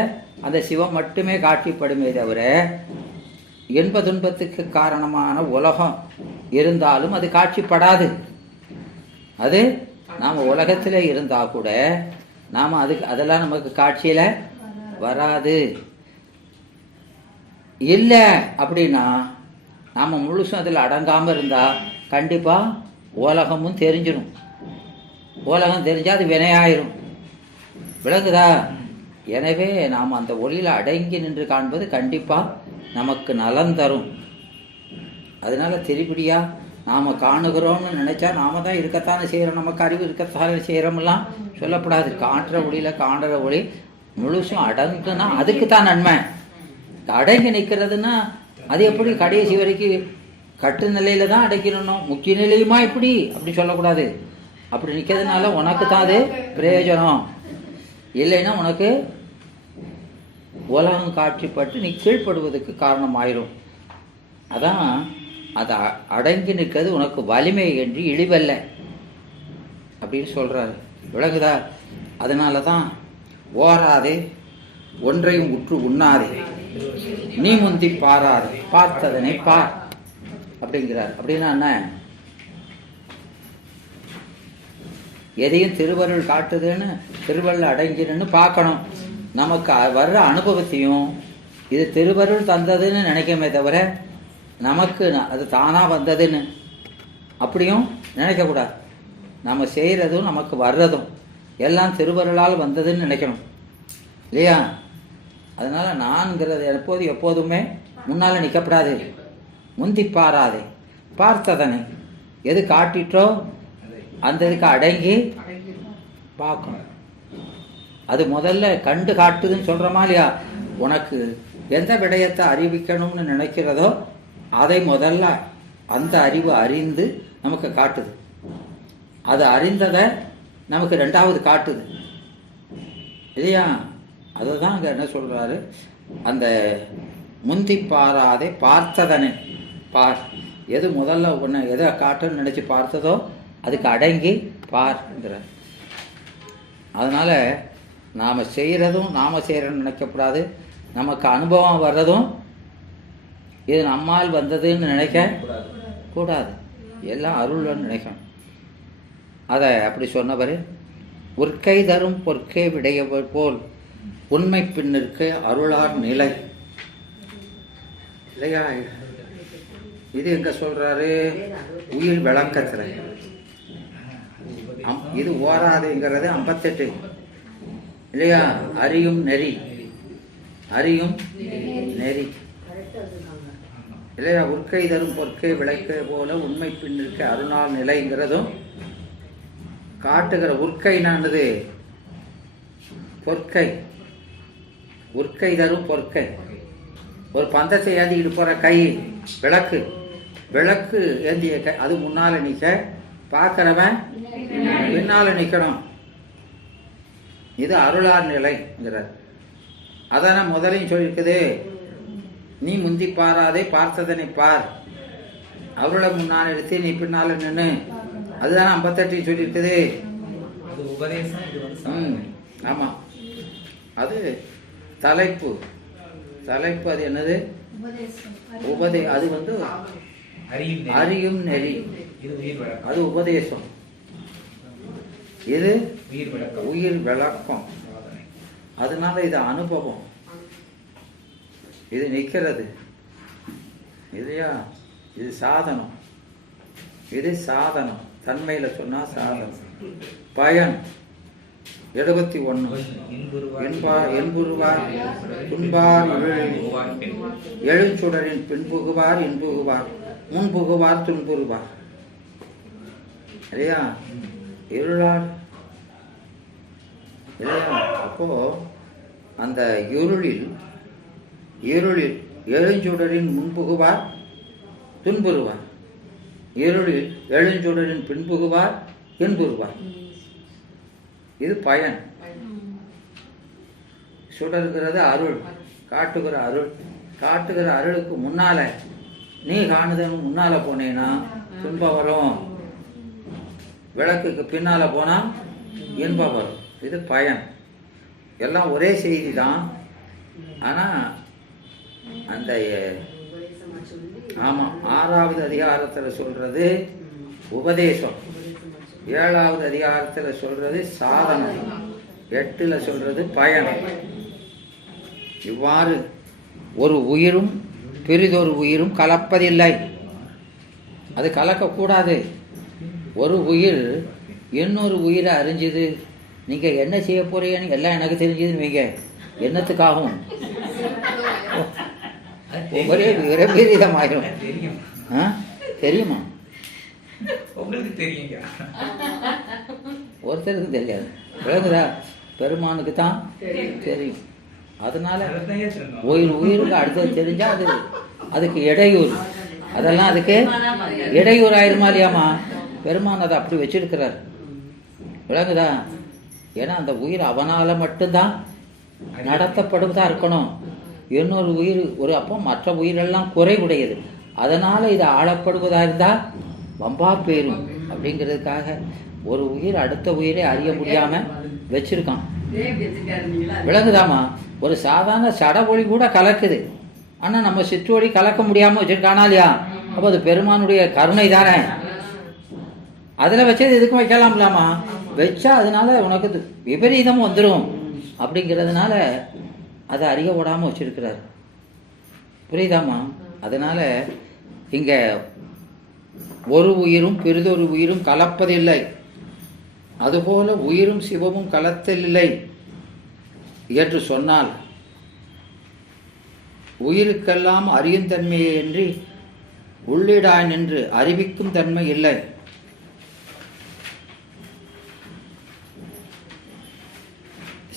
அந்த சிவம் மட்டுமே காட்சிப்படுமே தவிர இன்ப துன்பத்துக்கு காரணமான உலகம் இருந்தாலும் அது காட்சிப்படாது. அது நாம் உலகத்தில் இருந்தால் கூட நாம் அதெல்லாம் நமக்கு காட்சியில் வராது. இல்லை அப்படின்னா நாம் முழுசும் அதில் அடங்காமல் இருந்தால் கண்டிப்பாக உலகமும் தெரிஞ்சிடும். உலகம் தெரிஞ்சால் அது வினையாயிரும். விளங்குதா? எனவே நாம் அந்த ஒளியில் அடங்கி நின்று காண்பது கண்டிப்பாக நமக்கு நலன் தரும். அதனால திருப்படியாக நாம் காணுகிறோம்னு நினச்சா நாம தான் இருக்கத்தானே செய்கிறோம், நமக்கு அறிவு இருக்கத்தானே செய்கிறோம்லாம் சொல்லப்படாது. காட்டுற ஒளியில் காண்ற ஒளி முழுசும் அடங்குனா அதுக்கு தான் நன்மை. அடங்கி நிற்கிறதுனா அது எப்படி கடைசி வரைக்கும் கட்டு நிலையில தான் அடைக்கணும், முக்கிய நிலையுமா இப்படி அப்படி சொல்லக்கூடாது. அப்படி நிற்கிறதுனால உனக்கு தான் அது பிரயோஜனம். இல்லைன்னா உனக்கு உலகம் காட்சிப்பட்டு நீ கீழ்ப்படுவதற்கு காரணமாயிரும். அதான் அதை அடங்கி நிற்கிறது உனக்கு வலிமை என்று இழிவல்ல அப்படின்னு சொல்கிறாரு. விளங்குதா? அதனால தான் ஓராதே ஒன்றையும் உற்று உண்ணாதே, நீ முந்தி பாராதே பார்த்ததனை பார் அப்படிங்கிறார். அப்படின்னா என்ன? எதையும் திருவருள் காட்டுதுன்னு திருவருள் அடங்கினு பார்க்கணும். நமக்கு வர்ற அனுபவத்தையும் இது திருவருள் தந்ததுன்னு நினைக்கமே தவிர நமக்கு அது தானாக வந்ததுன்னு அப்படியும் நினைக்கக்கூடாது. நம்ம செய்கிறதும் நமக்கு வர்றதும் எல்லாம் திருவருளால் வந்ததுன்னு நினைக்கணும் இல்லையா? அதனால் நான்கிறது எப்போதுமே முன்னால் நிற்கப்படாது. முந்தி பாராதே பார்த்ததனை எது காட்டிட்டோ அந்த இதுக்கு அடங்கி பார்க்கணும். அது முதல்ல கண்டு காட்டுதுன்னு சொல்கிறோமா இல்லையா? உனக்கு எந்த விடயத்தை அறிவிக்கணும்னு நினைக்கிறதோ அதை முதல்ல அந்த அறிவு அறிந்து நமக்கு காட்டுது. அது அறிந்ததை நமக்கு ரெண்டாவது காட்டுது இல்லையா? அதை தான் அங்கே என்ன சொல்கிறாரு, அந்த முந்தி பாராதே பார்த்ததனை பார். எது முதல்ல ஒன்று எதை காட்டுன்னு நினச்சி பார்த்ததோ அதுக்கு அடங்கி பார்ங்கிறார். அதனால் நாம் செய்கிறதும் நாம் செய்கிறோன்னு நினைக்கக்கூடாது. நமக்கு அனுபவம் வர்றதும் இது நம்மால் வந்ததுன்னு நினைக்க கூடாது. எல்லாம் அருள்னு நினைக்கணும். அதை அப்படி சொன்னவர், உற்கை தரும் பொற்கை விடையவர் போல் உண்மை பின்னிற்கு அருளார் நிலை இல்லையா? இது எங்க சொல்றாரு? உயிர் விளக்கத்தில். இது ஓராதுங்கிறது 58 இல்லையா? அறியும் நெறி, அறியும் நெறி இல்லையா? உற்கை தரும் பொற்கை விளக்க போல உண்மை பின்னிற்கு அருளார் நிலைங்கிறதும் காட்டுகிற. உற்கைனானது பொற்கை, உற்கை தரும் பொற்கை. ஒரு பந்தத்தை ஏந்திக்கிட்டு போகிற கை விளக்கு, விளக்கு ஏந்திய கை அது முன்னால் நிற்க, பார்க்குறவன் பின்னால் நிற்கணும். இது அருளார் நிலைங்கிறார். அதான முதலையும் சொல்லியிருக்குது, நீ முந்தி பாராதே பார்த்ததனை பார், அவளை முன்னால் எடுத்து நீ பின்னால் நின்று. அதுதானே 58 சொல்லியிருக்குது. ஆமாம், அது தலைப்பு. தலைப்பு அது என்னது? அது வந்து அறியும் நெறி, அது உபதேசம். இது உயிர் விளக்கம். அதனால இது அனுபவம், இது நிற்கிறது இல்லையா? இது சாதனம், இது சாதனம். தன்மையில் சொன்னால் சாதனம். பயன் 71 என்புருவார் துன்பார் எழுச்சுடரின் பின்புகுவார் இன்புகுவார் முன்புகுவார் துன்புறுவார் இல்லையா? இருளார் இல்லையா? அப்போ அந்த இருளில் எழுஞ்சுடரின் முன்புகுவார் துன்புறுவார், இருளில் எழுஞ்சுடரின் பின்புகுவார் என்புறுவார். இது பயன். சுடர்கிறது அருள், காட்டுகிற அருள். காட்டுகிற அருளுக்கு முன்னால நீ காணுதல் முன்னால போனேன்னா துன்பம் வரும், விளக்குக்கு பின்னால போனா இன்பம் வரும். இது பயன். எல்லாம் ஒரே செய்தி தான். ஆனால் அந்த ஆமாம் 6வது அதிகாரத்தில் சொல்றது உபதேசம், 7வது அதிகாரத்தில் சொல்றது சாதனம், 8ல் சொல்றது பயன். இவ்வாறு ஒரு உயிரும் பெரிதொரு உயிரும் கலப்பதில்லை. அது கலக்கக்கூடாது. ஒரு உயிர் இன்னொரு உயிரை அறிஞ்சுது, நீங்கள் என்ன செய்ய போறீங்கன்னு எல்லாம் எனக்கு தெரிஞ்சதுன்னு வைங்க, என்னத்துக்காகும் ஒரே விபரீதமாயிரும். தெரியுமா? உங்களுக்கு தெரியுங்க, ஒருத்தருக்கு தெரியாது. விளங்குதா? பெருமானுக்கு தான் தெரியும். அதனால உயிருக்கு அடுத்தது தெரிஞ்சா அதுக்கு இடையூறு, அதெல்லாம் அதுக்கு இடையூறு ஆயிருமா இல்லையாமா? பெருமான் அதை அப்படி வச்சிருக்கிறார். விளங்குதா? ஏன்னா அந்த உயிர் அவனால மட்டும்தான் நடத்தப்படுவதா இருக்கணும். இன்னொரு உயிர் ஒரு அப்போ மற்ற உயிரெல்லாம் குறைவுடையது, அதனால இது ஆளப்படுவதா இருந்தா வம்பா பேரும் அப்படிங்கிறதுக்காக ஒரு உயிர் அடுத்த உயிரை அறிய முடியாம வச்சிருக்கான். விளங்குதாமா? ஒரு சாதாரண சட ஒளி கூட கலக்குது, ஆனா நம்ம சிற்றொளி கலக்க முடியாம வச்சிருக்கானா இல்லையா? அப்போ அது பெருமானுடைய கருணை தானே. அதுல வச்சது எதுக்கும் வைக்கலாம்லாமா? வச்சா அதனால உனக்கு விபரீதம் வந்துடும் அப்படிங்கிறதுனால அதை அறிய விடாம வச்சிருக்கிறார். புரியுதாமா? அதனால இங்க ஒரு உயிரும் பெரிதொரு உயிரும் கலப்பதில்லை, அதுபோல உயிரும் சிவமும் கலத்தலில்லை என்று சொன்னால் உயிருக்கெல்லாம் அறியும் தன்மையை என்று உள்ளிடாய் நின்று அறிவிக்கும் தன்மை இல்லை.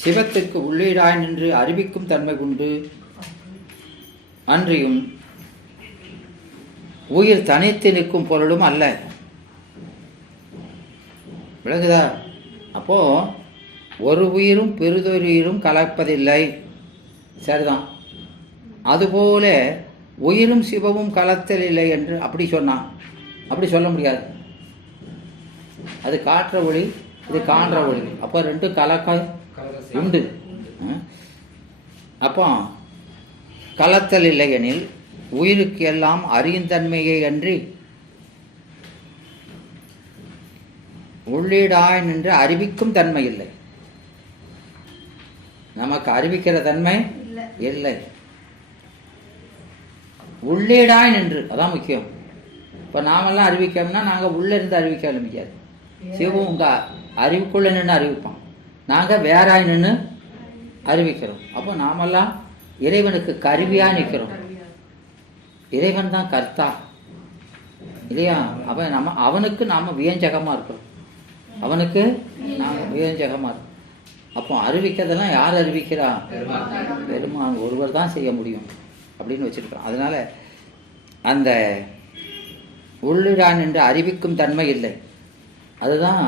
சிவத்துக்கு உள்ளீடாய் நின்று அறிவிக்கும் தன்மை உண்டு. அன்றியும் உயிர் தனித்து நிற்கும் பொருளும் அல்ல. விளங்குதா? அப்போ ஒரு உயிரும் பெரிதொரு உயிரும் கலப்பதில்லை, சரிதான். அதுபோல உயிரும் சிவமும் கலத்தல் இல்லை என்று அப்படி சொன்னான். அப்படி சொல்ல முடியாது. அது காற்ற ஒளி, இது காண்ற ஒளி. அப்போ ரெண்டும் கலக்க உண்டு. அப்போ கலத்தல் இல்லை எனில் உயிருக்கு எல்லாம் அறியுந்தன்மையை அன்றி உள்ளீடாய் நின்று அறிவிக்கும் தன்மை இல்லை. நமக்கு அறிவிக்கிற தன்மை இல்லை. உள்ளீடாய் நின்று, அதான் முக்கியம். இப்போ நாமெல்லாம் அறிவிக்கோம்னா நாங்கள் உள்ளே இருந்து அறிவிக்க ஆரம்பிக்காது. சிவம் உங்க அறிவுக்குள்ள நின்று அறிவிப்பான், நாங்கள் வேறாய் நின்று அறிவிக்கிறோம். அப்போ நாமெல்லாம் இறைவனுக்கு கருவியாக நிற்கிறோம். இறைவன் தான் கர்த்தா இல்லையா? அவனுக்கு நாம் வியஞ்சகமாக இருக்கிறோம், அவனுக்கு நாம் வியஞ்சகமாக இருக்கோம். அப்போ அறிவிக்கிறதெல்லாம் யார் அறிவிக்கிறா? பெருமான் ஒருவர் தான் செய்ய முடியும் அப்படின்னு வச்சிருக்கிறோம். அதனால அந்த உள்ளிடான் என்று அறிவிக்கும் தன்மை இல்லை. அதுதான்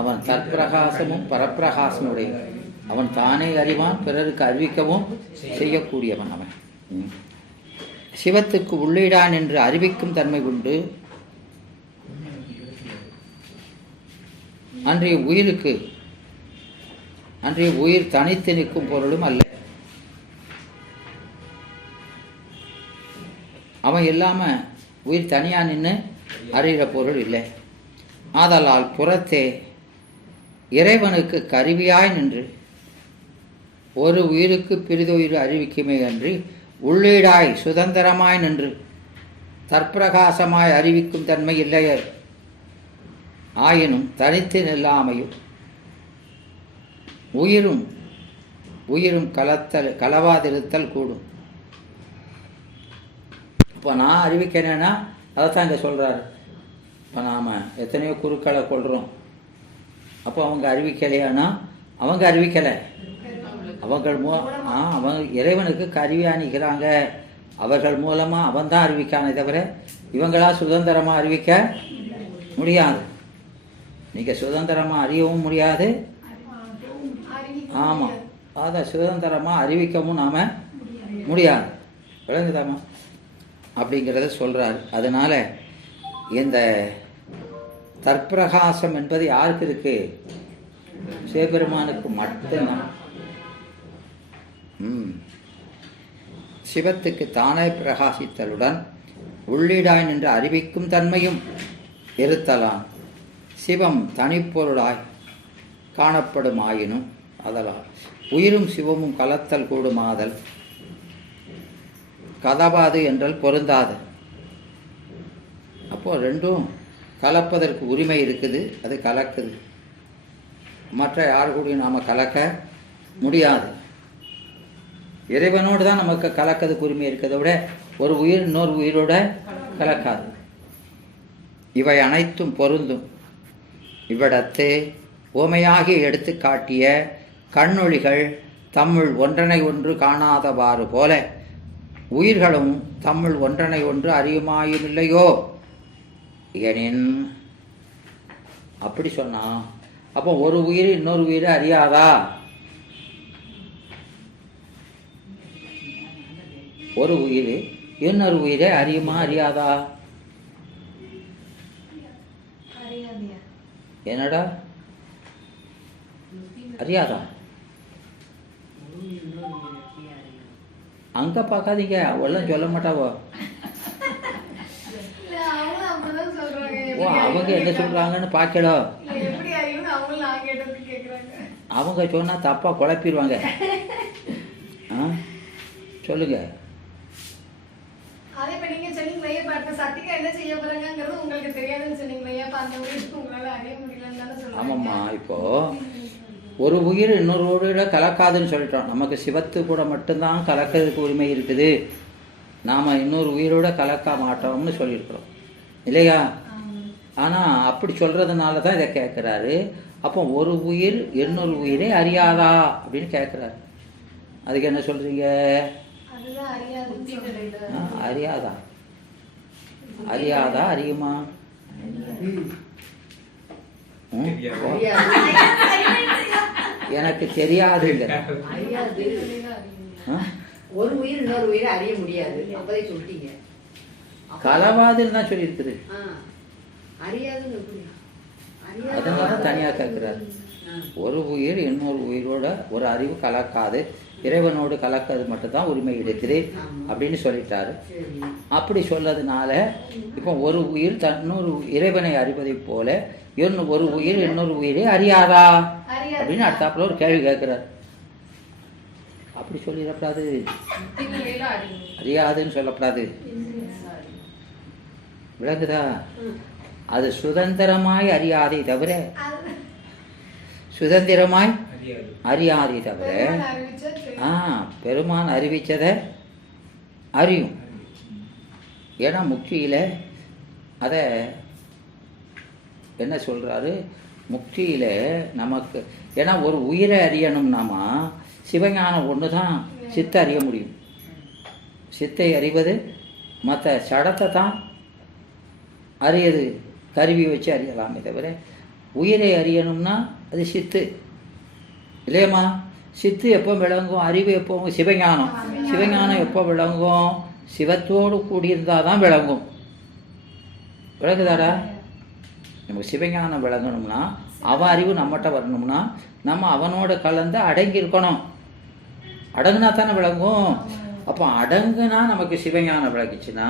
அவன் தற்பிரகாசமும் பரப்பிரகாசமும் உடையவன். அவன் தானே அறிவான், பிறருக்கு அறிவிக்கவும் செய்யக்கூடியவன் அவன். சிவத்துக்கு உள்ளிடான் என்று அறிவிக்கும் தன்மை உண்டு. அன்றைய உயிர் தனித்து நிற்கும் பொருளும் அல்ல. அவன் இல்லாம உயிர் தனியா நின்று அறிகிற பொருள் இல்லை. ஆதலால் புறத்தே இறைவனுக்கு கருவியாய் நின்று ஒரு உயிருக்கு பிரிதொயிர் அறிவிக்குமே அன்றி உள்ளீடாய் சுதந்திரமாய் நின்று தற்பிரகாசமாய் அறிவிக்கும் தன்மை இல்லையே. ஆயினும் தனித்து நில்லாமையும் உயிரும் கலவாதிருத்தல் கூடும். இப்போ நான் அறிவிக்கிறேன்னா அதைத்தான் இங்கே சொல்கிறாரு. இப்போ நாம் எத்தனையோ குருக்களை கொள்கிறோம். அப்போ அவங்க அறிவிக்கலையானா அவங்க அறிவிக்கலை. அவங்கள் அவங்க இறைவனுக்கு கருவியாக நிற்கிறாங்க. அவர்கள் மூலமாக அவன் தான் அறிவிக்கானே தவிர இவங்களா சுதந்திரமாக அறிவிக்க முடியாது. நீங்கள் சுதந்திரமாக அறியவும் முடியாது. ஆமாம், அதை சுதந்திரமாக அறிவிக்கவும் நாம் முடியாது. விளங்குதாமா? அப்படிங்கிறத சொல்கிறார். அதனால் இந்த தற்பிரகாசம் என்பது யாருக்கு இருக்கு? சிவபெருமானுக்கு மட்டும்தான். சிவத்துக்கு தானே பிரகாசித்தலுடன் உள்ளீடாய் நின்று அறிவிக்கும் தன்மையும் இருத்தலாம். சிவம் தனிப்பொருளாய் காணப்படும் ஆயினும் அதலால் உயிரும் சிவமும் கலத்தல் கூடுமாதல் கதவாது என்றால் பொருந்தாது. அப்போது ரெண்டும் கலப்பதற்கு உரிமை இருக்குது, அது கலக்குது. மற்ற யார் கூடயும் நாம் கலக்க முடியாது. இறைவனோடு தான் நமக்கு கலக்கிறதுக்கு உரிமை இருக்கிறத விட ஒரு உயிர் இன்னொரு உயிரோட கலக்காது. இவை அனைத்தும் பொருந்தும். இவ்விடத்து ஓமையாகி எடுத்து காட்டிய கண்ணொளிகள் தம்முள் ஒன்றனை ஒன்று காணாதவாறு போல உயிர்களும் தம்முள் ஒன்றனை ஒன்று அறியுமாயுமில்லையோ எனின். அப்படி சொன்னா அப்போ ஒரு உயிர் இன்னொரு உயிரை அறியாதா? ஒரு உயிர் இன்னொரு உயிரை அறியுமா அறியாதா? என்னடா அறியாதா? அங்க பார்க்காதீங்க, அவெல்லாம் சொல்ல மாட்டாவோ. ஓ, அவங்க என்ன சொல்றாங்கன்னு பார்க்கணும். அவங்க சொன்னா தப்பா குழப்பிடுவாங்க. சொல்லுங்க. ஆமாம்மா, இப்போ ஒரு உயிர் இன்னொரு உயிரை கலக்காதுன்னு சொல்லிட்டோம். நமக்கு சிவத்து கூட மட்டும்தான் கலக்கிறதுக்கு உரிமை இருக்குது, நாம் இன்னொரு உயிரோட கலக்க மாட்டோம்னு சொல்லியிருக்கிறோம் இல்லையா? ஆனால் அப்படி சொல்கிறதுனால தான் இதை கேட்குறாரு. அப்போ ஒரு உயிர் இன்னொரு உயிரை அறியாதா அப்படின்னு கேட்குறாரு. அதுக்கு என்ன சொல்கிறீங்க? அறியாதா? அறியாதா அறியுமா? எனக்கு தெரியாது. ஒரு உயிர் இன்னொரு உயிரை அறிய முடியாது, அப்பதே சொல்லிட்டீங்க. கலவாதுன்னு தான் சொல்லியிருக்குது. அறியாதுன்னு அதனால தனியாக கேட்குறாரு. ஒரு உயிர் இன்னொரு உயிரோட ஒரு அறிவு கலக்காது, இறைவனோடு கலக்கிறது மட்டும்தான் உரிமை இருக்குது அப்படின்னு சொல்லிட்டாரு. அப்படி சொல்லதுனால இப்போ ஒரு உயிர் தன்னொரு இறைவனை அறிவதை போல ஒரு உயிர் இன்னொரு உயிரை அறியாதா அப்படின்னு அடுத்தாப்புல ஒரு கேள்வி கேட்கிறார். அப்படி சொல்லிடக்கூடாது, அறியாதுன்னு சொல்லக்கூடாது. விளக்குதா? அது சுதந்திரமாய் அறியாதே தவிர சுதந்திரமாய் அறியாதே தவிர பெருமான் அறிவிச்சதை அறியும். ஏன்னா முக்தியில் அதை என்ன சொல்கிறாரு? முக்தியில் நமக்கு ஏன்னா ஒரு உயிரை அறியணும்னாமா சிவஞானம் ஒன்று தான் சித்தை அறிய முடியும். சித்தை அறிவது மற்ற சடத்தை தான் அறியது, கருவி வச்சு அறியலாமே தவிர உயிரை அறியணும்னா அது சித்து இல்லையம்மா? சித்து எப்போ விளங்கும்? அறிவு எப்போ? சிவஞானம். சிவஞானம் எப்போ விளங்கும்? சிவத்தோடு கூடியிருந்தால் தான் விளங்கும். விளங்குதாடா? நமக்கு சிவஞானம் விளங்கணும்னா அவன் அறிவு நம்மகிட்ட வரணும்னா நம்ம அவனோட கலந்து அடங்கி இருக்கணும். அடங்குனா தானே விளங்கும். அப்போ அடங்குனா நமக்கு சிவஞானம் விளங்குச்சுன்னா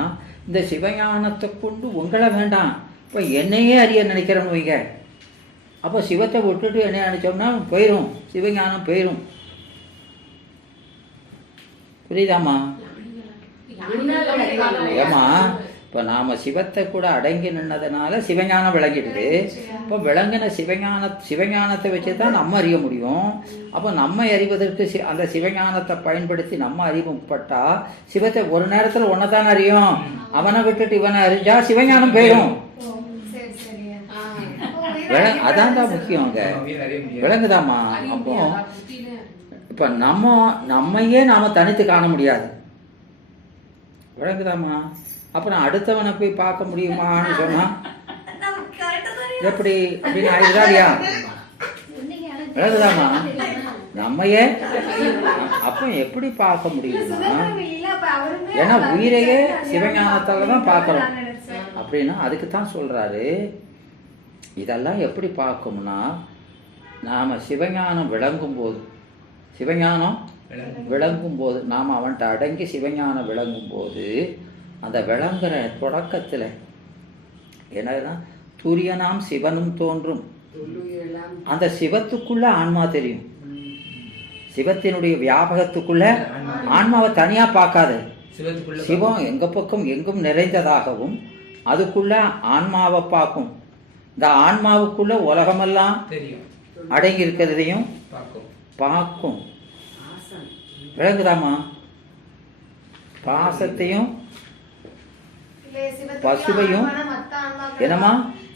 இந்த சிவஞானத்தை கொண்டு உங்களை வேண்டாம், இப்போ என்னையே அறிய நினைக்கிறேன்னு வைங்க. அப்போ சிவத்தை விட்டுட்டு என்ன நினைச்சோம்னா போயிடும், சிவஞானம் போயிடும். புரியுதாம்மா? ஏமா இப்போ நாம் சிவத்தை கூட அடங்கி நின்னதுனால சிவஞானம் விளங்கிடுது. இப்போ விளங்கின சிவஞானத்தை வச்சு தான் நம்ம அறிய முடியும். அப்போ நம்ம அறிவதற்கு அந்த சிவஞானத்தை பயன்படுத்தி நம்ம அறிவுப்பட்டா சிவத்தை ஒரு நேரத்தில் ஒன்றை தான் அறியும். அவனை விட்டுட்டு இவனை அறிஞ்சா சிவஞானம் போயிடும். அதான்டா முக்கியம் அங்க. நம்ம உயிர் நிறைய முடியாது. விளங்குதாம்மா? அறிய அப்போ முடியாதா? புத்தின்னு. இப்ப நம்மையே நாம தனித்து காண முடியாது. விளங்குதாம்மா? அப்புறம் அடுத்தவனை போய் பார்க்க முடியுமான்னு சொன்னா எப்படி அப்படின்னு ஆயிடுதா இல்லையா? விளங்குதாம்மா? நம்மையே அப்ப எப்படி பார்க்க முடியுமா? ஏன்னா உயிரையே சிவஞானத்தால தான் பார்க்கறோம். அப்படின்னா அதுக்கு தான் சொல்றாரு, இதெல்லாம் எப்படி பார்க்கும்னா நாம சிவஞானம் விளங்கும் போது, சிவஞானம் விளங்கும் போது, நாம் அவன்கிட்ட அடங்கி சிவஞானம் விளங்கும் போது, அந்த விளங்குற தொடக்கத்தில் என்னன்னா துரியனாம் சிவனும் தோன்றும். அந்த சிவத்துக்குள்ள ஆன்மா தெரியும். சிவத்தினுடைய வியாபகத்துக்குள்ள ஆன்மாவை தனியா பார்க்காது. சிவம் எங்க பக்கம் எங்கும் நிறைந்ததாகவும் அதுக்குள்ள ஆன்மாவை பார்க்கும். இந்த ஆன்மாவுக்குள்ள உலகமெல்லாம் அடங்கி இருக்கிறதையும் பார்க்கும். விளங்குதாமா? பாசத்தையும் பசுவையும் என்னமா?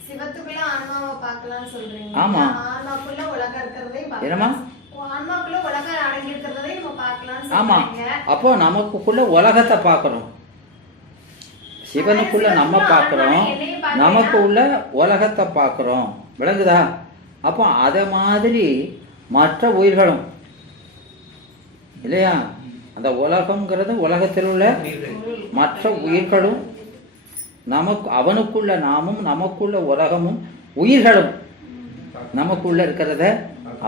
சிவத்துக்குள்ள ஆன்மாவை பார்க்கலாம்னு சொல்றீங்க. ஆமா. ஆன்மாக்குள்ள உலகம் இருக்கிறதை என்னமா? ஆன்மாக்குள்ள உலகம் அடங்கி இருக்கிறதை நம்ம பார்க்கலாம்னு ஆமா. அப்போ நமக்குள்ள உலகத்தை பார்க்கறோம். சிவனுக்குள்ள நம்ம பார்க்கறோம், நமக்கு உள்ள உலகத்தை பார்க்கறோம். விளங்குதா? அப்போ அத மாதிரி மற்ற உயிர்களும் இல்லையா? அந்த உலகம்ங்கிறது உலகத்தில் உள்ள மற்ற உயிர்களும் நமக்கு, அவனுக்குள்ள நாமும், நமக்குள்ள உலகமும் உயிர்களும் நமக்குள்ள இருக்கிறத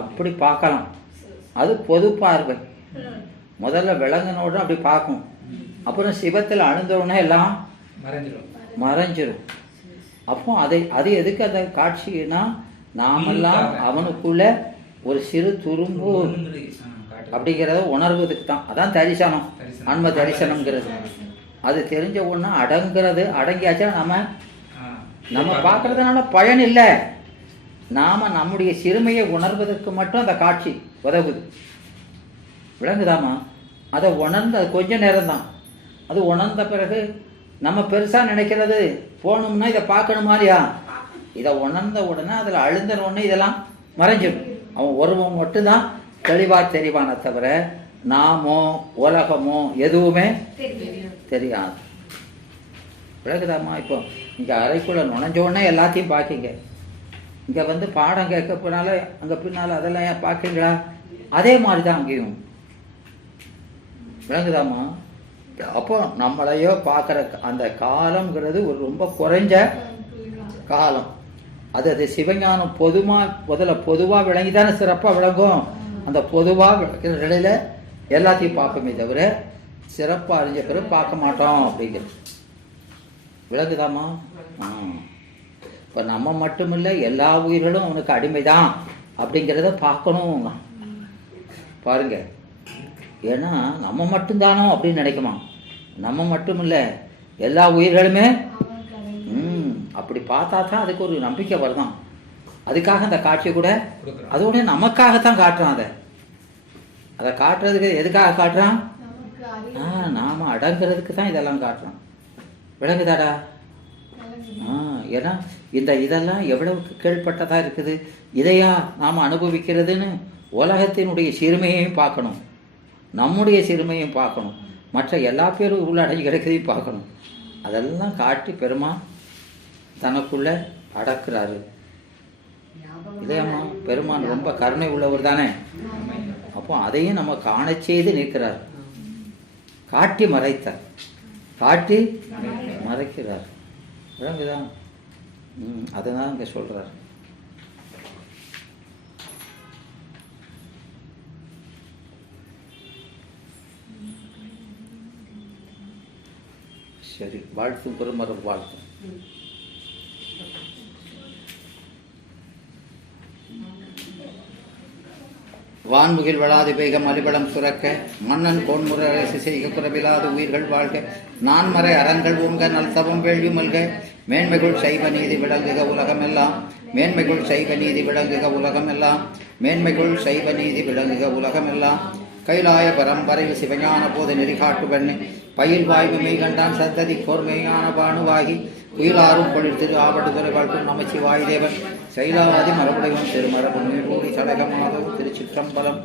அப்படி பார்க்கலாம். அது பொது பார்வை. முதல்ல விலங்கினோட அப்படி பார்க்கும். அப்புறம் சிவத்தில் அணுந்தவுடனே எல்லாம் மறைஞ்சிரும். அப்போ அது எதுக்கு அந்த காட்சினா, நாமெல்லாம் அவனுக்குள்ள ஒரு சிறு துரும்பு அப்படிங்கிறத உணர்வதுக்கு தான். அதான் தரிசனம், ஆன்ம தரிசனம்ங்கிறது. அது தெரிஞ்ச ஒண்ணு அடங்குறது, அடங்கியாச்சா நம்ம பார்க்கறதுனால பயன் இல்லை. நாம நம்முடைய சிறுமையை உணர்வதற்கு மட்டும் அந்த காட்சி உதவுது. விளங்குதாமா? அதை உணர்ந்து அது கொஞ்ச நேரம் தான். அது உணர்ந்த பிறகு நம்ம பெருசா நினைக்கிறது போகணும்னா இதை பார்க்கணுமா இல்லையா? இதை உணர்ந்த உடனே அதில் அழுந்தன உடனே இதெல்லாம் மறைஞ்சிடும். அவன் ஒருவன் மட்டும்தான் தெளிவா தெரிவான தவிர நாமோ உலகமோ எதுவுமே தெரியாது. விளக்குதாமா? இப்போ இங்கே அறைக்குள்ள நுழைஞ்ச உடனே எல்லாத்தையும் பார்க்கிங்க. இங்கே வந்து பாடம் கேட்க போனால அங்கே பின்னால் அதெல்லாம் ஏன் பார்க்கீங்களா? அதே மாதிரி தான் அங்கேயும். விளங்குதாமா? அப்போ நம்மளையோ பார்க்குற அந்த காலம்ங்கிறது ஒரு ரொம்ப குறைஞ்ச காலம். அது சிவஞானம் பொதுவாக விளங்கி தானே சிறப்பாக விளங்கும். அந்த பொதுவாக விளக்கிற நிலையில எல்லாத்தையும் பார்ப்போமே தவிர சிறப்பாக அறிஞ்ச பிறகு பார்க்க மாட்டோம் அப்படிங்கிறது. விளங்குதாமா? இப்போ நம்ம மட்டுமில்லை, எல்லா உயிர்களும் அவனுக்கு அடிமைதான் அப்படிங்கிறத பார்க்கணும். பாருங்க, ஏன்னா நம்ம மட்டும்தானோ அப்படின்னு நினைக்குமா? நம்ம மட்டும் இல்லை, எல்லா உயிர்களுமே அப்படி பார்த்தா தான் அதுக்கு ஒரு நம்பிக்கை வருதான். அதுக்காக அந்த காட்சியை கூட அதோட நமக்காகத்தான் காட்டுறான். அதை காட்டுறதுக்கு எதுக்காக காட்டுறான்? நாம அடங்குறதுக்கு தான் இதெல்லாம் காட்டுறான். விளங்குதாடா? ஏன்னா இதெல்லாம் எவ்வளவுக்கு கீழ்பட்டதா இருக்குது. இதையா நாம் அனுபவிக்கிறதுன்னு உலகத்தினுடைய சிறுமையையும் பார்க்கணும், நம்முடைய சிறுமையும் பார்க்கணும், மற்ற எல்லா பேரும் உள்ளடங்கி கிடைக்கிறதையும் பார்க்கணும். அதெல்லாம் காட்டி பெருமா தனக்குள்ள அடக்குறாரு. இல்லையாம்மா? பெருமான் ரொம்ப கருணை உள்ளவர் தானே. அப்போ அதையும் நம்ம காண செய்து நிற்கிறார். காட்டி மறைத்தார், காட்டி மறைக்கிறார். விளங்குதான்? அதுதான் இங்க சொல்றார். சரி, வாழ்த்தும் பெருமரம் வாழ்த்தும். வான்முகில் வளாது பெய்கம் அலிபலம் சுரக்க, மன்னன் கோன்முறை அரசு செய்க குறவிலாத உயிர்கள் வாழ்க, நான்மறை அறங்கள் ஓங்க, நல்தவம் வேள்வி மல்க, மேன்மைகுள் சைவ நீதி விளங்குக உலகமெல்லாம், மேன்மைகுள் சைவ நீதி விளங்குக உலகமெல்லாம், மேன்மைகுள் சைவ நீதி விளங்குக உலகமெல்லாம், கைலாய பரம்பரையில் சிவஞான போது நெறிகாட்டு பண்ணு பயில் வாய்வு மெய்கண்டான் சந்ததி கோர் மெய்ஞான பானுவாகி உயிலாரும் பொழில் திரு ஆபட்டுத்துறை வாழ்க்கும் நமச்சிவாய் தேவன் சைலாதி மரபுடையவன் திருமரபு நீரூடி சடகம் மாதவ் திருச்சிற்றம்பலம்.